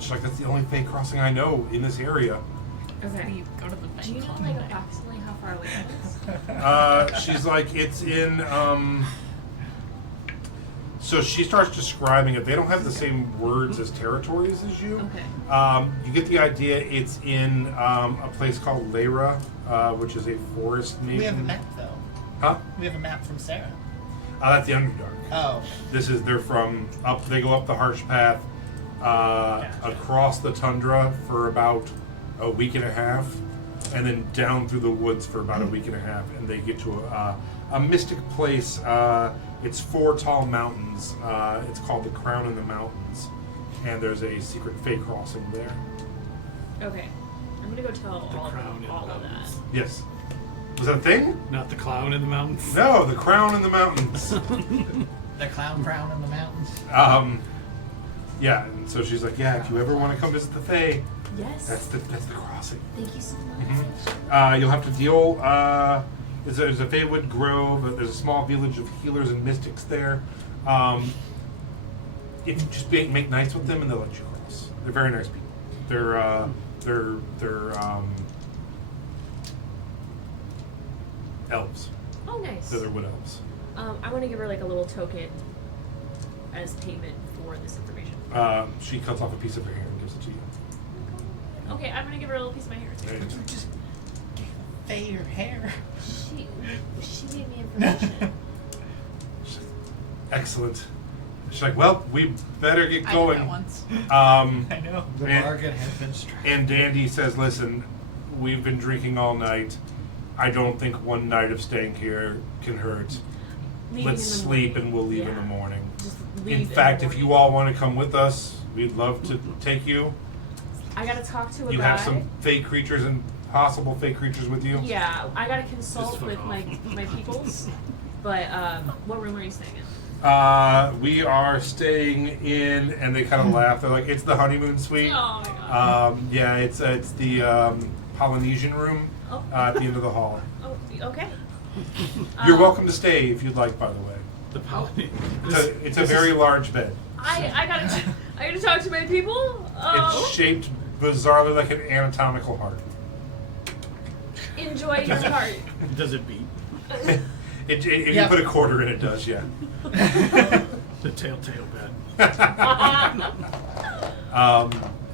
She's like, that's the only Fey crossing I know in this area. Okay. You go to the bank. Do you know, like, approximately how far away it is? She's like, it's in, so she starts describing it. They don't have the same words as territories as you. Okay. You get the idea. It's in a place called Leyra, which is a forest nation. We have a map though. Huh? We have a map from Sarah. That's the Underdark. Oh. They're from up, they go up the Harsh Path, across the tundra for about a week and a half, and then down through the woods for about a week and a half, and they get to a mystic place. It's 4 tall mountains. It's called the Crown in the Mountains, and there's a secret Fey crossing there. Okay. I'm gonna go tell The all crown in of the that. mountains. Yes. Was that a thing? Not the clown in the mountains. No, the crown in the mountains. The clown crown in the mountains. Yeah, and so she's like, yeah, if you ever want to come visit the Fae, Yes. that's the crossing. Thank you so much. You'll have to deal. There's a Feywood Grove. There's a small village of healers and mystics there. If you just make nice with them, and they'll let you cross. They're very nice people. They're elves. Oh, nice. They're wood elves. I want to give her like a little token as payment for this information. She cuts off a piece of her hair and gives it to you. Okay, I'm gonna give her a little piece of my hair. There you go. Just fade your hair. She gave me information. Excellent. She's like, well, we better get I did going. that once. I know. The And- bargain has been struck. And Dandy says, listen, we've been drinking all night. I don't think one night of staying here can hurt. Leaving Let's in the sleep morning. and we'll leave in Yeah. the morning. Just In leave fact, the if you morning. all want to come with us, we'd love to take you. I gotta talk to a You guy. have some fake creatures and possible fake creatures with you. Yeah, I gotta Just consult fuck with off. my peoples. But what room are you staying in? We are staying in, and they kind of laugh. They're like, it's the honeymoon suite. Oh my god. Yeah, it's the Polynesian room Oh. at the end of the hall. Oh, okay. You're welcome to stay if you'd like, by the way. The poly. It's a very large bed. I gotta talk to my people. It's shaped bizarrely like an anatomical heart. Enjoy your heart. Does it beat? If Yeah. you put a quarter in, it does, yeah. The telltale bed.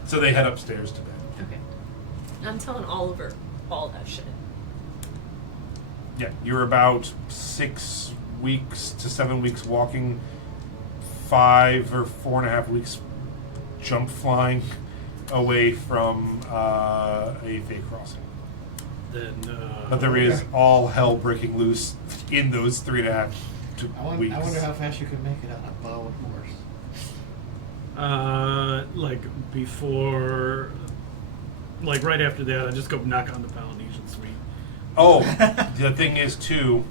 So they head upstairs to bed. Okay. I'm telling Oliver all that shit. Yeah, you're about 6 weeks to 7 weeks walking, 5 or 4.5 weeks jump flying away from a Fey crossing. Then. But there is all hell breaking loose in those 3.5 weeks. I wonder how fast you could make it on a bow horse. Like before, like right after that, I just go knock on the Polynesian suite. Oh, the thing is too.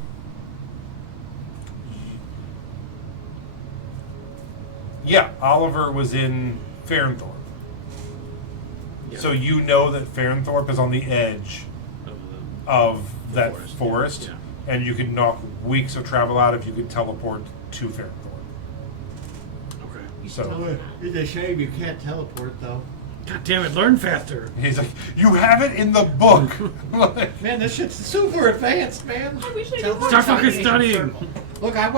Yeah, Oliver was in Farrenthorpe. Yeah. So you know that Farrenthorpe is on the edge of that forest, Yeah. and you could knock weeks of travel out if you could teleport to Farrenthorpe. Okay. So It's a shame you can't teleport though. God damn it! Learn faster. he's like, you have it in the book. Man, this shit's super advanced, man. I wish I Tell- knew more. Start fucking Teleportation studying. circle. Look, I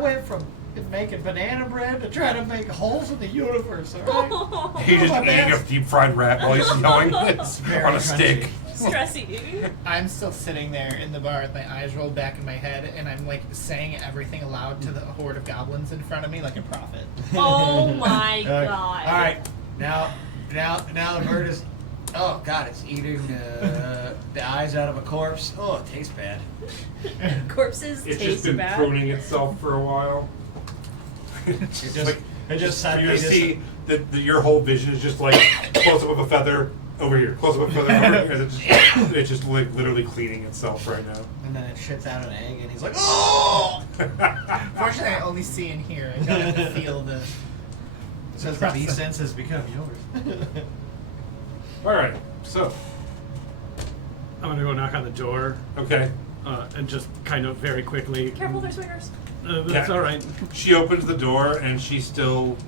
went from making banana bread to trying to make holes in the universe. All right. He's just my eating a best. deep fried rat while he's yelling Very on a stick. Stress eating. I'm still sitting there in the bar with my eyes rolled back in my head, and I'm like saying everything aloud to the horde of goblins in front of me like a prophet. Oh my god. All right, now the bird is. Oh God, it's eating the eyes out of a corpse. Oh, it tastes bad. Corpses It's just taste been bad. pruning itself for a while. It just you just see that your whole vision is just like close up of a feather over here, close up of a feather over here. It's just like literally cleaning itself right now. and then it shits out an egg, and he's like, oh. Fortunately, I only see and hear. I don't have to feel the. Says that these senses become yours. All right, so I'm gonna go knock on the door okay, and just kind of very quickly. Careful, there's swingers. That's Yeah. all right. she opens the door and she's still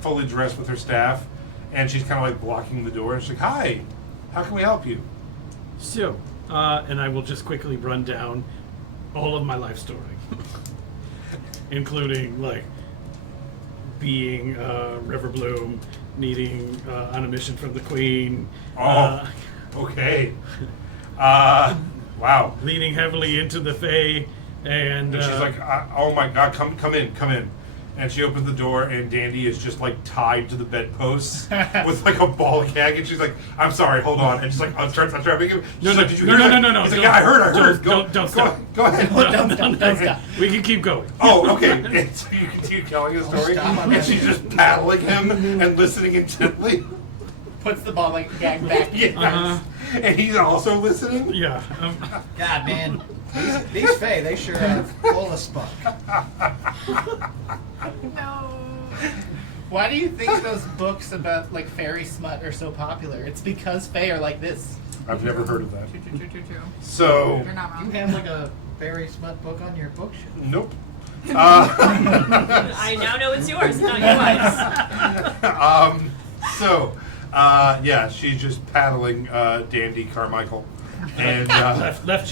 fully dressed with her staff, and she's kind of like blocking the door. And she's like, "Hi, how can we help you?" So, and I will just quickly run down all of my life story, including like being River Bloom, needing on a mission from the Queen. Oh, okay. Wow. Leaning heavily into the Fae, and And she's like, "Oh my God, come in!" And she opens the door, and Dandy is just like tied to the bedposts with like a ball gag, and she's like, "I'm sorry, hold on." And she's like, I'm trying to make him. No, She's no, like, "Did you no, hear no, that?" no, no, He's like, don't- "Yeah, I heard. don't stop. Go ahead. don't stop. We can keep going. Oh, okay. And so you continue telling the story, stop on and that. she's just paddling him and listening intently. Puts the ball like gag back. Yeah. And he's also listening? Yeah. God, man. These Fae, they sure are full of spunk. No. Why do you think those books about like fairy smut are so popular? It's because Fae are like this. I've never heard of that. True. So, You're not You wrong. have like a fairy smut book on your bookshelf. nope. I now know it's yours, not your wife's. Yeah, she's just paddling Dandy Carmichael. And left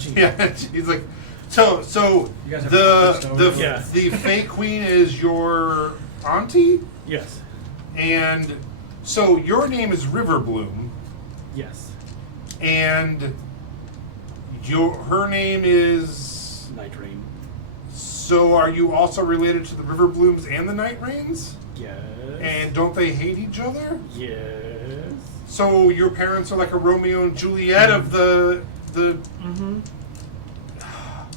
cheek. yeah, she's like, so You guys have the breakfast the over? Yeah. the Fae Queen is your auntie, Yes. and so your name is Riverbloom, Yes. and her name is. Night Rain. So are you also related to the Riverblooms and the Night Rains? Yes. And don't they hate each other? Yes. So your parents are like a Romeo and Juliet of the Mm-hmm.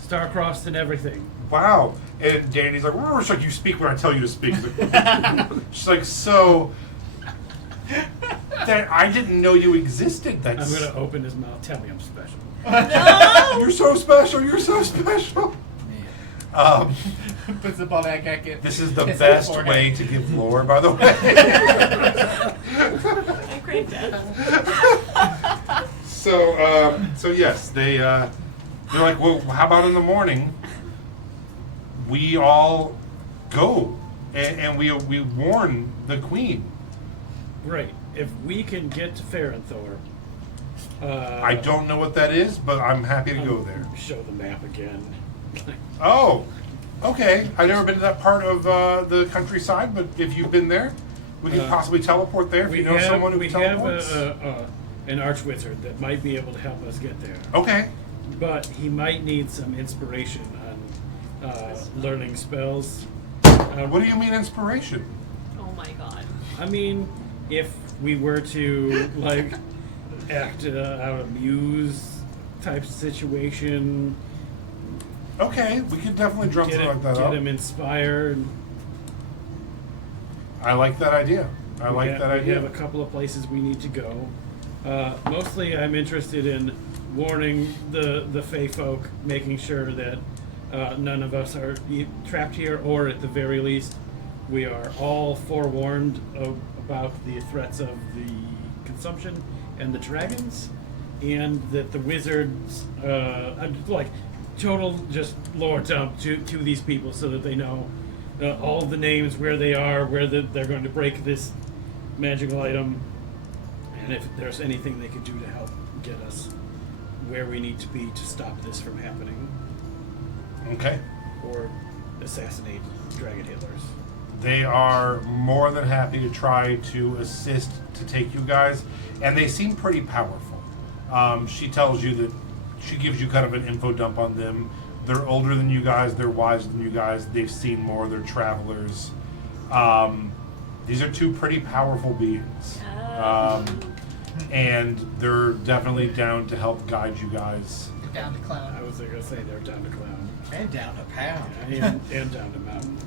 Star-crossed and everything. wow. And Danny's like, she's like, you speak when I tell you to speak. She's like, so that I didn't know you existed. I'm That's gonna open his mouth. Tell me I'm special. No! you're so special. You're so special. Puts up all that jacket. This is the His best forehead. way to give lore, by the way. I crave death. So yes, they're like, well, how about in the morning? We all go and we warn the queen. Right. If we can get to Farenthor, I don't know what that is, but I'm happy to go there. Show the map again. Oh, okay. I've never been to that part of the countryside, but if you've been there, we can possibly teleport there if we you know have, someone who we teleports. have an archwizard that might be able to help us get there. Okay. But he might need some inspiration on learning spells. What do you mean inspiration? Oh my god. I mean, if we were to like act out a muse type situation, Okay, we could definitely drum get, something like that get up. him inspired. I like that idea. I like that We idea. have a couple of places we need to go. Mostly, I'm interested in warning the Fey folk, making sure that none of us are trapped here, or at the very least, we are all forewarned about the threats of the consumption and the dragons, and that the wizards, like, total just lore dump to these people so that they know all the names, where they are, where they're going to break this magical item, and if there's anything they can do to help get us where we need to be to stop this from happening, Okay. or assassinate dragon healers. They are more than happy to try to assist to take you guys, and they seem pretty powerful. She tells you that she gives you kind of an info dump on them. They're older than you guys. They're wiser than you guys. They've seen more. They're travelers. These are two pretty powerful beings. And they're definitely down to help guide you guys. Down to I clown. was going to say they're down to clown. And down to pound. And down to mountain.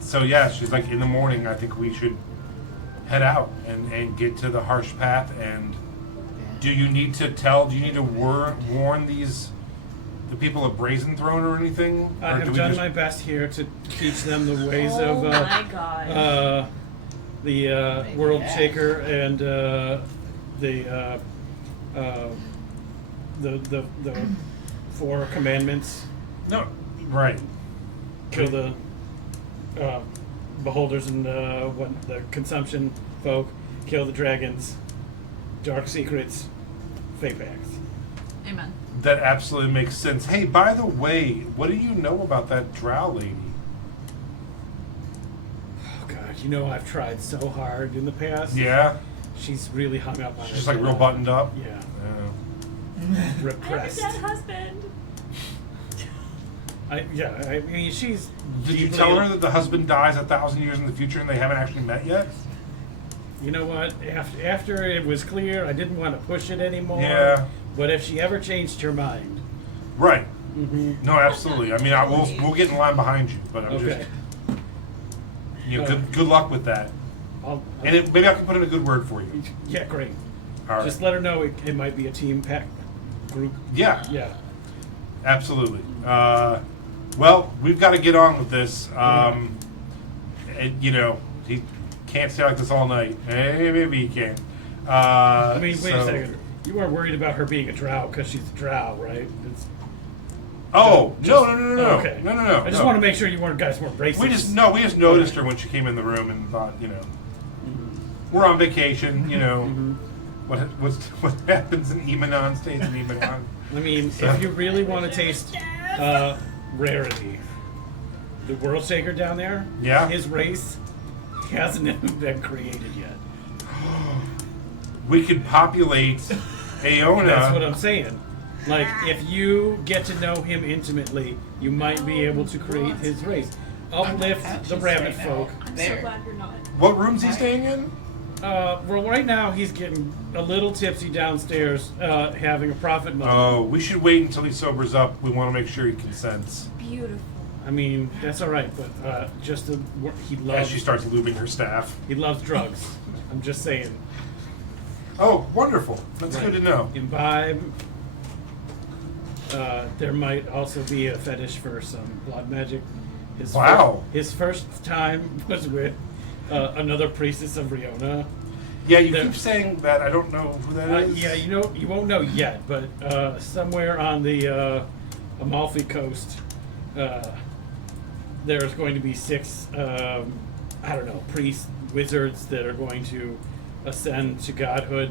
So yeah, she's like, in the morning, I think we should head out and get to the harsh path. And do you need to warn the people of Brazen Throne or anything? I Or have do we done just- my best here to teach them the ways Oh of my god. the World Shaker and the Four Commandments. No, right. Kill the beholders and the consumption folk. Kill the dragons. Dark secrets. Fey pacts. Amen. That absolutely makes sense. Hey, by the way, what do you know about that drow lady? Oh god, you know I've tried so hard in the past. Yeah, She's really hung up on she's her just like real dad. buttoned up. Yeah. Yeah. I have a Repressed. dead husband. I mean, she's. Did you deeply- tell her that the husband dies 1,000 years in the future and they haven't actually met yet? You know what? After it was clear, I didn't want to push it anymore. Yeah. But if she ever changed her mind, Right. No, absolutely. I mean, we'll get in line behind you, but I'm okay. just, good luck with that. Maybe I can put in a good word for you. Yeah, great. All right. Just let her know it might be a team pack group. Yeah. Yeah. Absolutely. Well, we've got to get on with this. He can't stay like this all night. Hey, maybe he can. I mean, wait a second. You weren't worried about her being a drow because she's a drow, right? Oh, Just- no. Okay. No. I just want to make sure you guys weren't racist. We just noticed her when she came in the room and thought, we're on vacation, what happens in Emanon stays in Emanon. I mean, if you really want to taste rarity, the World Shaker down there, Yeah? his race hasn't even been created yet. We could populate Aona. That's what I'm saying. Like, if you get to know him intimately, you might be able to create his race. Uplift the rabbit folk. I'm There. so glad you're not. What room's he staying in? Well, right now he's getting a little tipsy downstairs, having a profit moment. Oh, we should wait until he sobers up. We want to make sure he consents. Beautiful. I mean, that's all right, but he As loves she starts lubing her staff. he loves drugs. I'm just saying. Oh, wonderful. That's good to know. Imbibe. There might also be a fetish for some blood magic. Wow. His first time was with another priestess of Riona. Yeah, you There- keep saying that. I don't know who that is. Yeah, you won't know yet, but somewhere on the Amalfi coast, there's going to be 6, priests, wizards that are going to ascend to godhood,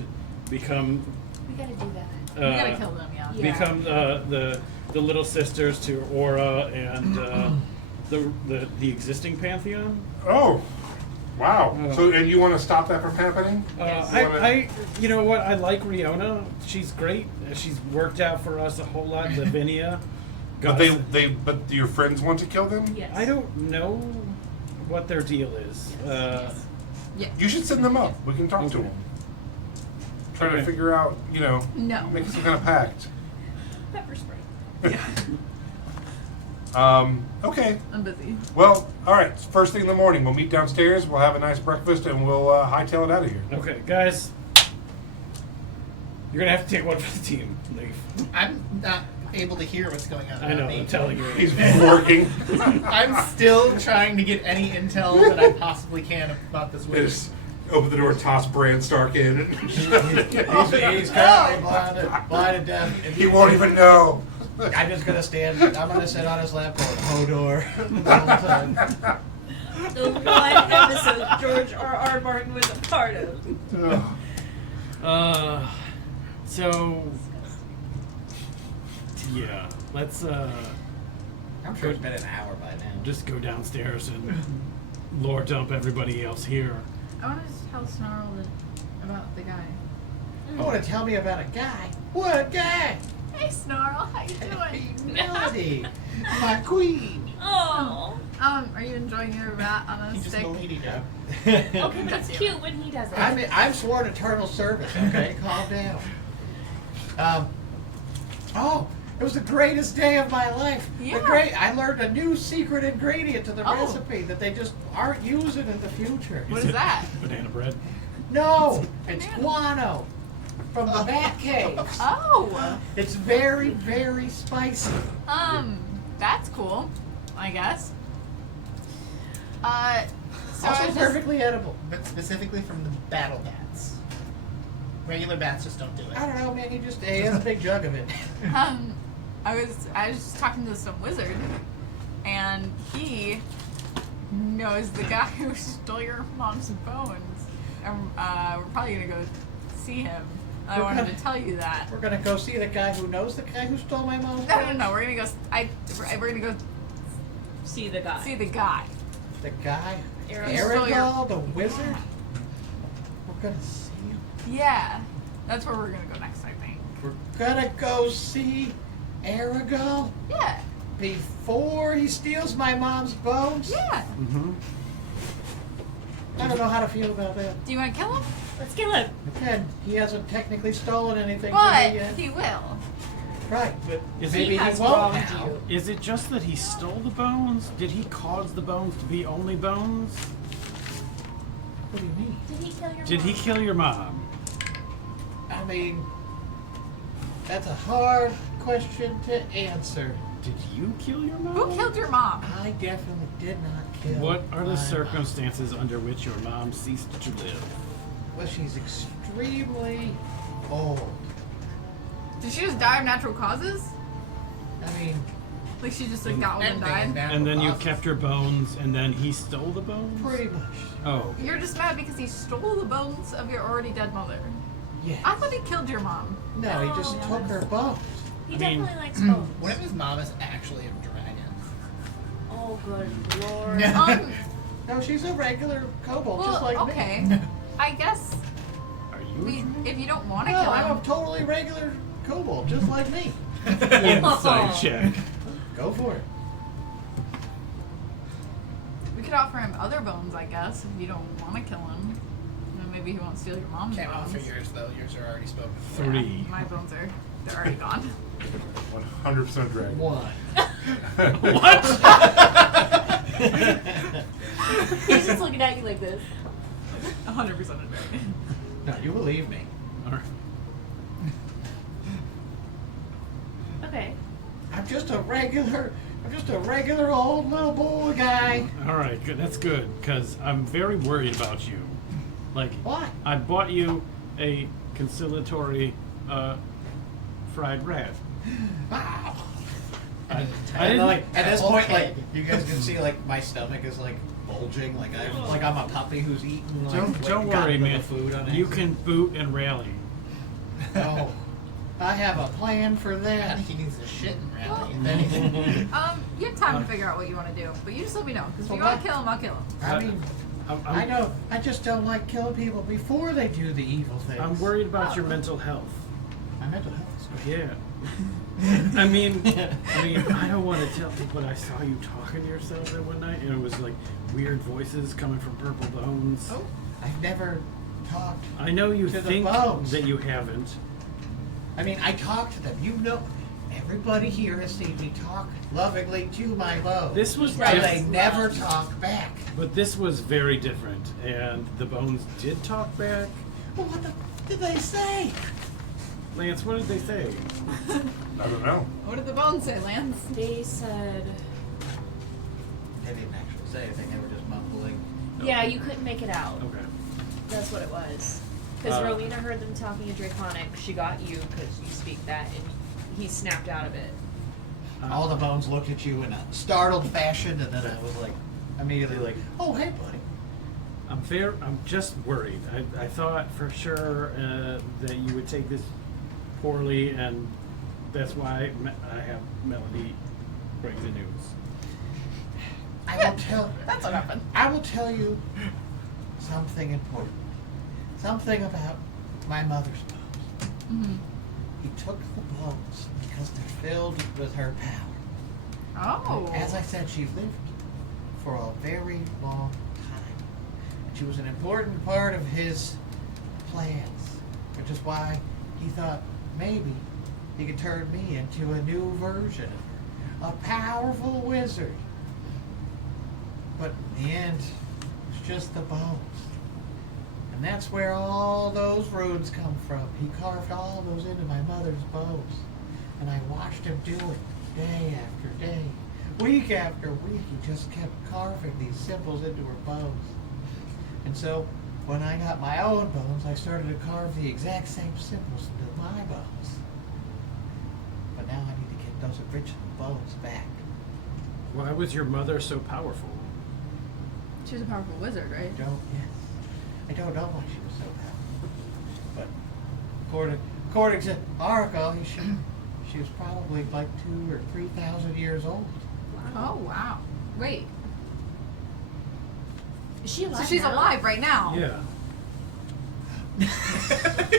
become We gotta do that. We gotta kill them, yeah. Yeah. become the little sisters to Aura and the existing pantheon. Oh, wow. Oh. So, and you want to stop that from happening? You know what? I like Riona. She's great. She's worked out for us a whole lot. Lavinia. But but your friends want to kill them? Yes. I don't know what their deal is. You should send them up. We can talk to Okay. them. Try to Okay. figure out, No. make some kind of pact. Pepper spray. Okay. I'm busy. Well, all right. It's first thing in the morning. We'll meet downstairs. We'll have a nice breakfast, and we'll hightail it out of here. Okay, guys. You're gonna have to take one for the team. Leave. I'm not able to hear what's going on. I know. around me. I'm telling you. He's working. I'm still trying to get any intel that I possibly can about this They witch. just open the door, toss Bran Stark in. He's currently blind and deaf. And He won't even know. I'm just gonna stand. I'm gonna sit on his lap going, Hodor. the whole time. The one episode George R. Martin was a part of. So yeah, let's I'm sure it's been an hour by now. just go downstairs and lore dump everybody else here. I want to tell Snarl about the guy. I want to tell me about a guy. What guy? Hey, Snarl, how you Hey, doing? Melody, my queen. Oh. Are you enjoying your rat on a He's just stick? a lady now. Okay, that's cute when he does it. I'm sworn eternal service. Okay, calm down. It was the greatest day of my life. Yeah. I learned a new secret ingredient to the Oh. recipe that they just aren't using in the future. What is that? Banana bread. No, it's guano from the Bat Caves. Oh, It's very, very spicy. that's cool, I guess. So I Also was just, perfectly edible. But specifically from the battle bats. Regular bats just don't do it. I don't know, man. He has a big jug of it. I was just talking to some wizard, and he knows the guy who stole your mom's bones, and we're probably gonna go see him. I We're wanted gonna- to tell you that. We're gonna go see the guy who knows the guy who stole my mom's No. We're gonna go. We're gonna go See the guy. see the guy. The guy, Aragorn. Aragorn, the wizard. We're gonna see him. Yeah, that's where we're gonna go next. I think. We're gonna go see Aragorn Yeah. before he steals my mom's bones. Yeah. Mm-hmm. I don't know how to feel about that. Do you want to kill him? Let's kill him. Again, he hasn't technically stolen anything from But me yet. he will. Right, but Is maybe he he has won't wronged now. you. Is it just that he stole the bones? Did he cause the bones to be only bones? What do you mean? Did he kill your Did he mom? kill your mom? I mean, that's a hard question to answer. Did you kill your mom? Who killed your mom? I definitely did not kill. What are my the circumstances under which your mom ceased to live? mom. Well, she's extremely old. Did she just die of natural causes? I mean, Like she just like got old and died? And then you kept her bones, and then he stole the bones? pretty much. Oh. You're just mad because he stole the bones of your already dead mother. Yeah. I thought he killed your mom. No, he just No. took her bones. He I mean- definitely likes bones. What if his mom is actually a dragon? Oh, good lord. Um, No, she's a regular kobold, well, just like okay. me. I guess Are you if you don't want to No, kill I'm him, a totally regular kobold, just like me. Insight check. Go for it. we could offer him other bones, I guess, if you don't want to kill him. Then maybe he won't steal your mom's Can't bones. offer yours though. Yours are already spoken for. 3. My bones they're already gone. 100% dragon. 1. What? He's just looking at you like this. 100% a dragon. No, you believe me. Alright. Okay. I'm just a regular old little boy guy. Alright, good. That's good, because I'm very worried about you. Like, Why? I bought you a conciliatory fried rat. Wow. I And didn't like at this point, Okay. like you guys can see, like my stomach is like bulging, like I'm a puppy who's eating. Like, Don't gotten worry, into man. the Food on You accident. can boot and rally. Oh, I have a plan for I that. think he needs to shit and rally. Well- Then he can. You have time to figure out what you want to do, but you just let me know. Because if you Okay. want to kill him, I'll kill him. I mean, I just don't like killing people before they do the evil things. I'm worried about your mental health. My mental health is great. Yeah. I mean, I don't want to tell you, but I saw you talking to yourself that one night, and it was like weird voices coming from Purple Bones. Oh, I've never talked. I know you To the think bones. that you haven't. I mean, I talk to them. You know, everybody here has seen me talk lovingly to my bones. This was but they different, never talk back. but this was very different, and the bones did talk back. Well, what the did they say? Lance, what did they say? I don't know. What did the bones say, Lance? They said, They didn't actually say anything. They were just mumbling. yeah, you couldn't make it out. Okay. That's what it was. Because Uh, Rowena heard them talking in Draconic. She got you because you speak that, and he snapped out of it. All the bones looked at you in a startled fashion, and then I was like, immediately like, "Oh, hey, buddy." I'm just worried. I thought for sure that you would take this poorly, and that's why I have Melody break the news. I will tell. That's what happened. I will tell you something important. Something about my mother's bones. Mm-hmm. He took the bones because they're filled with her power. Oh. As I said, she lived for a very long time. And she was an important part of his plans, which is why he thought maybe he could turn me into a new version of her, a powerful wizard. But in the end, it was just the bones. And that's where all those runes come from. He carved all those into my mother's bones. And I watched him do it day after day, week after week. He just kept carving these symbols into her bones. And so when I got my own bones, I started to carve the exact same symbols into my bones. But now I need to get those original bones back. Why was your mother so powerful? She was a powerful wizard, right? I don't know why she was so powerful. But according to Oracle, she was probably like 2,000 or 3,000 years old. Oh, wow. Wait. Is she alive So she's now? alive right now? Yeah.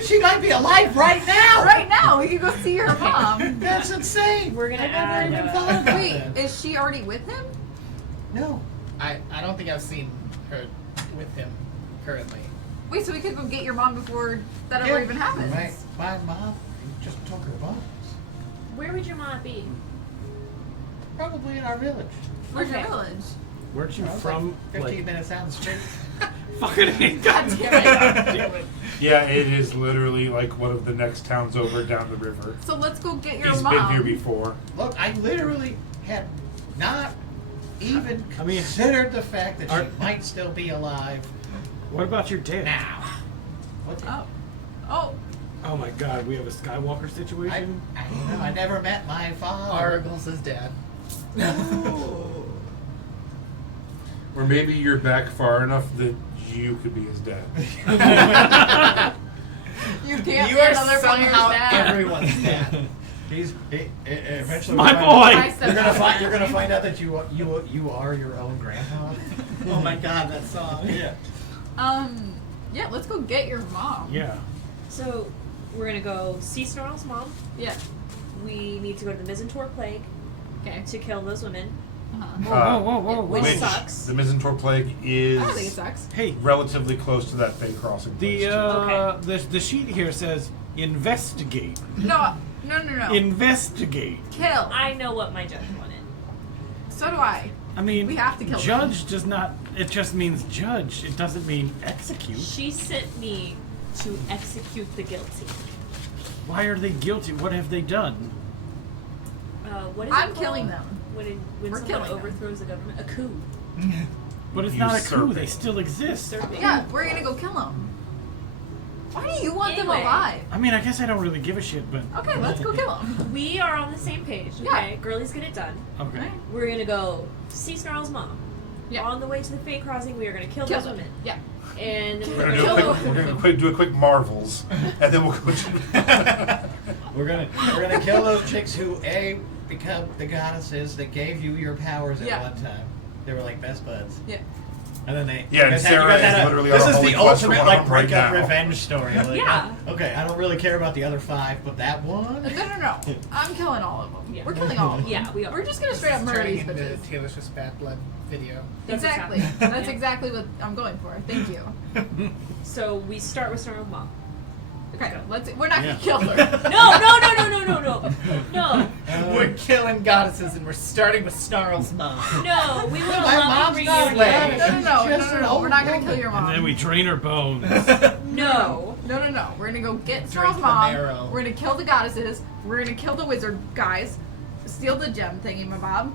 She might be alive right now. Right now, we can go see her mom. That's insane. We're gonna I never add, even thought about Wait, that. is she already with him? No. I don't think I've seen her with him currently. Wait, so we could go get your mom before that ever Yeah. even happens? My mom just took her bones. Where would your mom be? Probably in our village. Where's Okay. your village? Weren't you Well, it's from like 15 like? minutes down the street. Fucking God damn it. Yeah, it is literally like one of the next towns over down the river. So let's go get your He's mom. been here before. Look, I literally had not even I mean, considered the fact that are- she might still be alive What about your dad? now. What? Oh. Oh. Oh my God, we have a Skywalker I situation. don't know. I never met my father. Argos' dad. Or maybe you're back far enough that you could be his dad. You can't You be are another player's somehow dad. everyone's dad. Eventually. My we'll boy. find- You're gonna find out that you are your own grandpa. Oh my god, that song. Yeah. Yeah, let's go get your mom. Yeah. So we're gonna go see Snarl's mom. Yeah. We need to go to the Mizzentor Plague Okay. to kill those women. Uh-huh. Whoa. Which Which sucks. the Mizzentor Plague I is don't think it sucks. Hey, relatively close to that Fey crossing place. the sheet here says investigate. No. Investigate. Kill. I know what my judge wanted. So do I. I mean, We have to kill judge does not. It just means judge. It doesn't mean execute. She sent me to execute the guilty. Why are they guilty? What have they done? What is I'm it killing called? them. When We're someone killing them. overthrows the government, a coup. But it's not a coup. Usurping. They still exist. Usurping. Yeah, we're gonna go kill them. Why do you want them Anyway. alive? I mean, I guess I don't really give a shit, but Okay, let's go kill them. We are on the same page. Yeah. Okay, girlies get it done. okay. We're gonna go see Snarl's mom. Yeah. On the way to the Fey Crossing, we are gonna kill those them. women. Yeah. And We're gonna Kill do a quick Marvels, and then we'll go to. We're gonna kill those chicks who become the goddesses that gave you your powers at Yeah. one time. They were like best buds. Yeah. And then they Yeah, and you guys Sarah you guys is a- literally this on a is holy the quest for ultimate one like of them right breakup now. revenge story. Like, Yeah. Okay, I don't really care about the other 5, but that one. No. I'm killing all of them. Yeah. We're killing all of them. Yeah, we are. We're just gonna straight up murder Turning these into bitches. Taylor Swift's Bad Blood video. That's what's Exactly. happening. That's Yeah. exactly what I'm going for. Thank you. So we start with Snarl's mom. Okay, we're not Yeah. gonna kill her. No. We're killing goddesses and we're starting with Snarl's mom. No, we want a My lovely mom's not reunion. late. No. We're not gonna kill your mom. And then we drain her bones. No. No. We're gonna go get Drink Snarl's the mom. marrow. We're gonna kill the goddesses. We're gonna kill the wizard guys. Steal the gem thingy, my bob.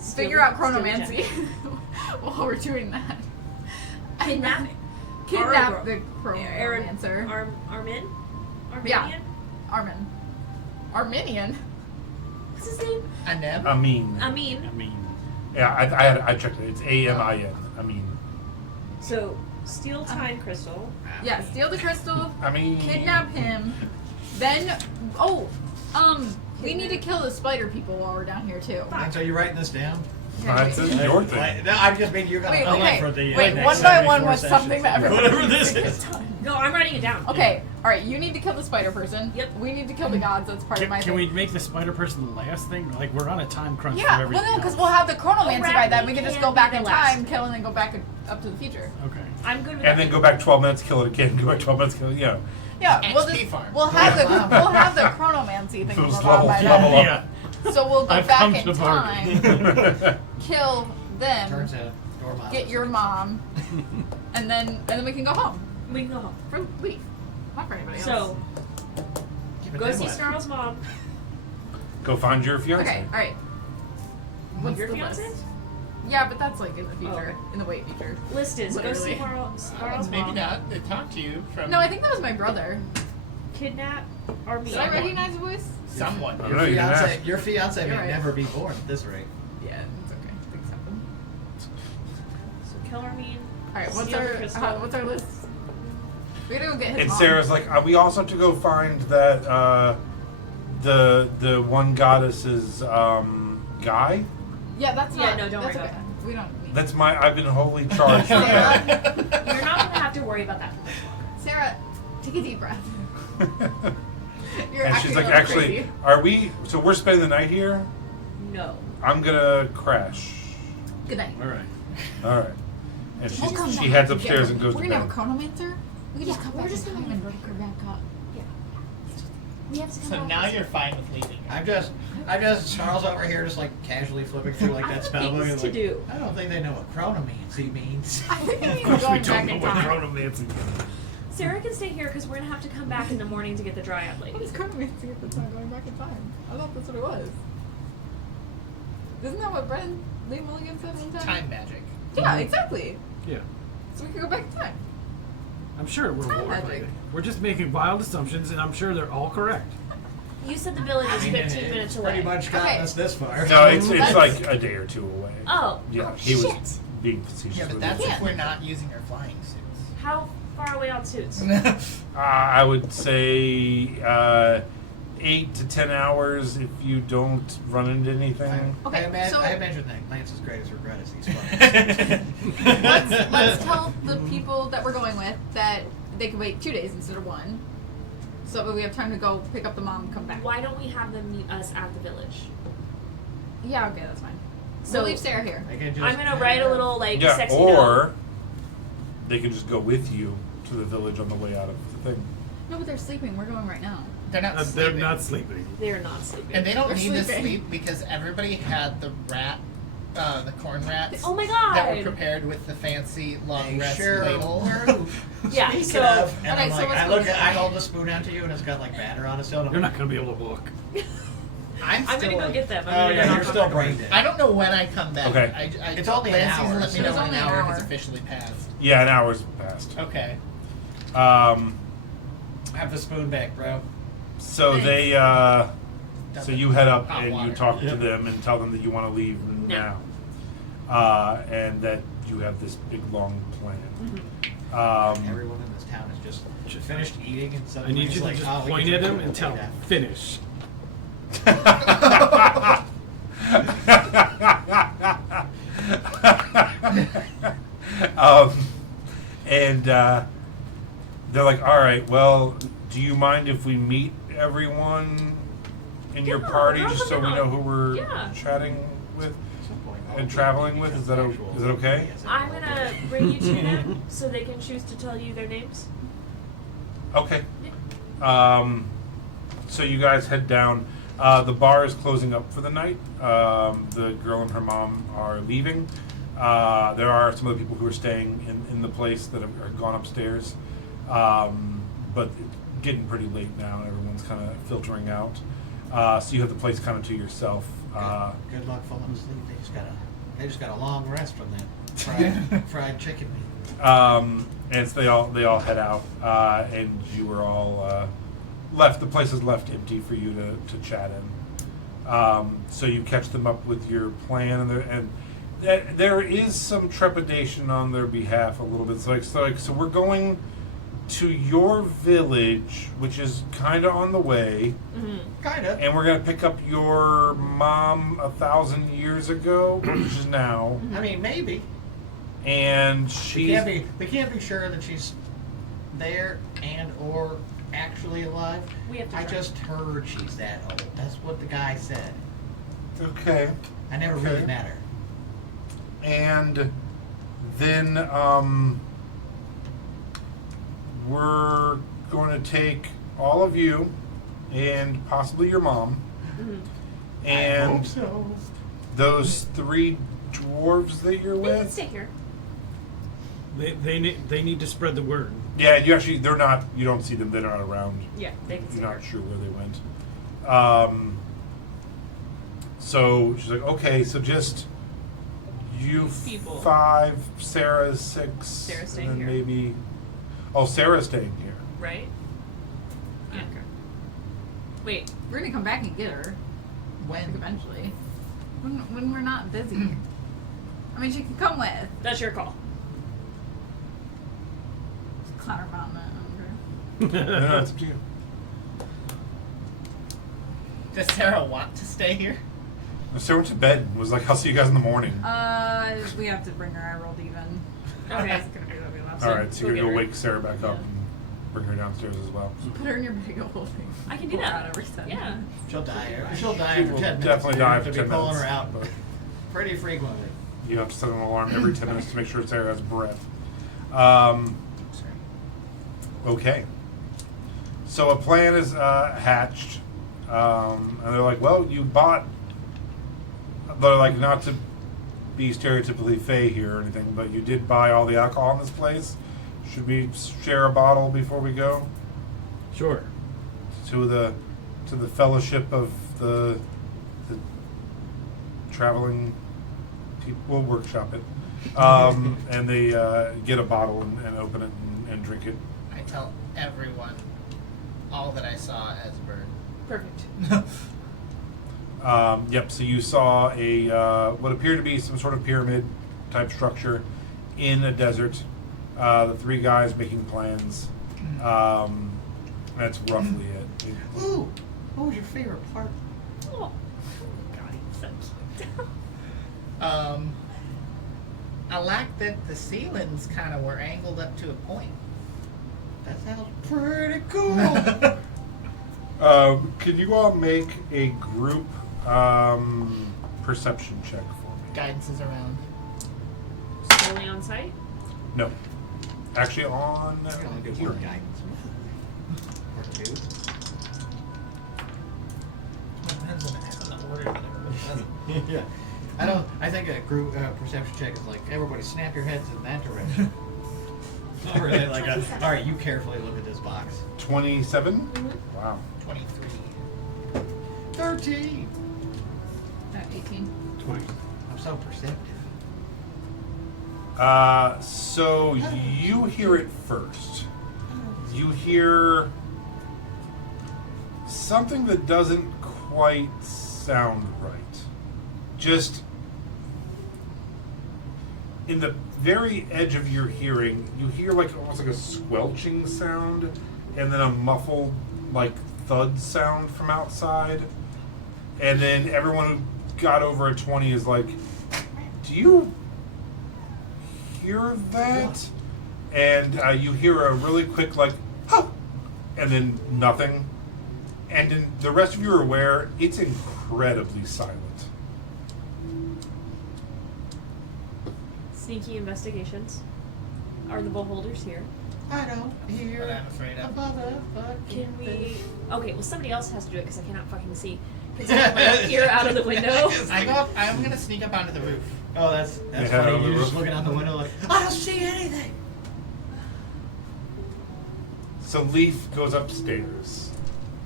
Steal Figure the- out steal the chronomancy while we're doing that. Kidnap. Kidnap the Aaron. chronomancer. Armin? Armenian? Yeah. Arminian. What's his name? Aneb? Amin. I mean, Yeah, I checked it. It's AMIN. I mean, So, steal time crystal. Yeah, steal the crystal. I mean. Kidnap him. Then, we need to kill the spider people while we're down here too. And so you're writing this down? That's your thing. Like, no, I'm just mean you're gonna Wait, come okay. up for the Wait, next one by one 74 was something sessions. that everybody Whatever needs this to is. get done. No, I'm writing it down. Okay, alright, you need to kill the spider person. Yep. We need to kill the gods, that's part of my can thing. we make the spider person the last thing? Like we're on a time crunch for Yeah, everything. well no, because else. we'll have the chronomancy by then. We can just go Can back be in the last time, kill, and then go back up to the future. Okay. I'm good with And then go back 12 minutes, kill it again. Go back 12 minutes, kill it. Yeah. Yeah, we'll XP just farm. we'll have the chronomancy thing Those going on by level then. up. Yeah. So we'll go I've back come in to time, bargain. kill them, Turns out, door models. get your mom, and then we can go home. We can go home. For leave. Not for anybody else. So, But go then see what? Snarl's mom. Go find your fiance. Okay, alright. What's Your the fiance? list? Yeah, but that's like in the future. Oh. In the way future. List is go see Literally. Snarl's Maybe mom. not. They talked to you from No, I think that was my brother. Kidnap Armin. Did I recognize the voice? someone. I don't know, you didn't ask. Your fiance You're may right. never be born at this rate. Yeah, it's okay. Things happen. So kill Armin. Alright, Steal the crystal. what's our list? We gotta go get his And mom. Sarah's like, we also have to go find that the one goddess's guy. Yeah, that's Yeah, not. no, don't that's worry okay. about We don't need. That's I've been wholly charged with Sarah, that. You're not gonna have to worry about that for much longer. Sarah, take a deep breath. You're And acting she's a like, little actually, crazy. are we? So we're spending the night here. No. I'm gonna crash. Good night. All right. All right. And We'll come she back heads and upstairs get and her. goes We're to gonna bed. have a chronomancer. We can just come we're back just in gonna time and break her back up. We have to come So back now this you're way. fine with leaving. I'm just Charles over here, just like casually flipping through like I that have spell book. things and to like, do. I don't think they know what chronomancy means. I think we need Of to course, go we back don't know in what time. chronomancy is. Sarah can stay here because we're gonna have to come back in the morning to get the dryad lady. What is chronomancy at the time going back in time? I thought that's what it was. Isn't that what Brennan Lee Mulligan said one time? Time magic. Yeah, exactly. Yeah. So we could go back in time. I'm sure we're Time warped. magic. We're just making wild assumptions, and I'm sure they're all correct. You said the village is 15 minutes away. Pretty much gotten Okay. us this far. No, it's Let's- like a day or two away. Oh. Yeah, Oh, he shit. was being facetious. Yeah, but with that's you. if we're not using our flying How far away on suits? suits. I would say 8 to 10 hours if you don't run into anything. Okay, so- I imagine that Lance's greatest regret is these flights. Let's tell the people that we're going with that they can wait 2 days instead of 1. So that we have time to go pick up the mom and come back. Why don't we have them meet us at the village? Yeah, okay, that's fine. So We'll leave Sarah here. I can just I'm gonna write a little like Yeah, sexy or note. they could just go with you to the village on the way out of the thing. No, but they're sleeping. We're going right now. They're not They're sleeping. not sleeping. They're not sleeping. And they don't They're need to sleeping. sleep because everybody had the the corn rats. Oh my god! That were prepared with the fancy long rest sure ladle. were. Yeah, Speaking so- of, and Okay, I'm so like, what's I going on? I hold the spoon out to you, and it's got like batter on it still. and I'm You're like, not gonna be able to walk. I'm I'm still gonna go like- get them. I'm Oh gonna yeah, knock you're on still their door. brain dead. I don't know when I come back. Okay. It's only an Lancy's hour, let me so- know It's when only an an hour hour. has officially passed. Yeah, an hour's passed. Okay. Have the spoon back, bro. So Thanks. they, so you head up Hot and water. you talk to Yep. them and tell them that you want to leave now, and that you have this big long plan. Everyone in this town is just finished eating, and I suddenly need it's you to like, just oh, we point can at drink him a and tell little him, bit. finish. And they're like, all right, well, do you mind if we meet everyone in your Yeah, party no, just so we no. know who we're Yeah. chatting with? At some point, And traveling with? Is that okay? I'm gonna bring you to them so they can choose to tell you their names. Okay. So you guys head down. The bar is closing up for the night. The girl and her mom are leaving. There are some of the people who are staying in the place that have gone upstairs. But it's getting pretty late now, and everyone's kind of filtering out. So you have the place kind of to yourself. Good luck falling asleep. They just got a long rest from that fried chicken meat. And so they all head out, and you were all left. The place is left empty for you to chat in. So you catch them up with your plan, and there is some trepidation on their behalf a little bit. So we're going to your village, which is kind of on the way, Kind of. and we're gonna pick up your mom 1,000 years ago, which is now, I mean, maybe. and We she's can't be sure that she's there and or actually alive. We have to I try. just heard she's that old. That's what the guy said. okay. I never Okay. really met her. And then we're going to take all of you and possibly your mom and so. those 3 dwarves that you're They can with. stay here. They need to spread the word. Yeah, they're not, you don't see them, they're not around. Yeah, they can stay You're here. not sure where they went. So she's like, okay, so just you People. 5, Sarah 6, Sarah's staying and then here. maybe, Sarah's staying here. Right? Yeah. Okay. Wait, We're gonna come back and get her. Like, When? eventually. When we're not busy. I mean, she can come with. that's your call. Clown her mom. I don't know. No, it's up to you. Does Sarah want to stay here? Sarah went to bed and was like, I'll see you guys in the morning. We have to bring her. I rolled even. Okay. That's gonna be that we left. Alright, so you're go going to get her. wake Sarah back up Yeah. and bring her downstairs as well. Put her in your big old thing. I can do Pour her that. out every time. Yeah. She'll die. She'll die She after will 10 minutes. definitely die after to 10 be pulling minutes. her out But pretty frequently. you have to set an alarm every 10 minutes to make sure Sarah has breath. Okay. So a plan is hatched, and they're like, "Well, you bought." They're like, not to be stereotypically fey here or anything, but you did buy all the alcohol in this place. Should we share a bottle before we go Sure. to the fellowship of the traveling people? We'll workshop it, and they get a bottle and open it and drink it. I tell everyone all that I saw as a bird. Perfect. Yep. So you saw a what appeared to be some sort of pyramid type structure in a desert. The three guys making plans. That's roughly it. Ooh, what was your favorite part? Oh, God, he's so cute. I like that the ceilings kind of were angled up to a point. That sounds pretty cool. Can you all make a group perception check for me? Guidance is around. Solely on site? No. Actually, on I can only do here. one guidance. Or two. Depends on the order that everybody does it. Yeah. I think a group perception check is like, everybody snap your heads in that direction. Not really like a, all right, you carefully look at this box. 27? Mm-hmm. Wow. 23. 13. 18. 20. I'm so perceptive. So you hear it first. You hear something that doesn't quite sound right. Just in the very edge of your hearing, you hear like almost like a squelching sound and then a muffled like thud sound from outside. And then everyone who got over a 20 is like, do you hear that? And you hear a really quick like, huh, and then nothing. And then the rest of you are aware it's incredibly silent. Sneaky investigations. Are the beholders here? I don't hear But I'm afraid a of. motherfucking Can we? thing. Okay, well somebody else has to do it because I cannot fucking see. Can someone like peer out of the window? I go up, I'm gonna sneak up onto the roof. Oh, that's Yeah, funny. on the You're just roof. looking out the window like, I don't see anything. So Leaf goes upstairs,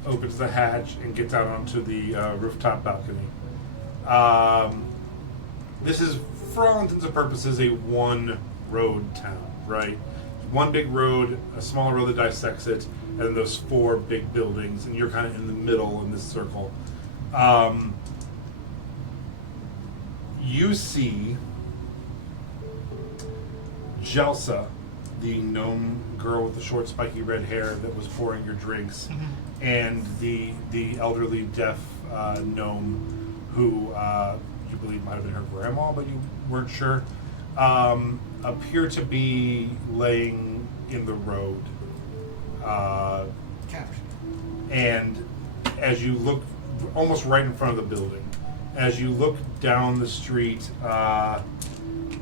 opens the hatch, and gets out onto the rooftop balcony. This is, for all intents and purposes, a one-road town, right? One big road, a smaller road that dissects it, and then those four big buildings, and you're kind of in the middle in this circle. You see Jelsa, the gnome girl with the short spiky red hair that was pouring your drinks, and the elderly deaf gnome who you believe might have been her grandma, but you weren't sure, appear to be laying in the road. And as you look, almost right in front of the building, as you look down the street,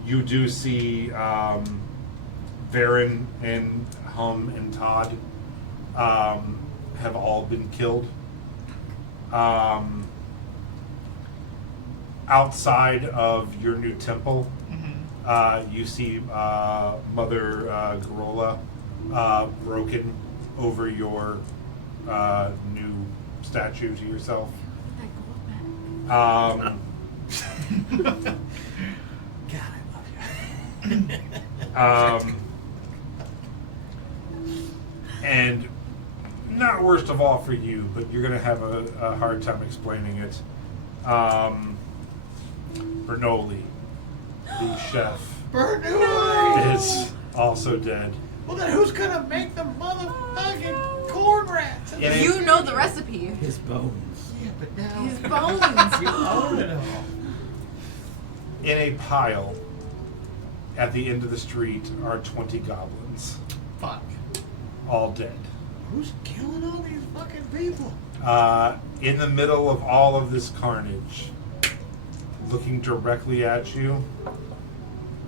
you do see Varen and Hum and Todd have all been killed. Outside of your new temple, you see Mother Garola broken over your new statue to yourself. God, I love you. And not worst of all for you, but you're going to have a hard time explaining it. Bernoulli, the chef, Bernoulli! is also dead. Well, then who's gonna make the motherfucking corn rats? Yeah. You know the recipe. His bones. Yeah, but now His bones. you own it all. In a pile at the end of the street are 20 goblins, Fuck. all dead. Who's killing all these fucking people? In the middle of all of this carnage, looking directly at you,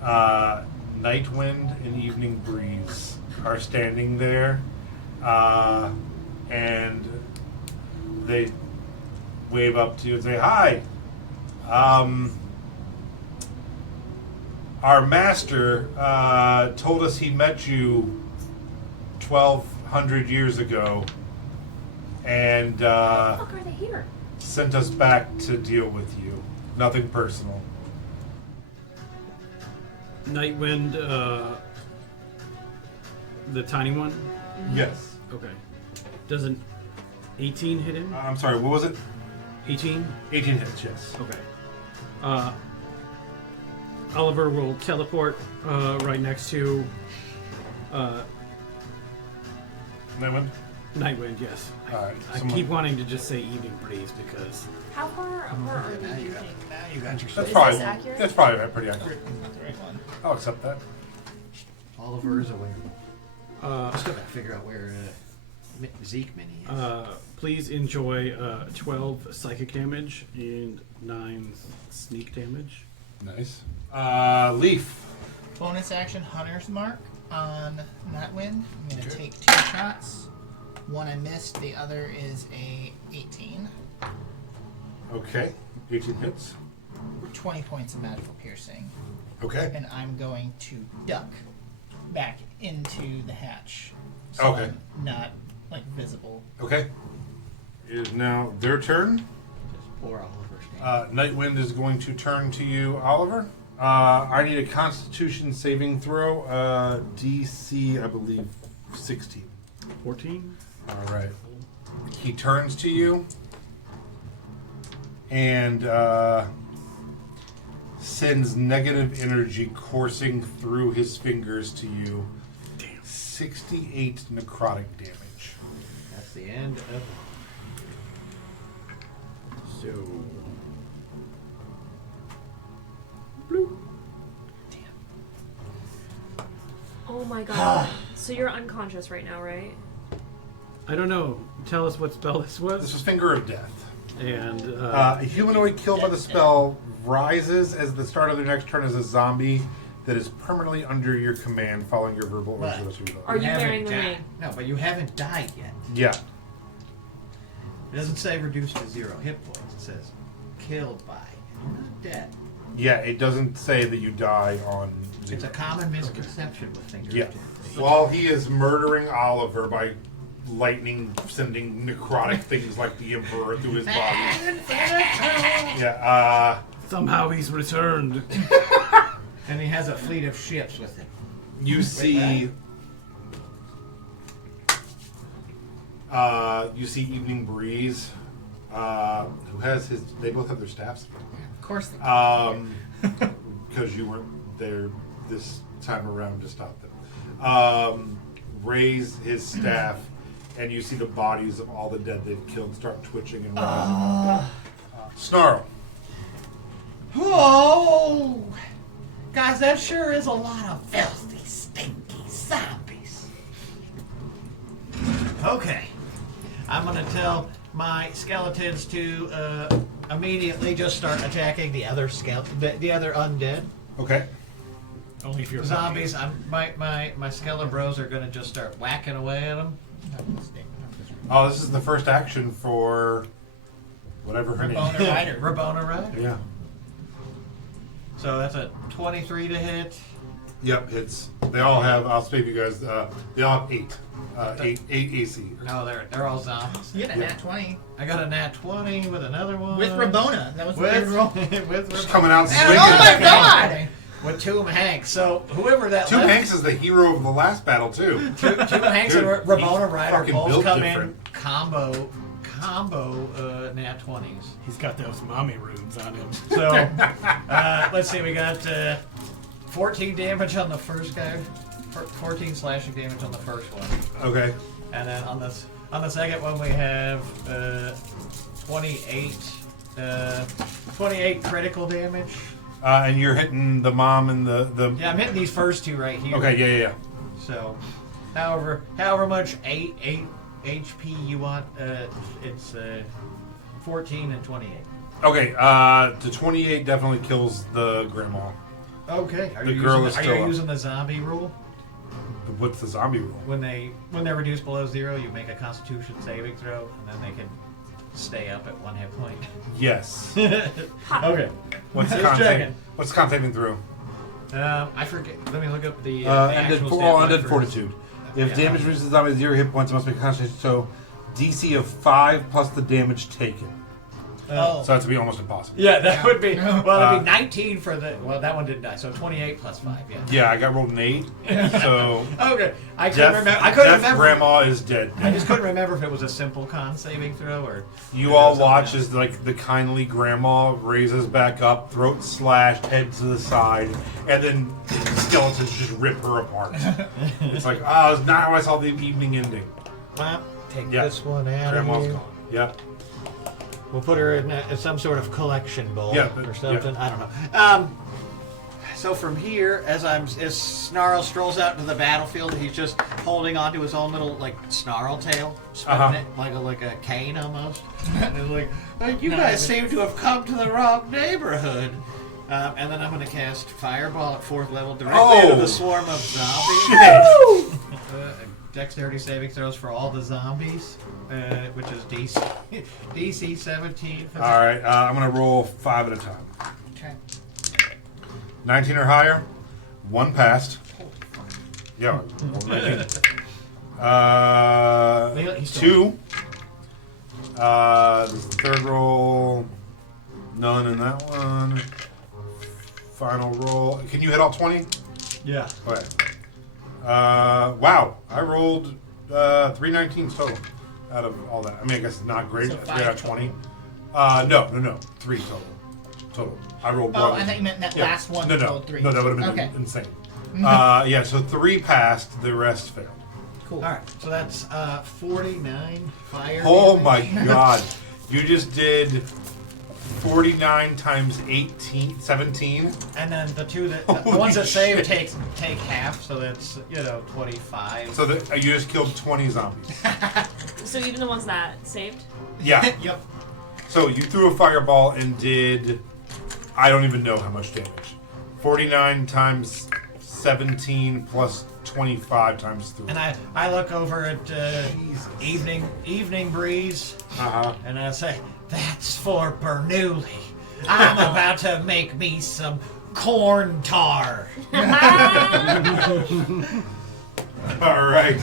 Nightwind and Evening Breeze are standing there, and they wave up to you and say, "Hi. Our master told us he met you 1,200 years ago, and Why the fuck are they here? sent us back to deal with you. Nothing personal." Nightwind, the tiny one. Yes. Okay. Does an 18 hit him? I'm sorry, what was it? 18. 18 hits, yes. Okay. Oliver will teleport right next to Nightwind? Nightwind. Yes. Alright, I someone- keep wanting to just say evening breeze because How far apart are they, do you think? Now you got your That's Is probably this accurate? that's probably pretty accurate. Not the right one. I'll accept that. Oliver is aware. uh, Still gotta figure out where Zeke Mini is. please enjoy 12 psychic damage and 9 sneak damage. Nice. Leaf. Bonus action Hunter's Mark on Nightwind. I'm going to take 2 shots. One I missed, the other is a 18. Okay. 18 hits. 20 points of magical piercing. Okay. And I'm going to duck back into the hatch. So Okay. I'm not like visible. Okay. It is now their turn. Just poor Oliver's name. Nightwind is going to turn to you, Oliver. I need a Constitution saving throw. DC, I believe, 16. 14. All right. He turns to you and sends negative energy coursing through his fingers to you. Damn. 68 necrotic damage. That's the end of. So. Oh my god. So you're unconscious right now, right? I don't know. Tell us what spell this This was. was Finger of Death. And A humanoid killed by the spell rises as the start of their next turn as a zombie that is permanently under your command following your verbal orders. What? for the rest of your life. Are you haven't wearing the died. ring? No, but you haven't died yet. Yeah. It doesn't say reduced to 0 hit points. It says killed by. You're not dead. Yeah, it doesn't say that you die on It's a zero. common misconception with fingers. Yeah. While he is murdering Oliver by lightning sending necrotic things like the Emperor through his body. Yeah, somehow he's returned. And he has a fleet of ships with him. you see Evening Breeze, who has his they both have their staffs. Of course they Because you weren't there this time around to stop them. Raise his staff, and you see the bodies of all the dead they've killed start twitching and rising. Snarl. Oh! Guys, that sure is a lot of filthy, stinky zombies. Okay. I'm gonna tell my skeletons to immediately just start attacking the other the other undead. Okay. Only if you're Zombies, my skeleton bros are gonna just start whacking away at them. Oh, this is the first action for whatever her name Rabona is. Rider. Rabona, right? Yeah. So that's a 23 to hit. Yep, hits. They all have, I'll save you guys, they all have 8. 8 AC. No, they're all zombies. You had a nat 20 I got a nat 20 with another one. with Rabona. That was the With, third roll. with Just Rabona. coming out Oh swinging. my god! With Tomb Hanks. So whoever that Tomb left- Hanks is the hero of the last battle, too. Tomb Hanks Dude, and Rabona he's Rider fucking both built come different. in combo nat 20s. He's got those mommy runes on him. So let's see, we got 14 damage on the first guy, 14 slashing damage on the first one, Okay. and then on the second one we have 28 critical damage. And you're hitting the mom and the Yeah, I'm hitting these first two right here. Okay, yeah. So, however much 8 HP you want, it's 14 and 28. Okay, the 28 definitely kills the grandma. Okay. Are The you girl using, is are still you up. using the zombie rule? The What's the zombie rule? When they're reduced below 0, you make a Constitution saving throw, and then they can stay up at 1 hit point. Yes. Okay. What's the Just con checking. What's the con saving through? I forget. Let me look up the Undead, actual stat line undead first. fortitude. If Yeah. damage reaches the zombie 0 hit points, it must make a Constitution. So DC of 5 plus the damage taken. Oh. So that's to be almost impossible. Yeah, that would be. Well, it'd Uh, be 19 for the. Well, that one didn't die, so 28 plus 5. Yeah. Yeah, I got rolled an 8. So Okay. I couldn't death, remember. I couldn't death remember. grandma is dead. I just couldn't remember if it was a simple con saving throw or. You all watch as like the kindly grandma raises back up, throat slashed, head to the side, and then skeletons just rip her apart. It's like, oh, now I saw the evening ending. Well, take Yeah. this one out Grandma's of here. gone. Yep. We'll put her in some sort of collection bowl Yeah, or but- something. yeah. I don't know. So from here, as Snarl strolls out into the battlefield, he's just holding onto his own little like snarl tail, spinning it like a cane almost. And it's like, you guys seem to have come to the wrong neighborhood. And then I'm going to cast Fireball at 4th level directly into the swarm of zombies. Dexterity saving throws for all the zombies, which is DC 17. For All right, I'm gonna roll 5 at a time. Okay. 19 or higher, 1 passed. Yeah. roll 19. He's still- 2. This is the 3rd roll. None in that one. Final roll. Can you hit all 20? Yeah. Okay. Wow. I rolled 3 19s total out of all that. I mean, I guess it's not great. So 3 5 out of 20. No. 3 total. I rolled Oh, one. I thought you meant that Yeah. last one. No, rolled 3. No, that would have been Okay. insane. Yeah, so 3 passed, the rest failed. Cool. All right, so that's 49 fire. Oh damage. my god. You just did 49 times 18, 17. And then the two that the Holy ones that save shit. take half, so that's 25. So you just killed 20 zombies. So even the ones that saved? Yeah. Yep. So you threw a fireball and did, I don't even know how much damage. 49 times 17 plus 25 times 3. And I look over at evening breeze, and I say, "That's for Bernoulli. I'm about to make me some corn tar." All right.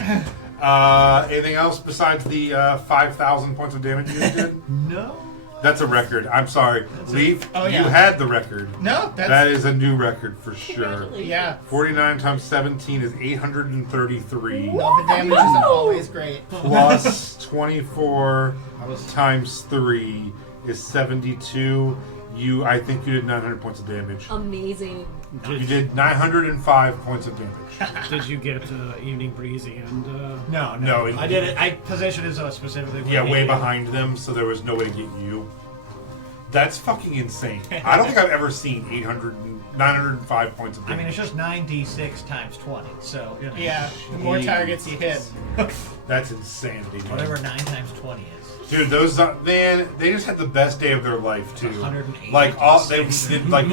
Anything else besides the 5,000 points of damage you just did? No. That's a record. I'm sorry. Leaf, Oh, you yeah. had the record. No, that's That is a new record for sure. Congratulations. yeah. 49 times 17 is 833. No, the damage isn't always great. Plus 24 times 3 is 72. I think you did 900 points of damage. Amazing. You did 905 points of damage. Did you get Evening Breezy and No. No, I did it. I positioned it so specifically. Yeah, where way he- behind them, so there was no way to get you. That's fucking insane. I don't think I've ever seen 905 points of I mean, damage. it's just 9d6 times 20, so you know, Yeah. The more targets you hit. That's insanity, man. whatever 9 times 20 is. Dude, those man, they just had the best day of their life too. 180 Like they did like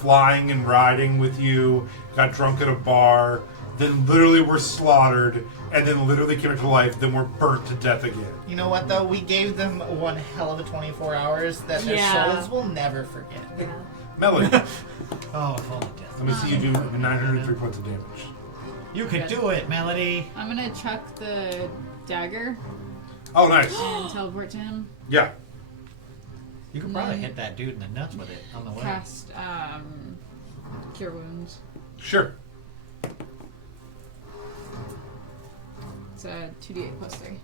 flying and riding with you, got drunk at a bar, then literally were slaughtered, and then literally came back to life, then were burnt to death again. You know what, though? We gave them one hell of a 24 hours that their Yeah. souls will never forget. Yeah. Melody, Oh, if only death. let me see you do 903 points of damage. You could do it, Melody. I'm gonna chuck the dagger Oh, nice. and teleport to him. Yeah. You could probably hit that dude in the nuts with it on the way. Cast Cure Wounds. Sure. It's a 2d8 plus 3.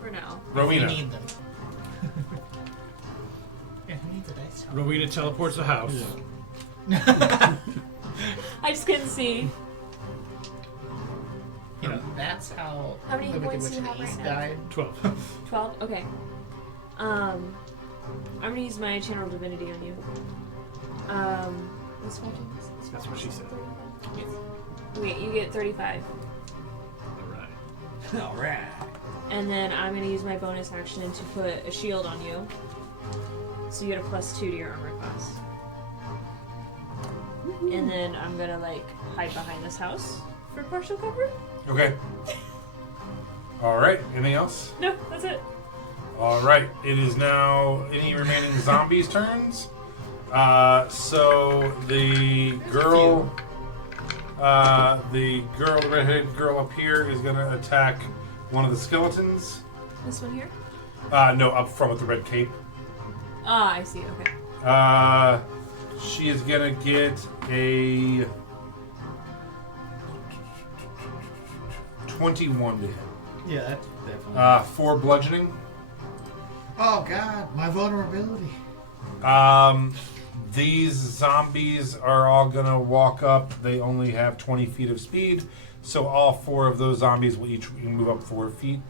For now. We Rowena. need them. Yeah, who needs a dice? Rowena teleports the house. I just couldn't see. You know, that's how How many the hit Wicked points Witch do of you have the East right now? died. 12. 12? Okay. I'm gonna use my Channel Divinity on you. What's my chance? That's what she said. Okay, you get 35. Alright. All right. And then I'm gonna use my bonus action to put a shield on you. So you get a +2 to your armor class. And then I'm gonna like hide behind this house for partial cover. Okay. All right. Anything else? No, that's it. All right. It is now any remaining zombies' turns. So the girl, the redheaded girl up here is going to attack one of the skeletons. This one here. No, up front with the red cape. Ah, I see. Okay. She is going to get a 21 to hit. Yeah, that's definitely. 4 bludgeoning. Oh God, my vulnerability. These zombies are all gonna walk up. They only have 20 feet of speed, so all 4 of those zombies will each move up 4 feet,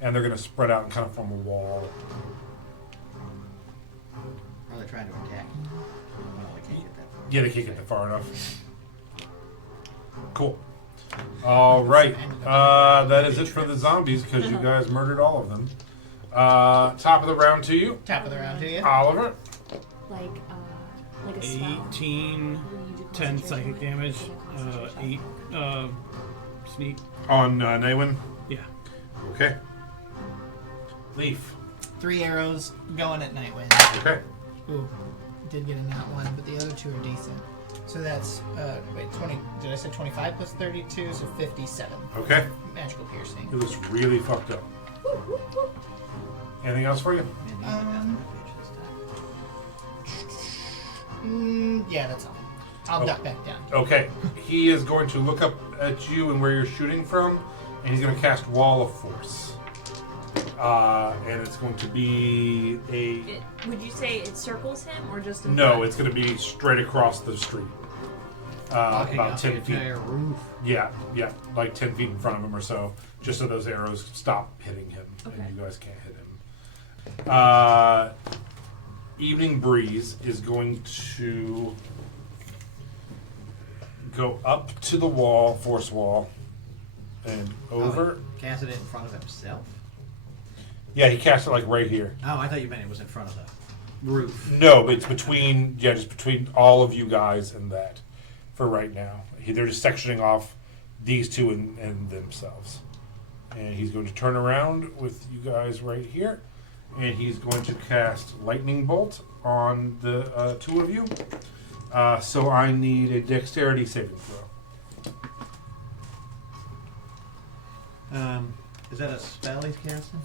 and they're gonna spread out and kind of form a wall. Are they trying to attack? No, they can't get that far. Yeah, they can't get that far enough. Cool. All right, that is it for the zombies because you guys murdered all of them. Top of the round to you, Top of the round to you. Oliver. Like a spell. 18, Where you do 10 concentration psychic on it, damage, and a concentration. 8 sneak. On Naywin. Yeah. Okay. Leaf. 3 arrows going at Nightwind. Okay. Ooh, did get a nat 1, but the other 2 are decent. So that's, 20, did I say 25 plus 32? So 57 Okay. magical piercing. It was really fucked up. Anything else for you? Yeah, that's all. I'll duck back down. Okay. He is going to look up at you and where you're shooting from, and he's going to cast Wall of Force. And it's going to be a... Would you say it circles him or just in No, front? it's going to be straight across the street. About 10 feet. Roof. Yeah, like 10 feet in front of him or so, just so those arrows stop hitting him, Okay. and you guys can't hit him. Evening Breeze is going to go up to the wall, force wall, and over. Cast it in front of himself? Yeah, he cast it like right here. Oh, I thought you meant it was in front of the roof. No, but it's between, just between all of you guys and that for right now. They're just sectioning off these two and themselves. And he's going to turn around with you guys right here. And he's going to cast Lightning Bolt on the 2 of you. So I need a Dexterity saving throw. Is that a spell he's casting?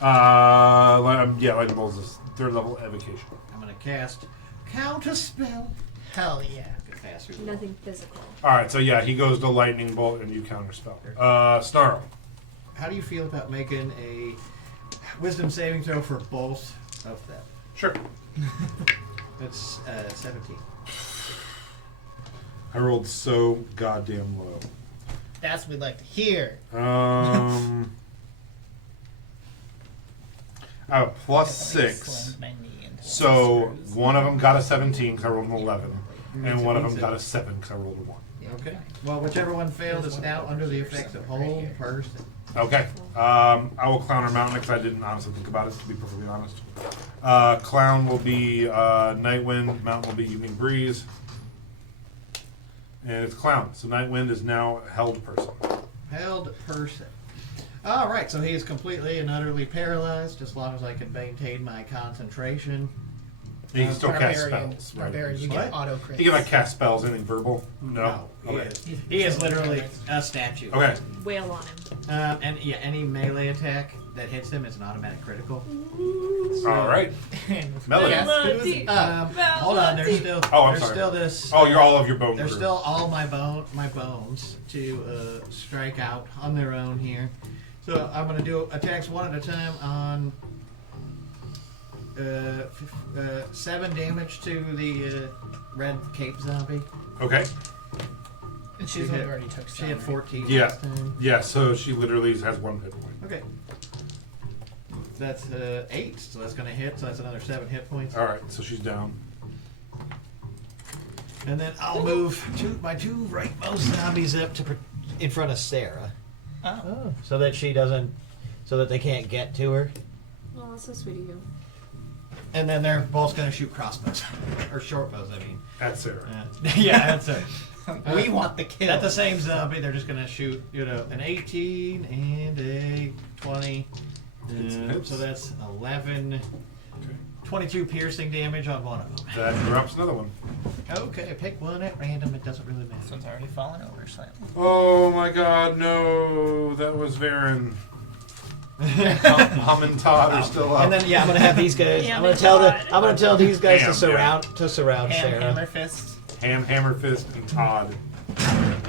Yeah, Lightning Bolt is 3rd level evocation. I'm gonna cast Counter Spell. Hell yeah. Go faster. than Nothing physical. Alright, so yeah, he goes to Lightning Bolt and you counterspell. Snarl. How do you feel about making a Wisdom saving throw for both of them? Sure. It's 17. I rolled so goddamn low. That's what we'd like to hear. I have a plus 6. So one of them got a 17 because I rolled an 11. And one of them got a 7 because I rolled a 1. Okay. Well, whichever one failed is now under the effects of hold person. Okay. I will clown or mountain because I didn't honestly think about it, to be perfectly honest. Clown will be Night Wind. Mountain will be Evening Breeze. And it's Clown. So Night Wind is now held person. Held person. All right, so he is completely and utterly paralyzed as long as I can maintain my concentration. He can still cast Barbarian, spells. Right? Barbarian, you What? get auto crits. He can like cast spells, anything verbal? No. He Okay. is. He is literally a statue. Okay. Wail on him. And yeah, any melee attack that hits him is an automatic critical. All right. Melody. Melody. Hold on, there's still. Oh, I'm there's sorry. still this. Oh, you're all of your bone There's crew. still all my bones to strike out on their own here. So I'm gonna do attacks one at a time on 7 damage to the red cape zombie. Okay. And she's She the one hit- who already took She had some, 14 Yeah. last time. Yeah, so she literally has 1 hit point. Okay. That's 8, so that's gonna hit. So that's another 7 hit points. All right, so she's down. And then I'll move my 2 rightmost zombies up to in front of Sarah, Oh. so that she doesn't, so that they can't get to her. Oh, that's so sweet of you. And then they're both gonna shoot crossbows or short bows. I mean. At Sarah. Yeah, that's it. We want the kill. At the same zombie, they're just gonna shoot, an 18 and a 20. So that's 11. 22 piercing damage on one of them. That drops another one. Okay, pick one at random. It doesn't really This matter. one's already fallen over slightly. Oh my god, no. That was Varen. Hum and Todd are still up. And then I'm gonna have these guys. Yeah, I'm gonna tell these guys Ham, to surround Sarah. Hammer fist. Ham, Hammerfist, and Todd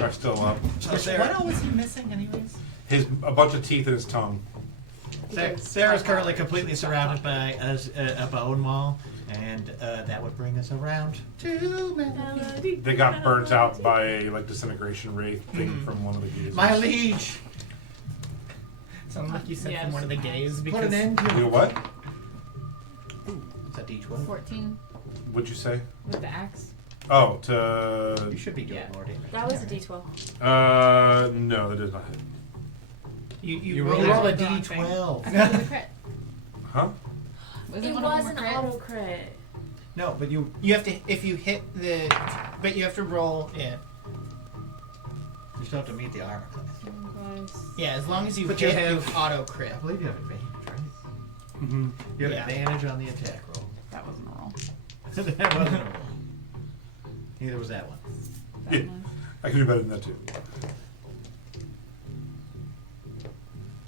are still up. So What all was he missing, anyways? A bunch of teeth in his tongue. Sarah's currently completely surrounded by a bone wall, and that would bring us around 2 minutes. They got burnt out by a disintegration ray thing from one of the gears. My liege, Sounds like you said Yeah, from one of the gays. put Because an end to You know it. what? It's a D12. 14 What'd you say? with the axe. Oh, to You should be doing Yeah. more damage. That was a D12. no, that did not hit. you roll roll a a I D12. thought it was a crit. Huh? Wasn't It one was of an them a crit? auto crit. No, but you You have to if you hit the, but you have to roll it. still have to meet the armor class. Yeah, as long as you But you hit, you have- auto crit. I believe you have advantage, right? Mm-hmm. You have Yeah. advantage on the attack roll. That wasn't a roll. That wasn't a roll. Neither was that one. That Yeah. was I can do better than that too.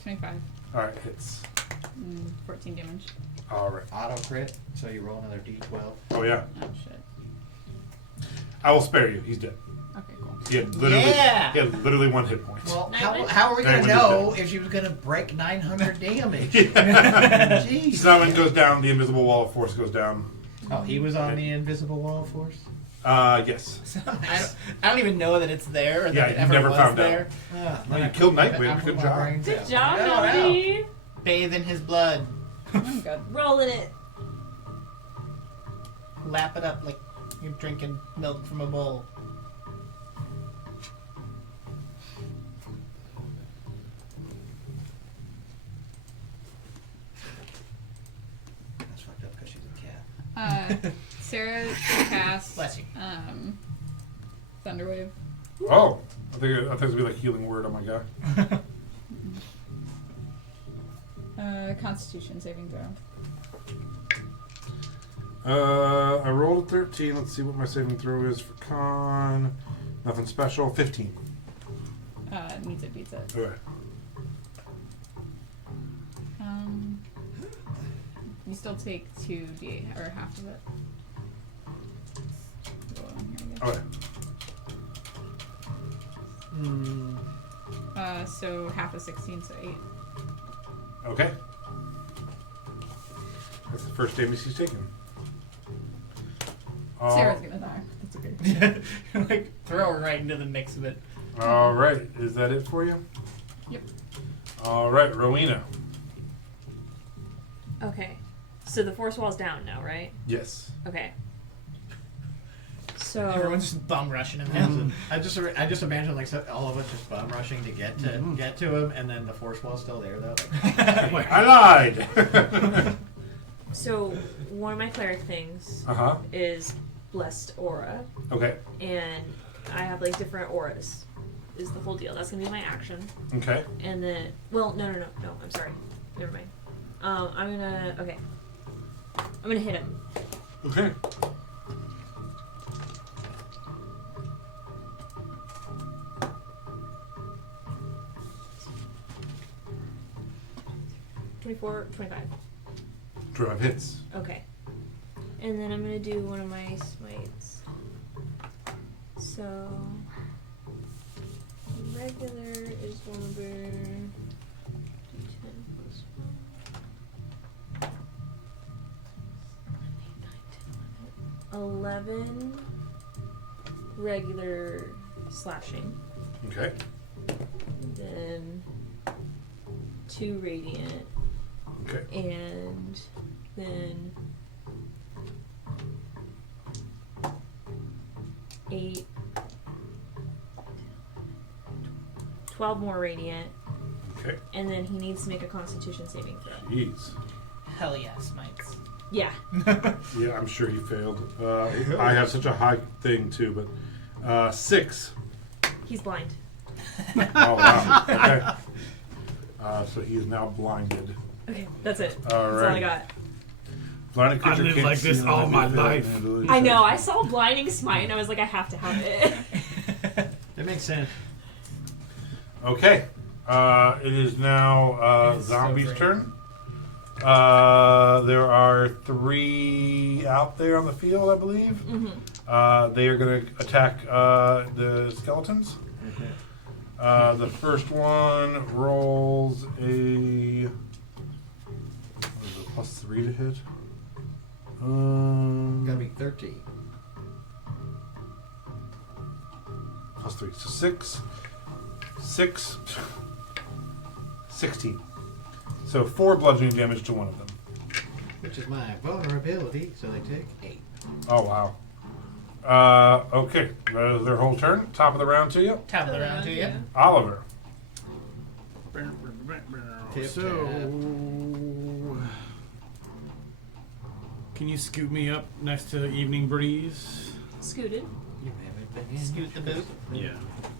25. Alright, hits. 14 damage. Alright. Auto crit, so you roll another D12. Oh, yeah. Oh shit. I will spare you. He's dead. Okay, cool. He had literally, Yeah! he had literally 1 hit point. Well, Nine how are we Nine gonna was know dead. if she was gonna break 900 damage? Yeah. Jeez. Simon goes down, the invisible wall of force goes down. Oh, he was on the invisible wall of force? Yes. I don't even know that it's there or that Yeah, it you ever never was found out. there. Ah, Well, you I killed put my- Nightwing. I put Good my job. brains Good out. job, I know. Melody. Bathe in his blood. I'm good. Rolling it. Lap it up like you're drinking milk from a bowl. That's fucked up because she's a cat. Sarah cast Bless you. Thunderwave. Oh. I think it was going to be like healing word on my guy. Constitution saving throw. I rolled a 13. Let's see what my saving throw is for con. Nothing special. 15. Meets it, beats it. Okay. You still take 2d8 or half of it. Roll on here, I guess. Okay. So half of 16, so 8. Okay. That's the first damage he's taken. Sarah's gonna die. That's okay. Like throw her right into the mix of it. All right. Is that it for you? Yep. All right, Rowena. Okay. So the force wall's down now, right? Yes. Okay. So Everyone's just bum rushing him. And I just imagine like all of us just bum rushing to get to him, and then the force wall's still there though. Like, I lied. So one of my cleric things Uh-huh. is blessed aura, Okay. and I have like different auras. Is the whole deal? That's gonna be my action, Okay. and then no. I'm sorry. Never mind. I'm gonna hit him. Okay. $24, $25. Drive hits. Okay. And then I'm gonna do one of my smites. So regular is number D10 plus 1. 11 regular slashing. Okay. Then 2 radiant. Okay. And then 8, 12 more radiant, Okay. and then he needs to make a Constitution saving throw. Jeez. Hell yes, mites. Yeah. Yeah, I'm sure he failed. I have such a high thing too, but 6. He's blind. Oh, wow. Okay. So he is now blinded. Okay, that's it. All That's all right. I got. Blinded creature lived can't like see this and all not my be filled life. with illusion. I know. I saw blinding smite, and I was like, I have to have it. That makes sense. Okay. It is now It is Zombie's so great. turn. There are 3 out there on the field, I believe. They are going to attack the skeletons. The first one rolls a what is it, +3 to hit. Gotta be 13. +3, so 6, 16. So 4 bludgeoning damage to one of them. Which is my vulnerability, so they take 8. Oh wow. Okay, that is their whole turn. Top of the round to you, Top of the round to you. Oliver. Tip So, can you scoot me up next to Evening Breeze? Scooted. You haven't been in. Scoot the boot. Yeah.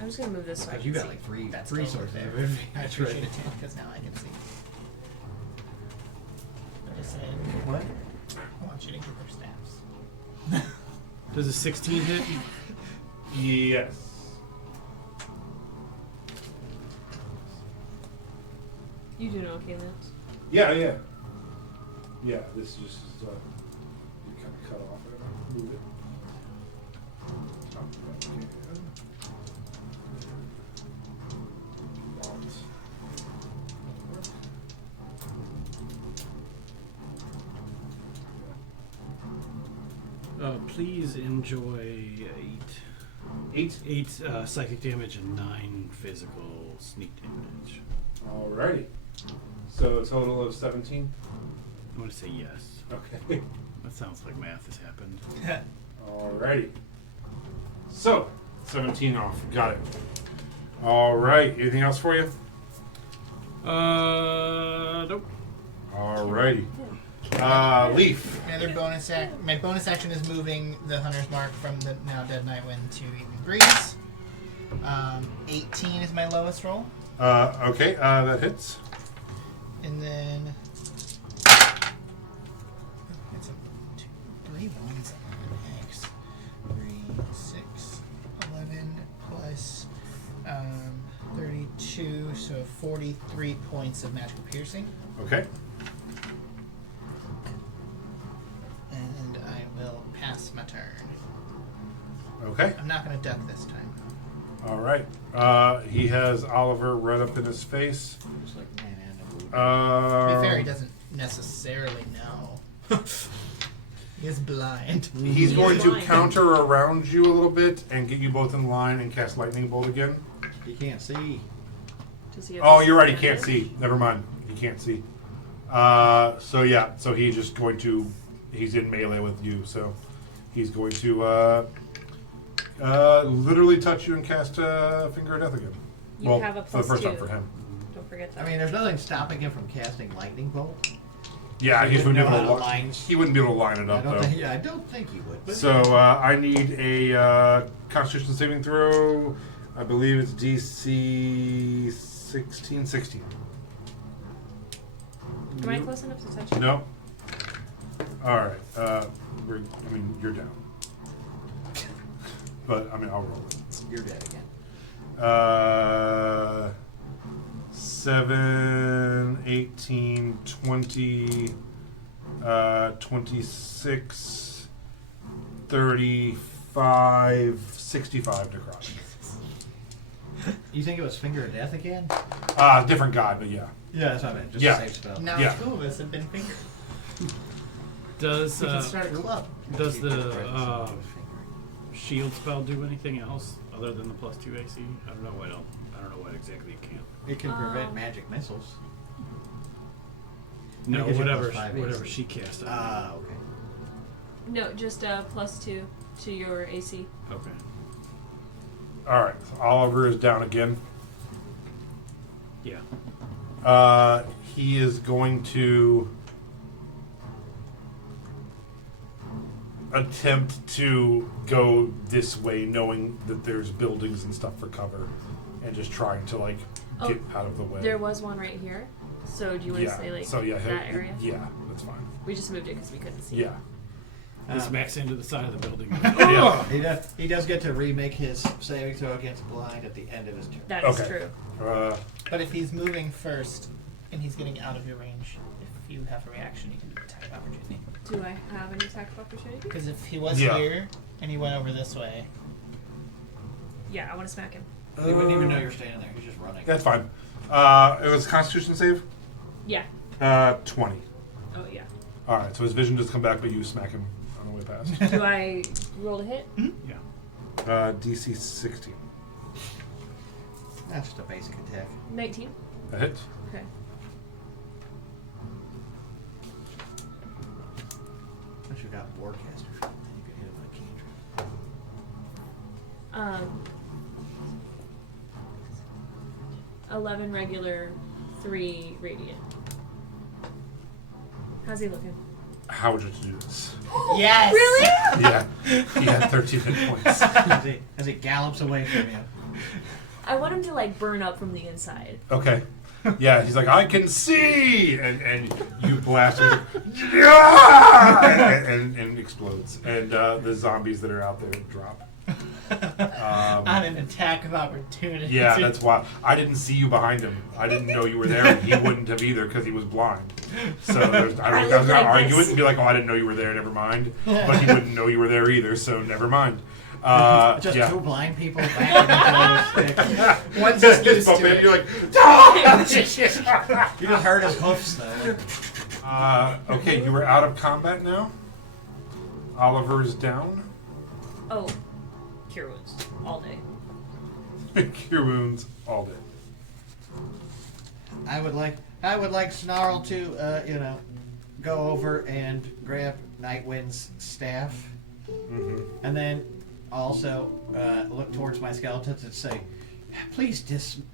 I'm just gonna move this so I Because can you got see. like 3 That's resources. totally fair. I That's appreciate right. it too, because now I can see. I'm just saying, What? I want you to get their staffs. Does a 16 hit? Yes. You do know, okay, Lance? Yeah. Yeah. This is just you kind of cut off it. Move it. Top of that can. Please enjoy 8 psychic damage and 9 physical sneak damage. Alrighty. So a total of 17. I'm gonna say yes. Okay. That sounds like math has happened. Alrighty. So 17 off. Got it. Alright. Anything else for you? Nope. Alrighty. Leaf. Another bonus my bonus action is moving the Hunter's Mark from the now dead Nightwind to Evening Breeze. 18 is my lowest roll. Okay. That hits. And then it's a 3 ones on X. 3, 6, 11 plus 32, so 43 points of magical piercing. Okay. And I will pass my turn. Okay. I'm not going to duck this time. All right. He has Oliver right up in his face. It's like, man, To be fair, he Uh, doesn't necessarily know. He is blind. he's going to blind. counter around you a little bit and get you both in line and cast lightning bolt again. you can't see. Does he have Oh, this you're right. He can't advantage? see. Never mind. He can't see. So yeah. So he's just going to. He's in melee with you. So he's going to literally touch you and cast Finger of Death again. You well, have a for the plus first 2. time for him. Don't forget I that. mean, there's nothing stopping him from casting lightning bolt. Yeah, He he wouldn't be wouldn't able know to how to line. line- He wouldn't be able to line it I up don't though. think. Yeah, I don't think he would. But So I need a Constitution saving throw. I believe it's DC 16. Am I close enough to touch you? No. All right. You're down. But I'll roll it. you're dead again. 7, 18, 20, 26, 35, 65 necrotic. You think it was Finger of Death again? Different god, but yeah. Yeah, that's what I meant. Just Yeah. a safe spell. Now Yeah. 2 of us have been fingered. Does We can start a club. does the shield spell do anything else other than the +2 AC? I don't know what else. I don't know what exactly it can. It can prevent magic missiles. No, It gives you whatever +5 whatever AC. she cast. Ah, okay. No, just +2 to your AC. Okay. All right. So Oliver is down again. Yeah. He is going to attempt to go this way, knowing that there's buildings and stuff for cover, and just trying to like Oh, get out of the way. There was one right here. So do you want to say like so yeah, that area? Yeah, that's fine. We just moved it because we couldn't see. Yeah. This backs into the side of the building. Yeah. He does get to remake his saving throw against blind at the end of his turn. That is Okay. true. But if he's moving first and he's getting out of your range, if you have a reaction, you can do attack of opportunity. Do I have an attack of opportunity? Because if he was Yeah. here and he went over this way, Yeah, I want to smack him. He wouldn't even know you're standing there. He's just running. That's fine. It was Constitution save. Yeah. 20. Oh yeah. All right, so his vision does come back, but you smack him on the way past. Do I roll to hit? Yeah. DC 16. That's just a basic attack. 19. A hit. Okay. Unless you got Warcaster. You can hit him with a cantrip. 11 regular, 3 radiant. How's he looking? How would you do this? yes. Really? Yeah, he had 13 hit points. As he gallops away from you. I want him to like burn up from the inside. Okay. Yeah, he's like, I can see! And you blast him. Yeah! And explodes. And the zombies that are out there drop. On an attack of opportunity. Yeah, that's why. I didn't see you behind him. I didn't know you were there, and he wouldn't have either because he was blind. So there's, I was look going like to argue this. it and be like, oh, I didn't know you were there, never mind. But he wouldn't know you were there either, so never mind. Just yeah. two blind people backing into the stick. One's just used Bump to in, it. you're like, "Ah!" You just heard his hoofs though. Okay, you are out of combat now. Oliver is down. Oh, cure wounds all day. Cure wounds all day. I would like Snarl to go over and grab Nightwind's staff, and then also look towards my skeletons and say, "Please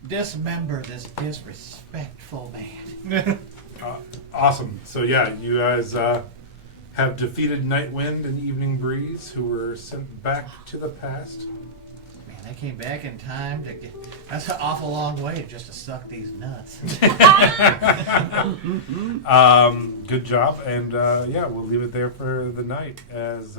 dismember this disrespectful man." Awesome. So yeah, you guys have defeated Nightwind and Evening Breeze, who were sent back to the past. Man, they came back in time to get. That's an awful long way just to suck these nuts. Good job, and yeah, we'll leave it there for the night as.